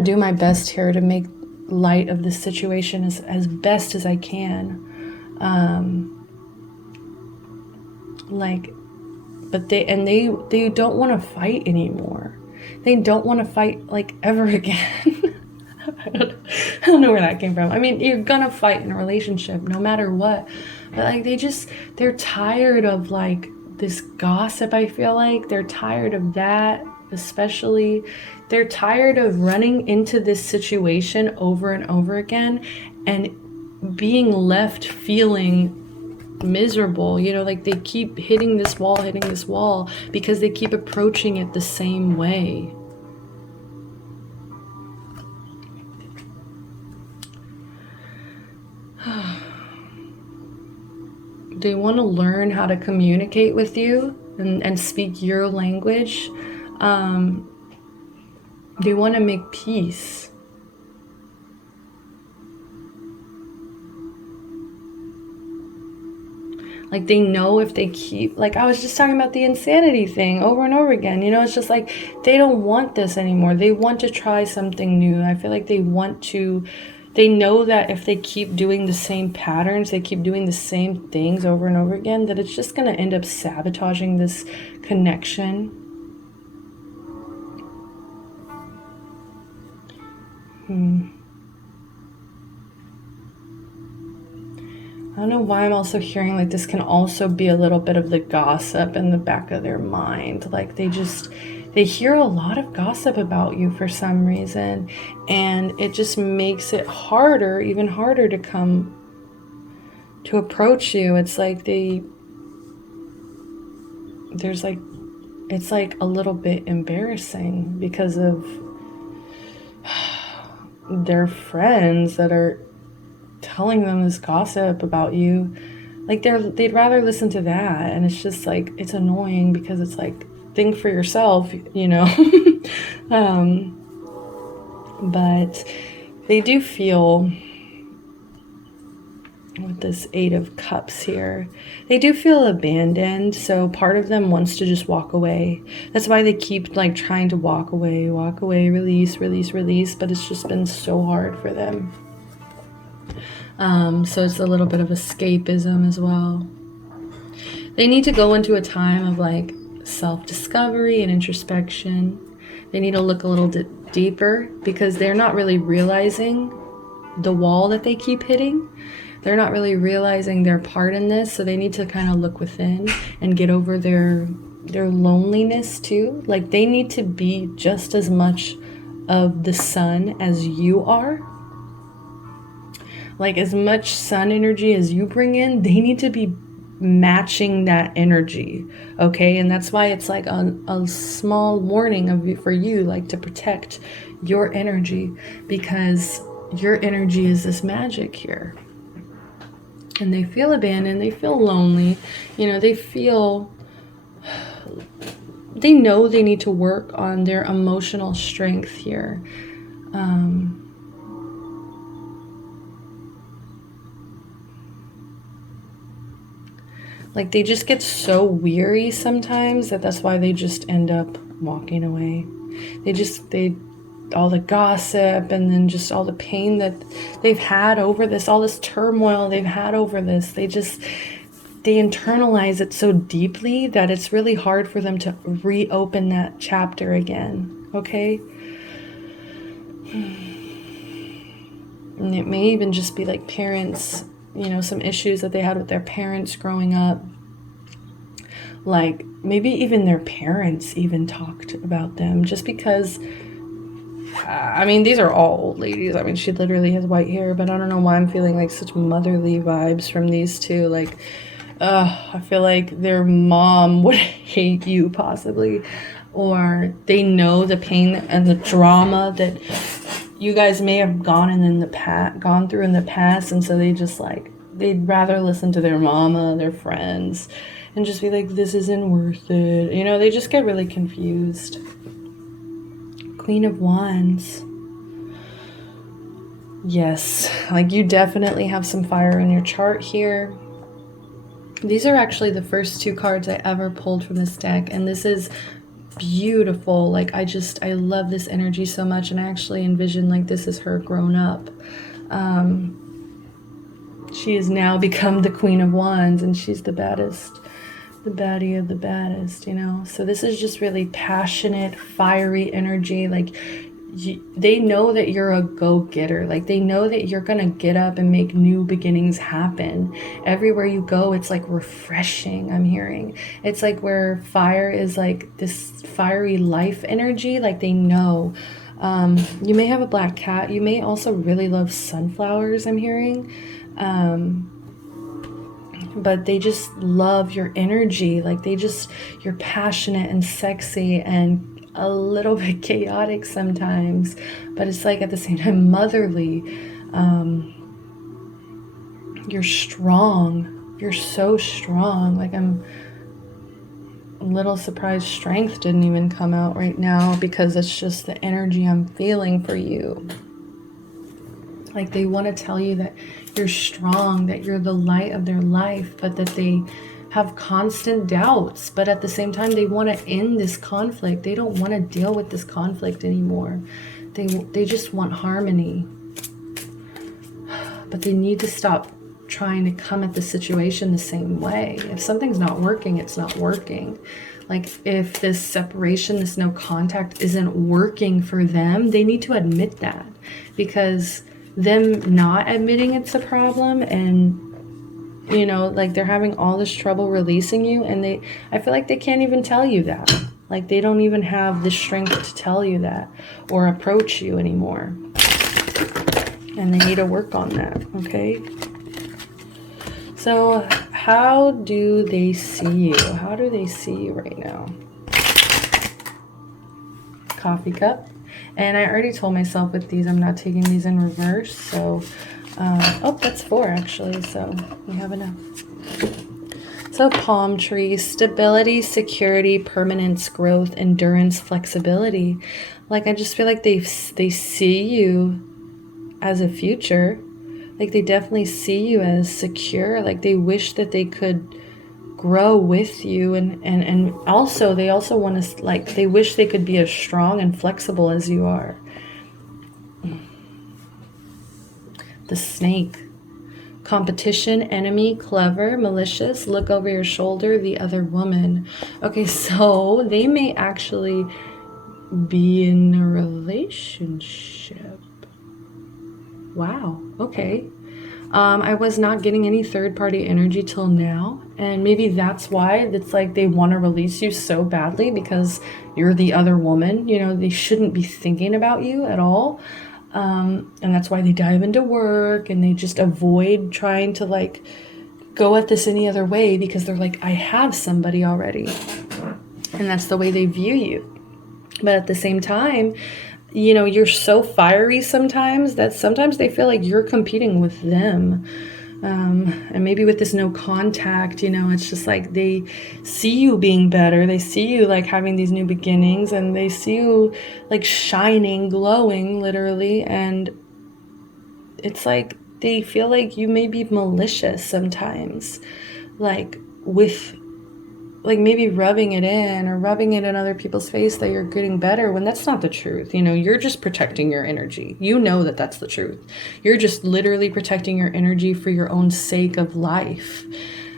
do my best here to make light of this situation as best as I can. But they don't want to fight anymore. They don't want to fight like ever again. I don't know where that came from. I mean, you're gonna fight in a relationship no matter what, but like they're tired of like this gossip. I feel like they're tired of that, especially. They're tired of running into this situation over and over again and being left feeling miserable, you know, like they keep hitting this wall because they keep approaching it the same way. They want to learn how to communicate with you and speak your language. They want to make peace. Like they know if they keep, like I was just talking about the insanity thing over and over again, you know, it's just like they don't want this anymore. They want to try something new. I feel like they know that if they keep doing the same patterns, they keep doing the same things over and over again, that it's just going to end up sabotaging this connection. I don't know why I'm also hearing like this can also be a little bit of the gossip in the back of their mind. Like they hear a lot of gossip about you for some reason, and it just makes it harder, even harder to come to approach you. It's like it's like a little bit embarrassing because of their friends that are telling them this gossip about you. Like they'd rather listen to that, and it's just like it's annoying because it's like, think for yourself, you know. But they do feel, with this 8 of Cups here, they do feel abandoned, so part of them wants to just walk away. That's why they keep like trying to walk away, release, but it's just been so hard for them. So it's a little bit of escapism as well. They need to go into a time of like self-discovery and introspection. They need to look a little bit deeper because they're not really realizing the wall that they keep hitting. They're not really realizing their part in this, so they need to kind of look within and get over their loneliness too. Like they need to be just as much of the sun as you are. Like as much sun energy as you bring in, they need to be matching that energy, okay? And that's why it's like a small warning for you, like to protect your energy, because your energy is this magic here. And they feel abandoned, they feel lonely, you know, they know they need to work on their emotional strength here. Like they just get so weary sometimes that's why they just end up walking away. All the gossip and then just all the pain that they've had over this, all this turmoil they've had over this, they internalize it so deeply that it's really hard for them to reopen that chapter again, okay? And it may even just be like parents, you know, some issues that they had with their parents growing up. Like maybe even their parents even talked about them, just because, I mean, these are all old ladies. I mean, she literally has white hair, but I don't know why I'm feeling like such motherly vibes from these two. Like, I feel like their mom would hate you possibly, or they know the pain and the drama that you guys may have gone through in the past, and so they'd rather listen to their mama, their friends, and just be like, this isn't worth it. You know, they just get really confused. Queen of Wands. Yes, like you definitely have some fire in your chart here. These are actually the first 2 cards I ever pulled from this deck, and this is beautiful. Like I love this energy so much, and I actually envision like this is her grown up. She has now become the Queen of Wands, and she's the baddest, the baddie of the baddest, you know? So this is just really passionate, fiery energy. Like they know that you're a go-getter. Like they know that you're gonna get up and make new beginnings happen. Everywhere you go, it's like refreshing, I'm hearing. It's like where fire is like this fiery life energy. Like they know. You may have a black cat. You may also really love sunflowers, I'm hearing. but they just love your energy. Like you're passionate and sexy and a little bit chaotic sometimes, but it's like at the same time motherly. You're strong. You're so strong. Like I'm a little surprised strength didn't even come out right now, because it's just the energy I'm feeling for you. Like they want to tell you that you're strong, that you're the light of their life, but that they have constant doubts. But at the same time, they want to end this conflict. They don't want to deal with this conflict anymore. They just want harmony. But they need to stop trying to come at the situation the same way. If something's not working, it's not working. Like if this separation, this no contact isn't working for them, they need to admit that, because them not admitting it's a problem, and like they're having all this trouble releasing you, and I feel like they can't even tell you that. Like they don't even have the strength to tell you that or approach you anymore. And they need to work on that, okay? So how do they see you? How do they see you right now? Coffee cup. And I already told myself with these, I'm not taking these in reverse. So, oh, that's 4 actually. So we have enough. So palm tree, stability, security, permanence, growth, endurance, flexibility. Like I just feel like they see you as a future. Like they definitely see you as secure. Like they wish that they could grow with you, and also they also want to, like, they wish they could be as strong and flexible as you are. The snake. Competition, enemy, clever, malicious, look over your shoulder, the other woman. Okay, so they may actually be in a relationship. Wow, okay. I was not getting any third-party energy till now, and maybe that's why it's like they want to release you so badly, because you're the other woman. They shouldn't be thinking about you at all, and that's why they dive into work and they just avoid trying to like go at this any other way, because they're like, I have somebody already, and that's the way they view you. But at the same time, you're so fiery sometimes that sometimes they feel like you're competing with them. And maybe with this no contact, it's just like they see you being better. They see you like having these new beginnings, and they see you like shining, glowing, literally. And it's like they feel like you may be malicious sometimes, like with like maybe rubbing it in other people's face that you're getting better, when that's not the truth. You're just protecting your energy. That that's the truth. You're just literally protecting your energy for your own sake of life.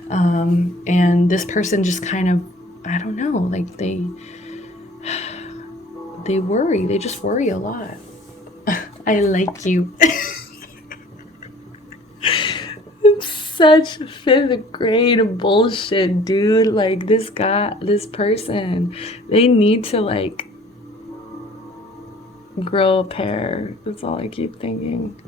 And this person just kind of, I don't know, like they worry. They just worry a lot. I like you. Such 5th grade bullshit, dude. Like this person, they need to like grow a pair. That's all I keep thinking.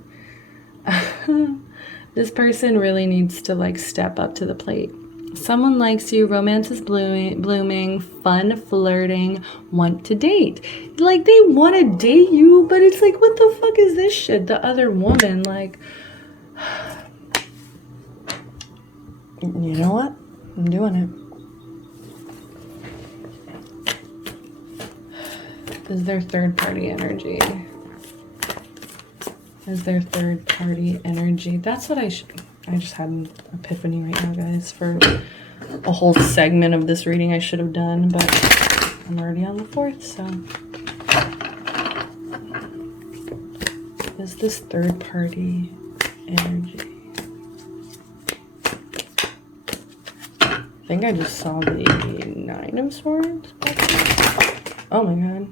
This person really needs to like step up to the plate. Someone likes you, romance is blooming, fun, flirting, want to date. Like they want to date you, but it's like, what the fuck is this shit? The other woman, like, you know what? I'm doing it. Is there third-party energy? That's what I just had an epiphany right now, guys, for a whole segment of this reading I should have done, but I'm already on the 4th, so. Is this third-party energy? I think I just saw the 9 of Swords. Oh my god.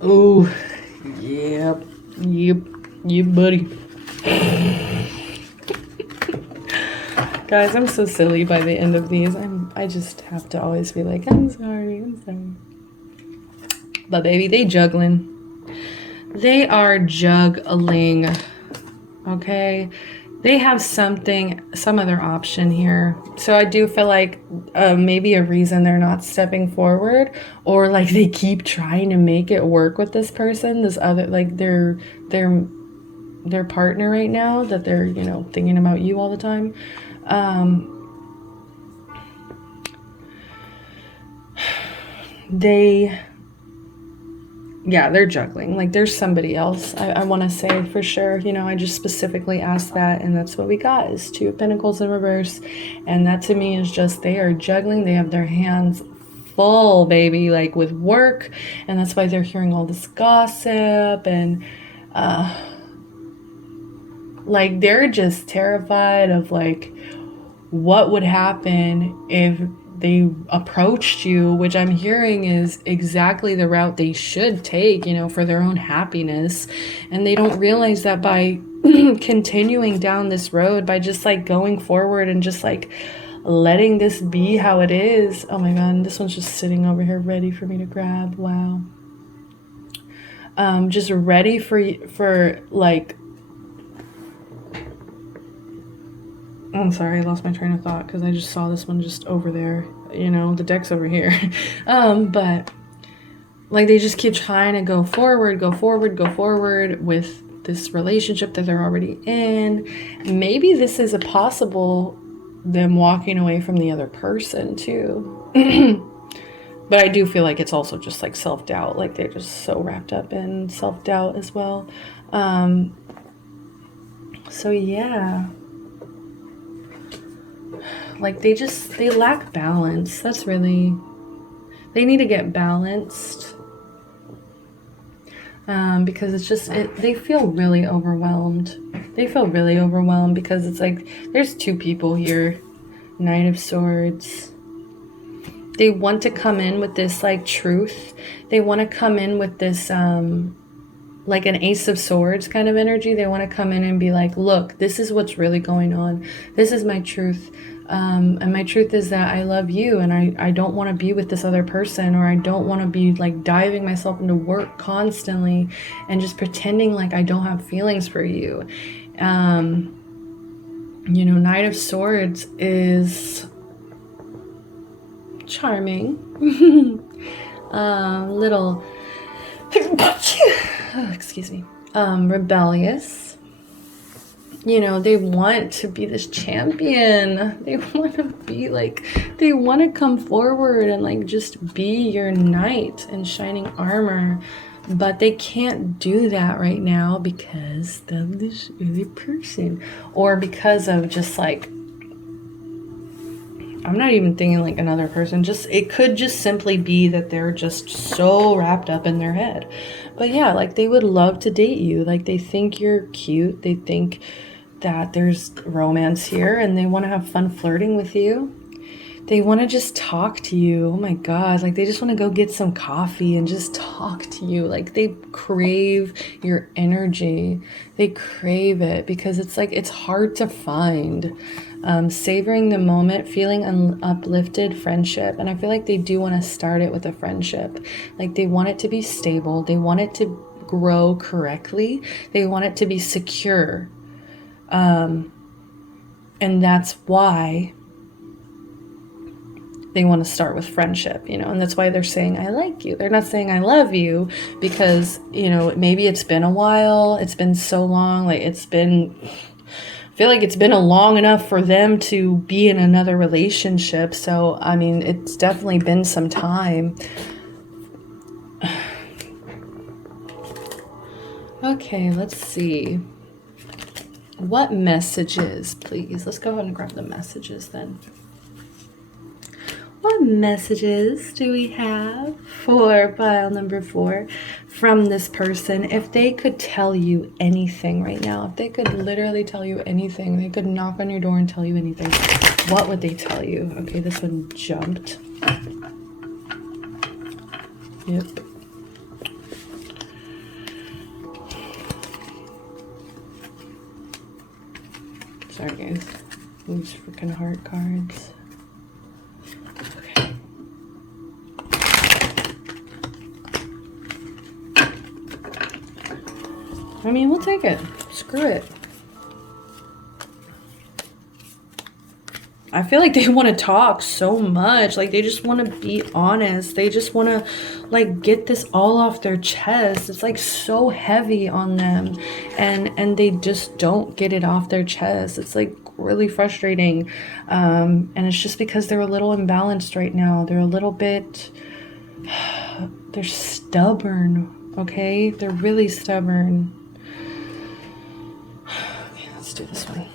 Oh, yep, buddy. Guys, I'm so silly by the end of these. I just have to always be like, I'm sorry. But baby, they juggling. They are juggling. Okay? They have something, some other option here. So I do feel like maybe a reason they're not stepping forward, or like they keep trying to make it work with this person, this other, like their partner right now, that they're, you know, thinking about you all the time. They're juggling. Like there's somebody else, I want to say for sure. You know, I just specifically asked that, and that's what we got, is Two of Pentacles in reverse. And that to me is just, they are juggling. They have their hands full, baby, like with work. And that's why they're hearing all this gossip. And like they're just terrified of like what would happen if they approached you, which I'm hearing is exactly the route they should take, you know, for their own happiness. And they don't realize that by continuing down this road, by just like going forward and just like letting this be how it is. Oh my God, this one's just sitting over here ready for me to grab. Wow. Just ready for like, I'm sorry, I lost my train of thought because I just saw this one just over there. You know, the deck's over here. But like they just keep trying to go forward with this relationship that they're already in. Maybe this is a possible them walking away from the other person too. But I do feel like it's also just like self-doubt. Like they're just so wrapped up in self-doubt as well. So yeah. Like they lack balance. That's really, they need to get balanced. Because it's just, they feel really overwhelmed. They feel really overwhelmed because it's like, there's two people here. Knight of Swords. They want to come in with this like truth. They want to come in with this, like an Ace of Swords kind of energy. They want to come in and be like, look, this is what's really going on. This is my truth. And my truth is that I love you, and I don't want to be with this other person, or I don't want to be like diving myself into work constantly and just pretending like I don't have feelings for you. You know, Knight of Swords is charming, little, excuse me, rebellious. You know, they want to be this champion. They want to be like, they want to come forward and like just be your knight in shining armor. But they can't do that right now because of this other person. Or because of just like, I'm not even thinking like another person. Just, it could just simply be that they're just so wrapped up in their head. But yeah, like they would love to date you. Like they think you're cute. They think that there's romance here, and they want to have fun flirting with you. They want to just talk to you. Oh my God. Like they just want to go get some coffee and just talk to you. Like they crave your energy. They crave it because it's like, it's hard to find. Savoring the moment, feeling uplifted, friendship. And I feel like they do want to start it with a friendship. Like they want it to be stable. They want it to grow correctly. They want it to be secure. And that's why they want to start with friendship, you know, and that's why they're saying, I like you. They're not saying I love you because, you know, maybe it's been a while. It's been so long. Like I feel like it's been a long enough for them to be in another relationship. So, I mean, it's definitely been some time. Okay, let's see. What messages, please? Let's go ahead and grab the messages then. What messages do we have for pile number 4 from this person? If they could tell you anything right now, if they could literally tell you anything, they could knock on your door and tell you anything, what would they tell you? Okay, this one jumped. Yep. Sorry guys, these freaking heart cards. Okay. I mean, we'll take it. Screw it. I feel like they want to talk so much. Like they just want to be honest. They just want to like get this all off their chest. It's like so heavy on them, and they just don't get it off their chest. It's like really frustrating. And it's just because they're a little imbalanced right now. They're a little bit they're stubborn, okay? They're really stubborn. Okay, let's do this one.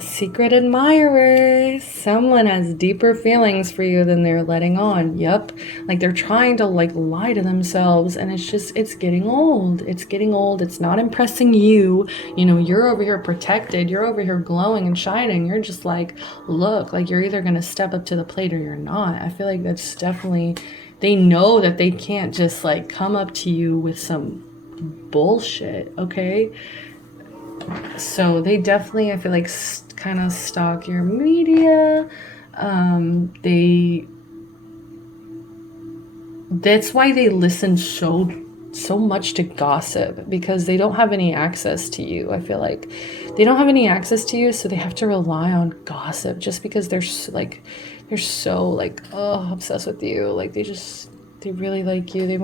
Secret admirers. Someone has deeper feelings for you than they're letting on. Yep. Like they're trying to like lie to themselves, and it's getting old. It's getting old. It's not impressing you. You know, you're over here protected. You're over here glowing and shining. You're just like, look, like you're either going to step up to the plate or you're not. I feel like that's definitely, they know that they can't just like come up to you with some bullshit, okay? So they definitely, I feel like, kind of stalk your media. That's why they listen so much to gossip, because they don't have any access to you. I feel like they don't have any access to you, so they have to rely on gossip just because they're so like, oh, obsessed with you. Like they really like you. They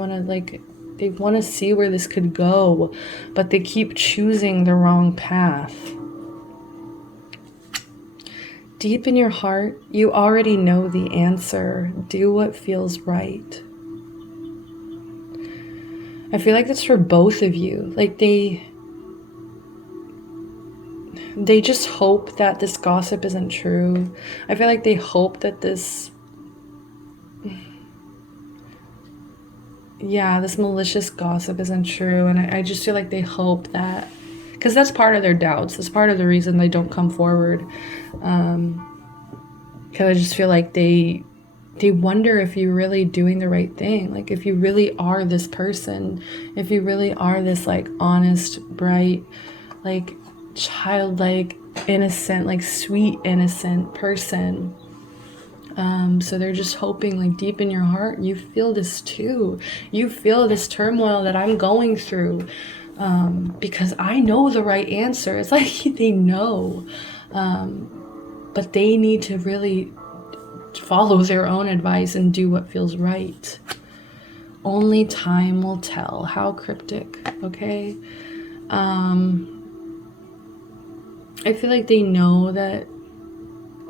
want to see where this could go, but they keep choosing the wrong path. Deep in your heart, you already know the answer. Do what feels right. I feel like that's for both of you. Like they just hope that this gossip isn't true. I feel like they hope that this malicious gossip isn't true. And I just feel like they hope that, because that's part of their doubts. That's part of the reason they don't come forward. Because I just feel like they wonder if you're really doing the right thing. Like if you really are this person, if you really are this like honest, bright, like childlike, innocent, like sweet, innocent person. So they're just hoping, like deep in your heart, you feel this too. You feel this turmoil that I'm going through, because I know the right answer. It's like they know, but they need to really follow their own advice and do what feels right. Only time will tell. How cryptic, okay? I feel like they know that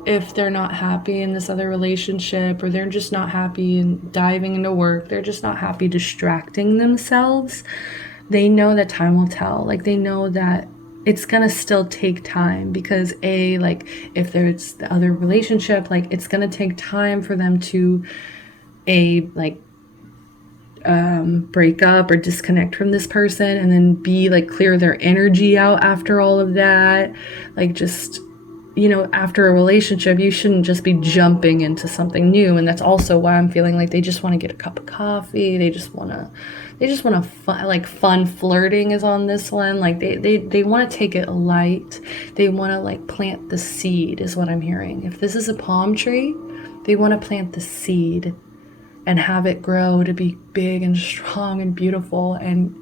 if they're not happy in this other relationship, or they're just not happy in diving into work, they're just not happy distracting themselves, they know that time will tell. Like they know that it's gonna still take time, because like if there's the other relationship, like it's gonna take time for them to break up or disconnect from this person, and then like clear their energy out after all of that. Like just, you know, after a relationship, you shouldn't just be jumping into something new. And that's also why I'm feeling like they just want to get a cup of coffee. They just want to fun flirting is on this one. Like they want to take it light. They want to like plant the seed is what I'm hearing. If this is a palm tree, they want to plant the seed and have it grow to be big and strong and beautiful. And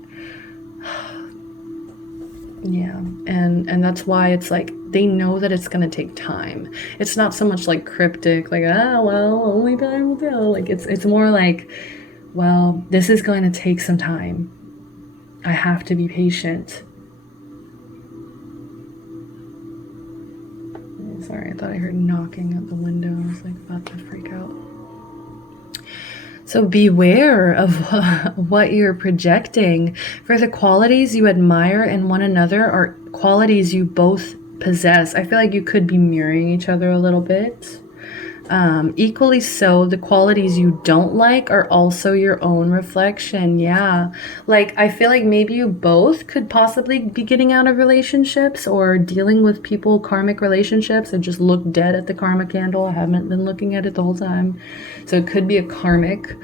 yeah, and that's why it's like they know that it's gonna take time. It's not so much like cryptic, like well, only time will tell. Like it's more like, well, this is going to take some time. I have to be patient. Sorry, I thought I heard knocking at the window. I was like about to freak out. So beware of what you're projecting. For the qualities you admire in one another are qualities you both possess. I feel like you could be mirroring each other a little bit. Equally so, the qualities you don't like are also your own reflection. Yeah. Like, I feel like maybe you both could possibly be getting out of relationships or dealing with people, karmic relationships, and just look dead at the karma candle. I haven't been looking at it the whole time. So it could be a karmic.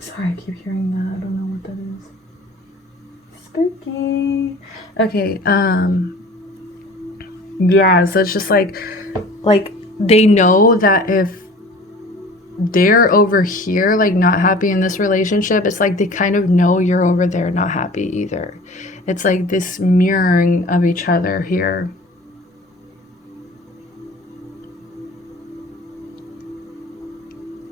Sorry, I keep hearing that. I don't know what that is. Spooky. Okay, yeah, so it's just like they know that if they're over here like not happy in this relationship, it's like they kind of know you're over there not happy either. It's like this mirroring of each other here.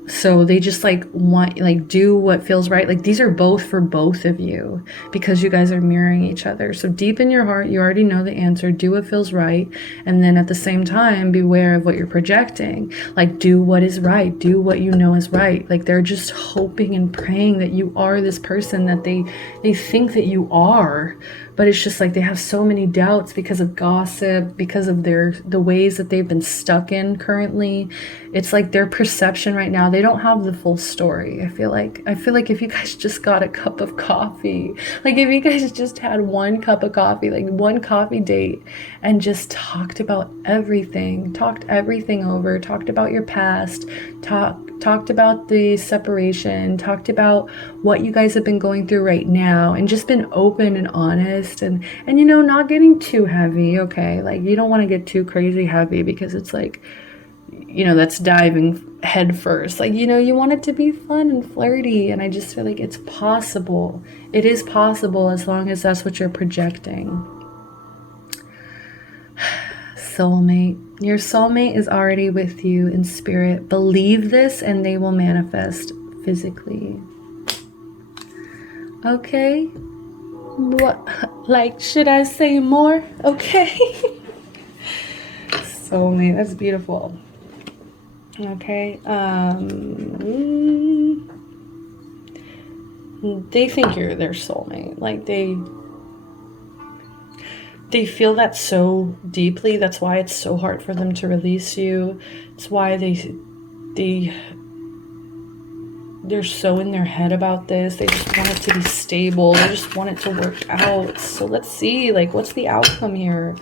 So they just like want, like, do what feels right. Like these are both for both of you because you guys are mirroring each other. So deep in your heart, you already know the answer. Do what feels right. And then at the same time, beware of what you're projecting. Like do what is right. Do what you know is right. Like they're just hoping and praying that you are this person that they think that you are. But it's just like they have so many doubts because of gossip, because of the ways that they've been stuck in currently. It's like their perception right now, they don't have the full story. I feel like if you guys just got a cup of coffee, like if you guys just had one cup of coffee, like one coffee date, and just talked about everything, talked everything over, talked about your past, talked about the separation, talked about what you guys have been going through right now, and just been open and honest, and you know, not getting too heavy. Okay, like you don't want to get too crazy heavy because it's like, you know, that's diving head first. Like, you know, you want it to be fun and flirty, and I just feel like it's possible. It is possible as long as that's what you're projecting. Soulmate. Your soulmate is already with you in spirit. Believe this and they will manifest physically. Okay. What? Like, should I say more? Okay. Soulmate. That's beautiful. Okay. They think you're their soulmate. Like they feel that so deeply. That's why it's so hard for them to release you. It's why they're so in their head about this. They just want it to be stable. They just want it to work out. So let's see, like, what's the outcome here?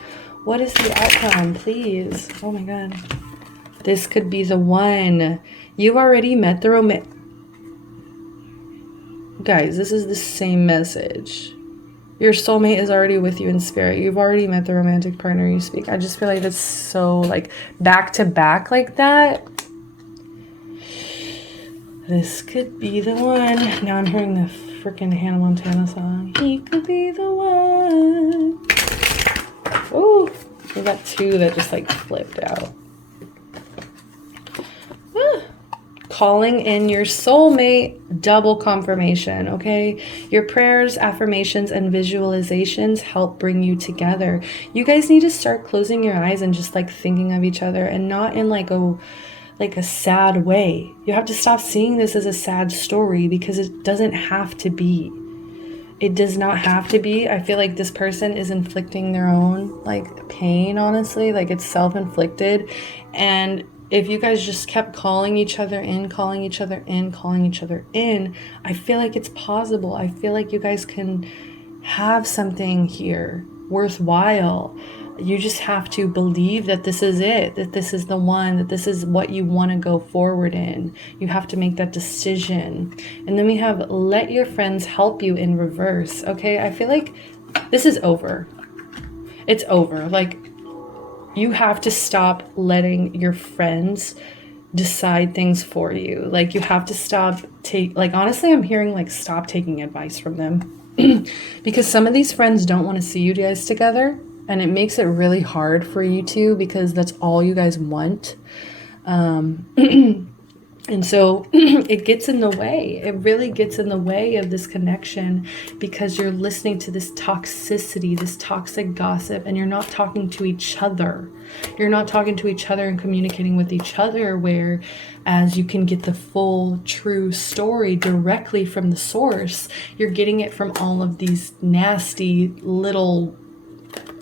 What is the outcome, please? Oh my God. This could be the one. You've already met the Guys, this is the same message. Your soulmate is already with you in spirit. You've already met the romantic partner you speak. I just feel like it's so like back to back like that. This could be the one. Now I'm hearing the freaking Hannah Montana song. He could be the one. Oh, we got two that just like flipped out. Calling in your soulmate, double confirmation, okay? Your prayers, affirmations, and visualizations help bring you together. You guys need to start closing your eyes and just like thinking of each other, and not in like a sad way. You have to stop seeing this as a sad story because it doesn't have to be. It does not have to be. I feel like this person is inflicting their own like pain, honestly. Like it's self-inflicted. And if you guys just kept calling each other in, I feel like it's possible. I feel like you guys can have something here worthwhile. You just have to believe that this is it, that this is the one, that this is what you want to go forward in. You have to make that decision. And then we have let your friends help you in reverse. Okay, I feel like this is over. It's over. Like, you have to stop letting your friends decide things for you. Like, you have to stop honestly, I'm hearing like stop taking advice from them because some of these friends don't want to see you guys together, and it makes it really hard for you two because that's all you guys want. And so it gets in the way. It really gets in the way of this connection because you're listening to this toxicity, this toxic gossip, and you're not talking to each other. You're not talking to each other and communicating with each other, whereas you can get the full, true story directly from the source. You're getting it from all of these nasty little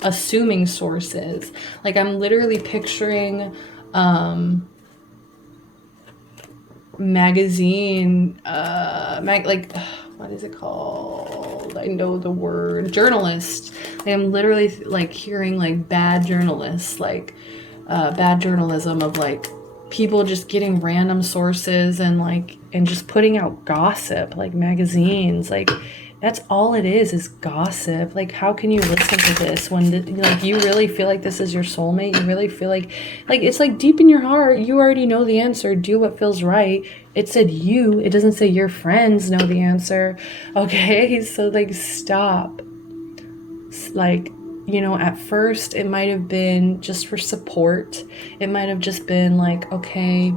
assuming sources. Like, I'm literally picturing magazine, what is it called? I know the word, journalist. I'm literally like hearing like bad journalists, like bad journalism of like people just getting random sources and just putting out gossip, like magazines. Like, that's all it is gossip. Like, how can you listen to this when you really feel like this is your soulmate? You really feel like it's like deep in your heart, you already know the answer. Do what feels right. It said you. It doesn't say your friends know the answer. Okay, so like stop. Like, you know, at first it might have been just for support. It might have just been like, okay,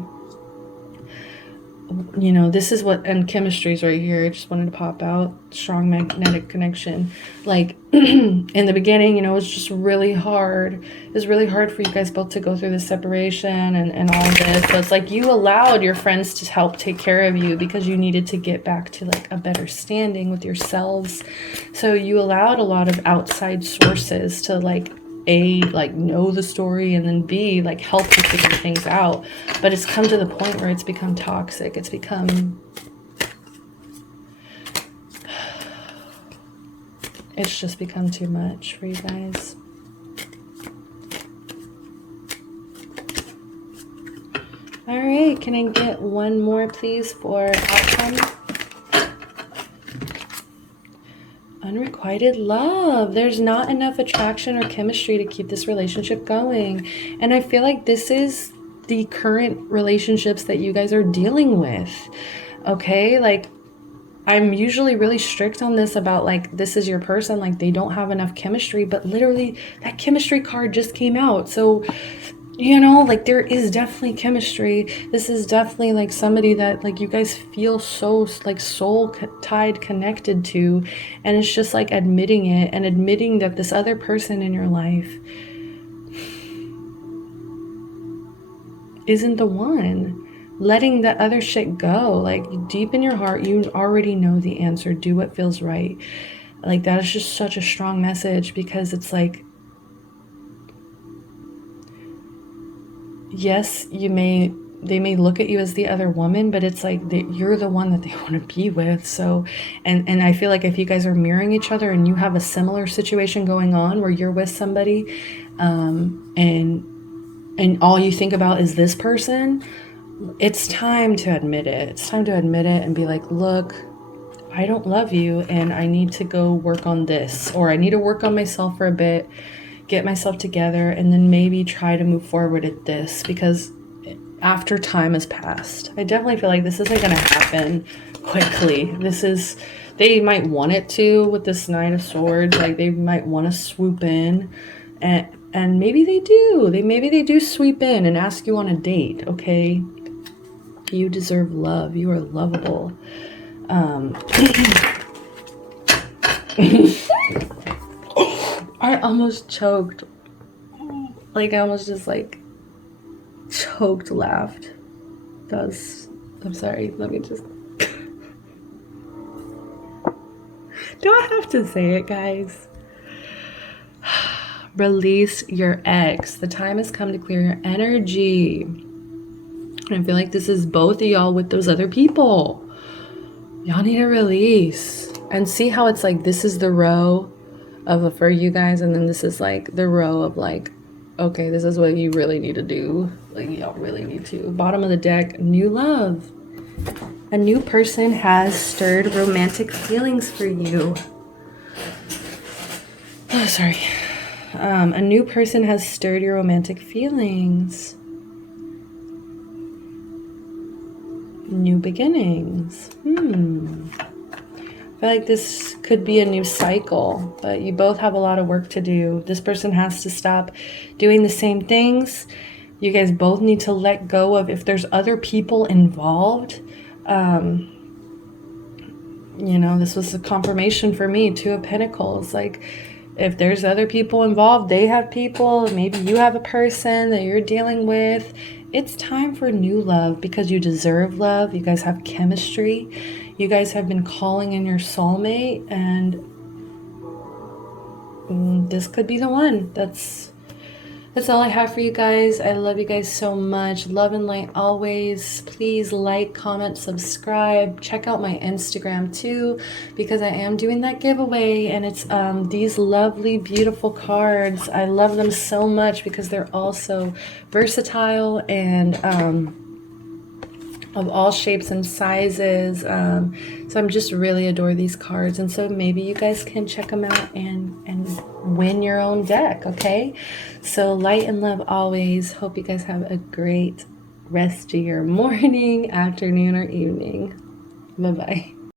you know, this is what, and chemistry's right here. I just wanted to pop out strong magnetic connection. Like in the beginning, you know, it was just really hard. It was really hard for you guys both to go through the separation and all this. So it's like you allowed your friends to help take care of you because you needed to get back to like a better standing with yourselves. So you allowed a lot of outside sources to like A, like know the story, and then B, like help you figure things out. But it's come to the point where it's become toxic. It's just become too much for you guys. All right, can I get one more please for outcome? Unrequited love. There's not enough attraction or chemistry to keep this relationship going. And I feel like this is the current relationships that you guys are dealing with. Okay, like I'm usually really strict on this about like, this is your person, like they don't have enough chemistry, but literally that chemistry card just came out. So, you know, like there is definitely chemistry. This is definitely like somebody that like you guys feel so like soul tied connected to. And it's just like admitting it and admitting that this other person in your life isn't the one. Letting that other shit go. Like deep in your heart, you already know the answer. Do what feels right. Like that is just such a strong message, because it's like, yes, they may look at you as the other woman, but it's like you're the one that they want to be with. So, and I feel like if you guys are mirroring each other and you have a similar situation going on where you're with somebody, and all you think about is this person, it's time to admit it. It's time to admit it and be like, look, I don't love you and I need to go work on this, or I need to work on myself for a bit, get myself together, and then maybe try to move forward at this, because after time has passed, I definitely feel like this isn't going to happen quickly. They might want it to with this Knight of Swords, like they might want to swoop in, and maybe they do. Maybe they do sweep in and ask you on a date, okay? You deserve love. You are lovable. I almost choked. Like I almost just like choked, laughed. I'm sorry. Let me just. Do I have to say it, guys? Release your ex. The time has come to clear your energy. I feel like this is both of y'all with those other people. Y'all need to release. And see how it's like, this is the row of for you guys, and then this is like the row of like, okay, this is what you really need to do. Like y'all really need to. Bottom of the deck, new love. A new person has stirred romantic feelings for you. Oh, sorry. A new person has stirred your romantic feelings. New beginnings. I feel like this could be a new cycle, but you both have a lot of work to do. This person has to stop doing the same things. You guys both need to let go of, if there's other people involved. You know, this was a confirmation for me, Two of Pentacles. Like, if there's other people involved, they have people, maybe you have a person that you're dealing with. It's time for new love, because you deserve love. You guys have chemistry. You guys have been calling in your soulmate, and this could be the one. That's all I have for you guys. I love you guys so much. Love and light always. Please like, comment, subscribe. Check out my Instagram too, because I am doing that giveaway, and it's these lovely, beautiful cards. I love them so much because they're all so versatile and of all shapes and sizes. So I'm just really adore these cards, and so maybe you guys can check them out and win your own deck, okay? So light and love always. Hope you guys have a great rest of your morning, afternoon, or evening. Bye-bye.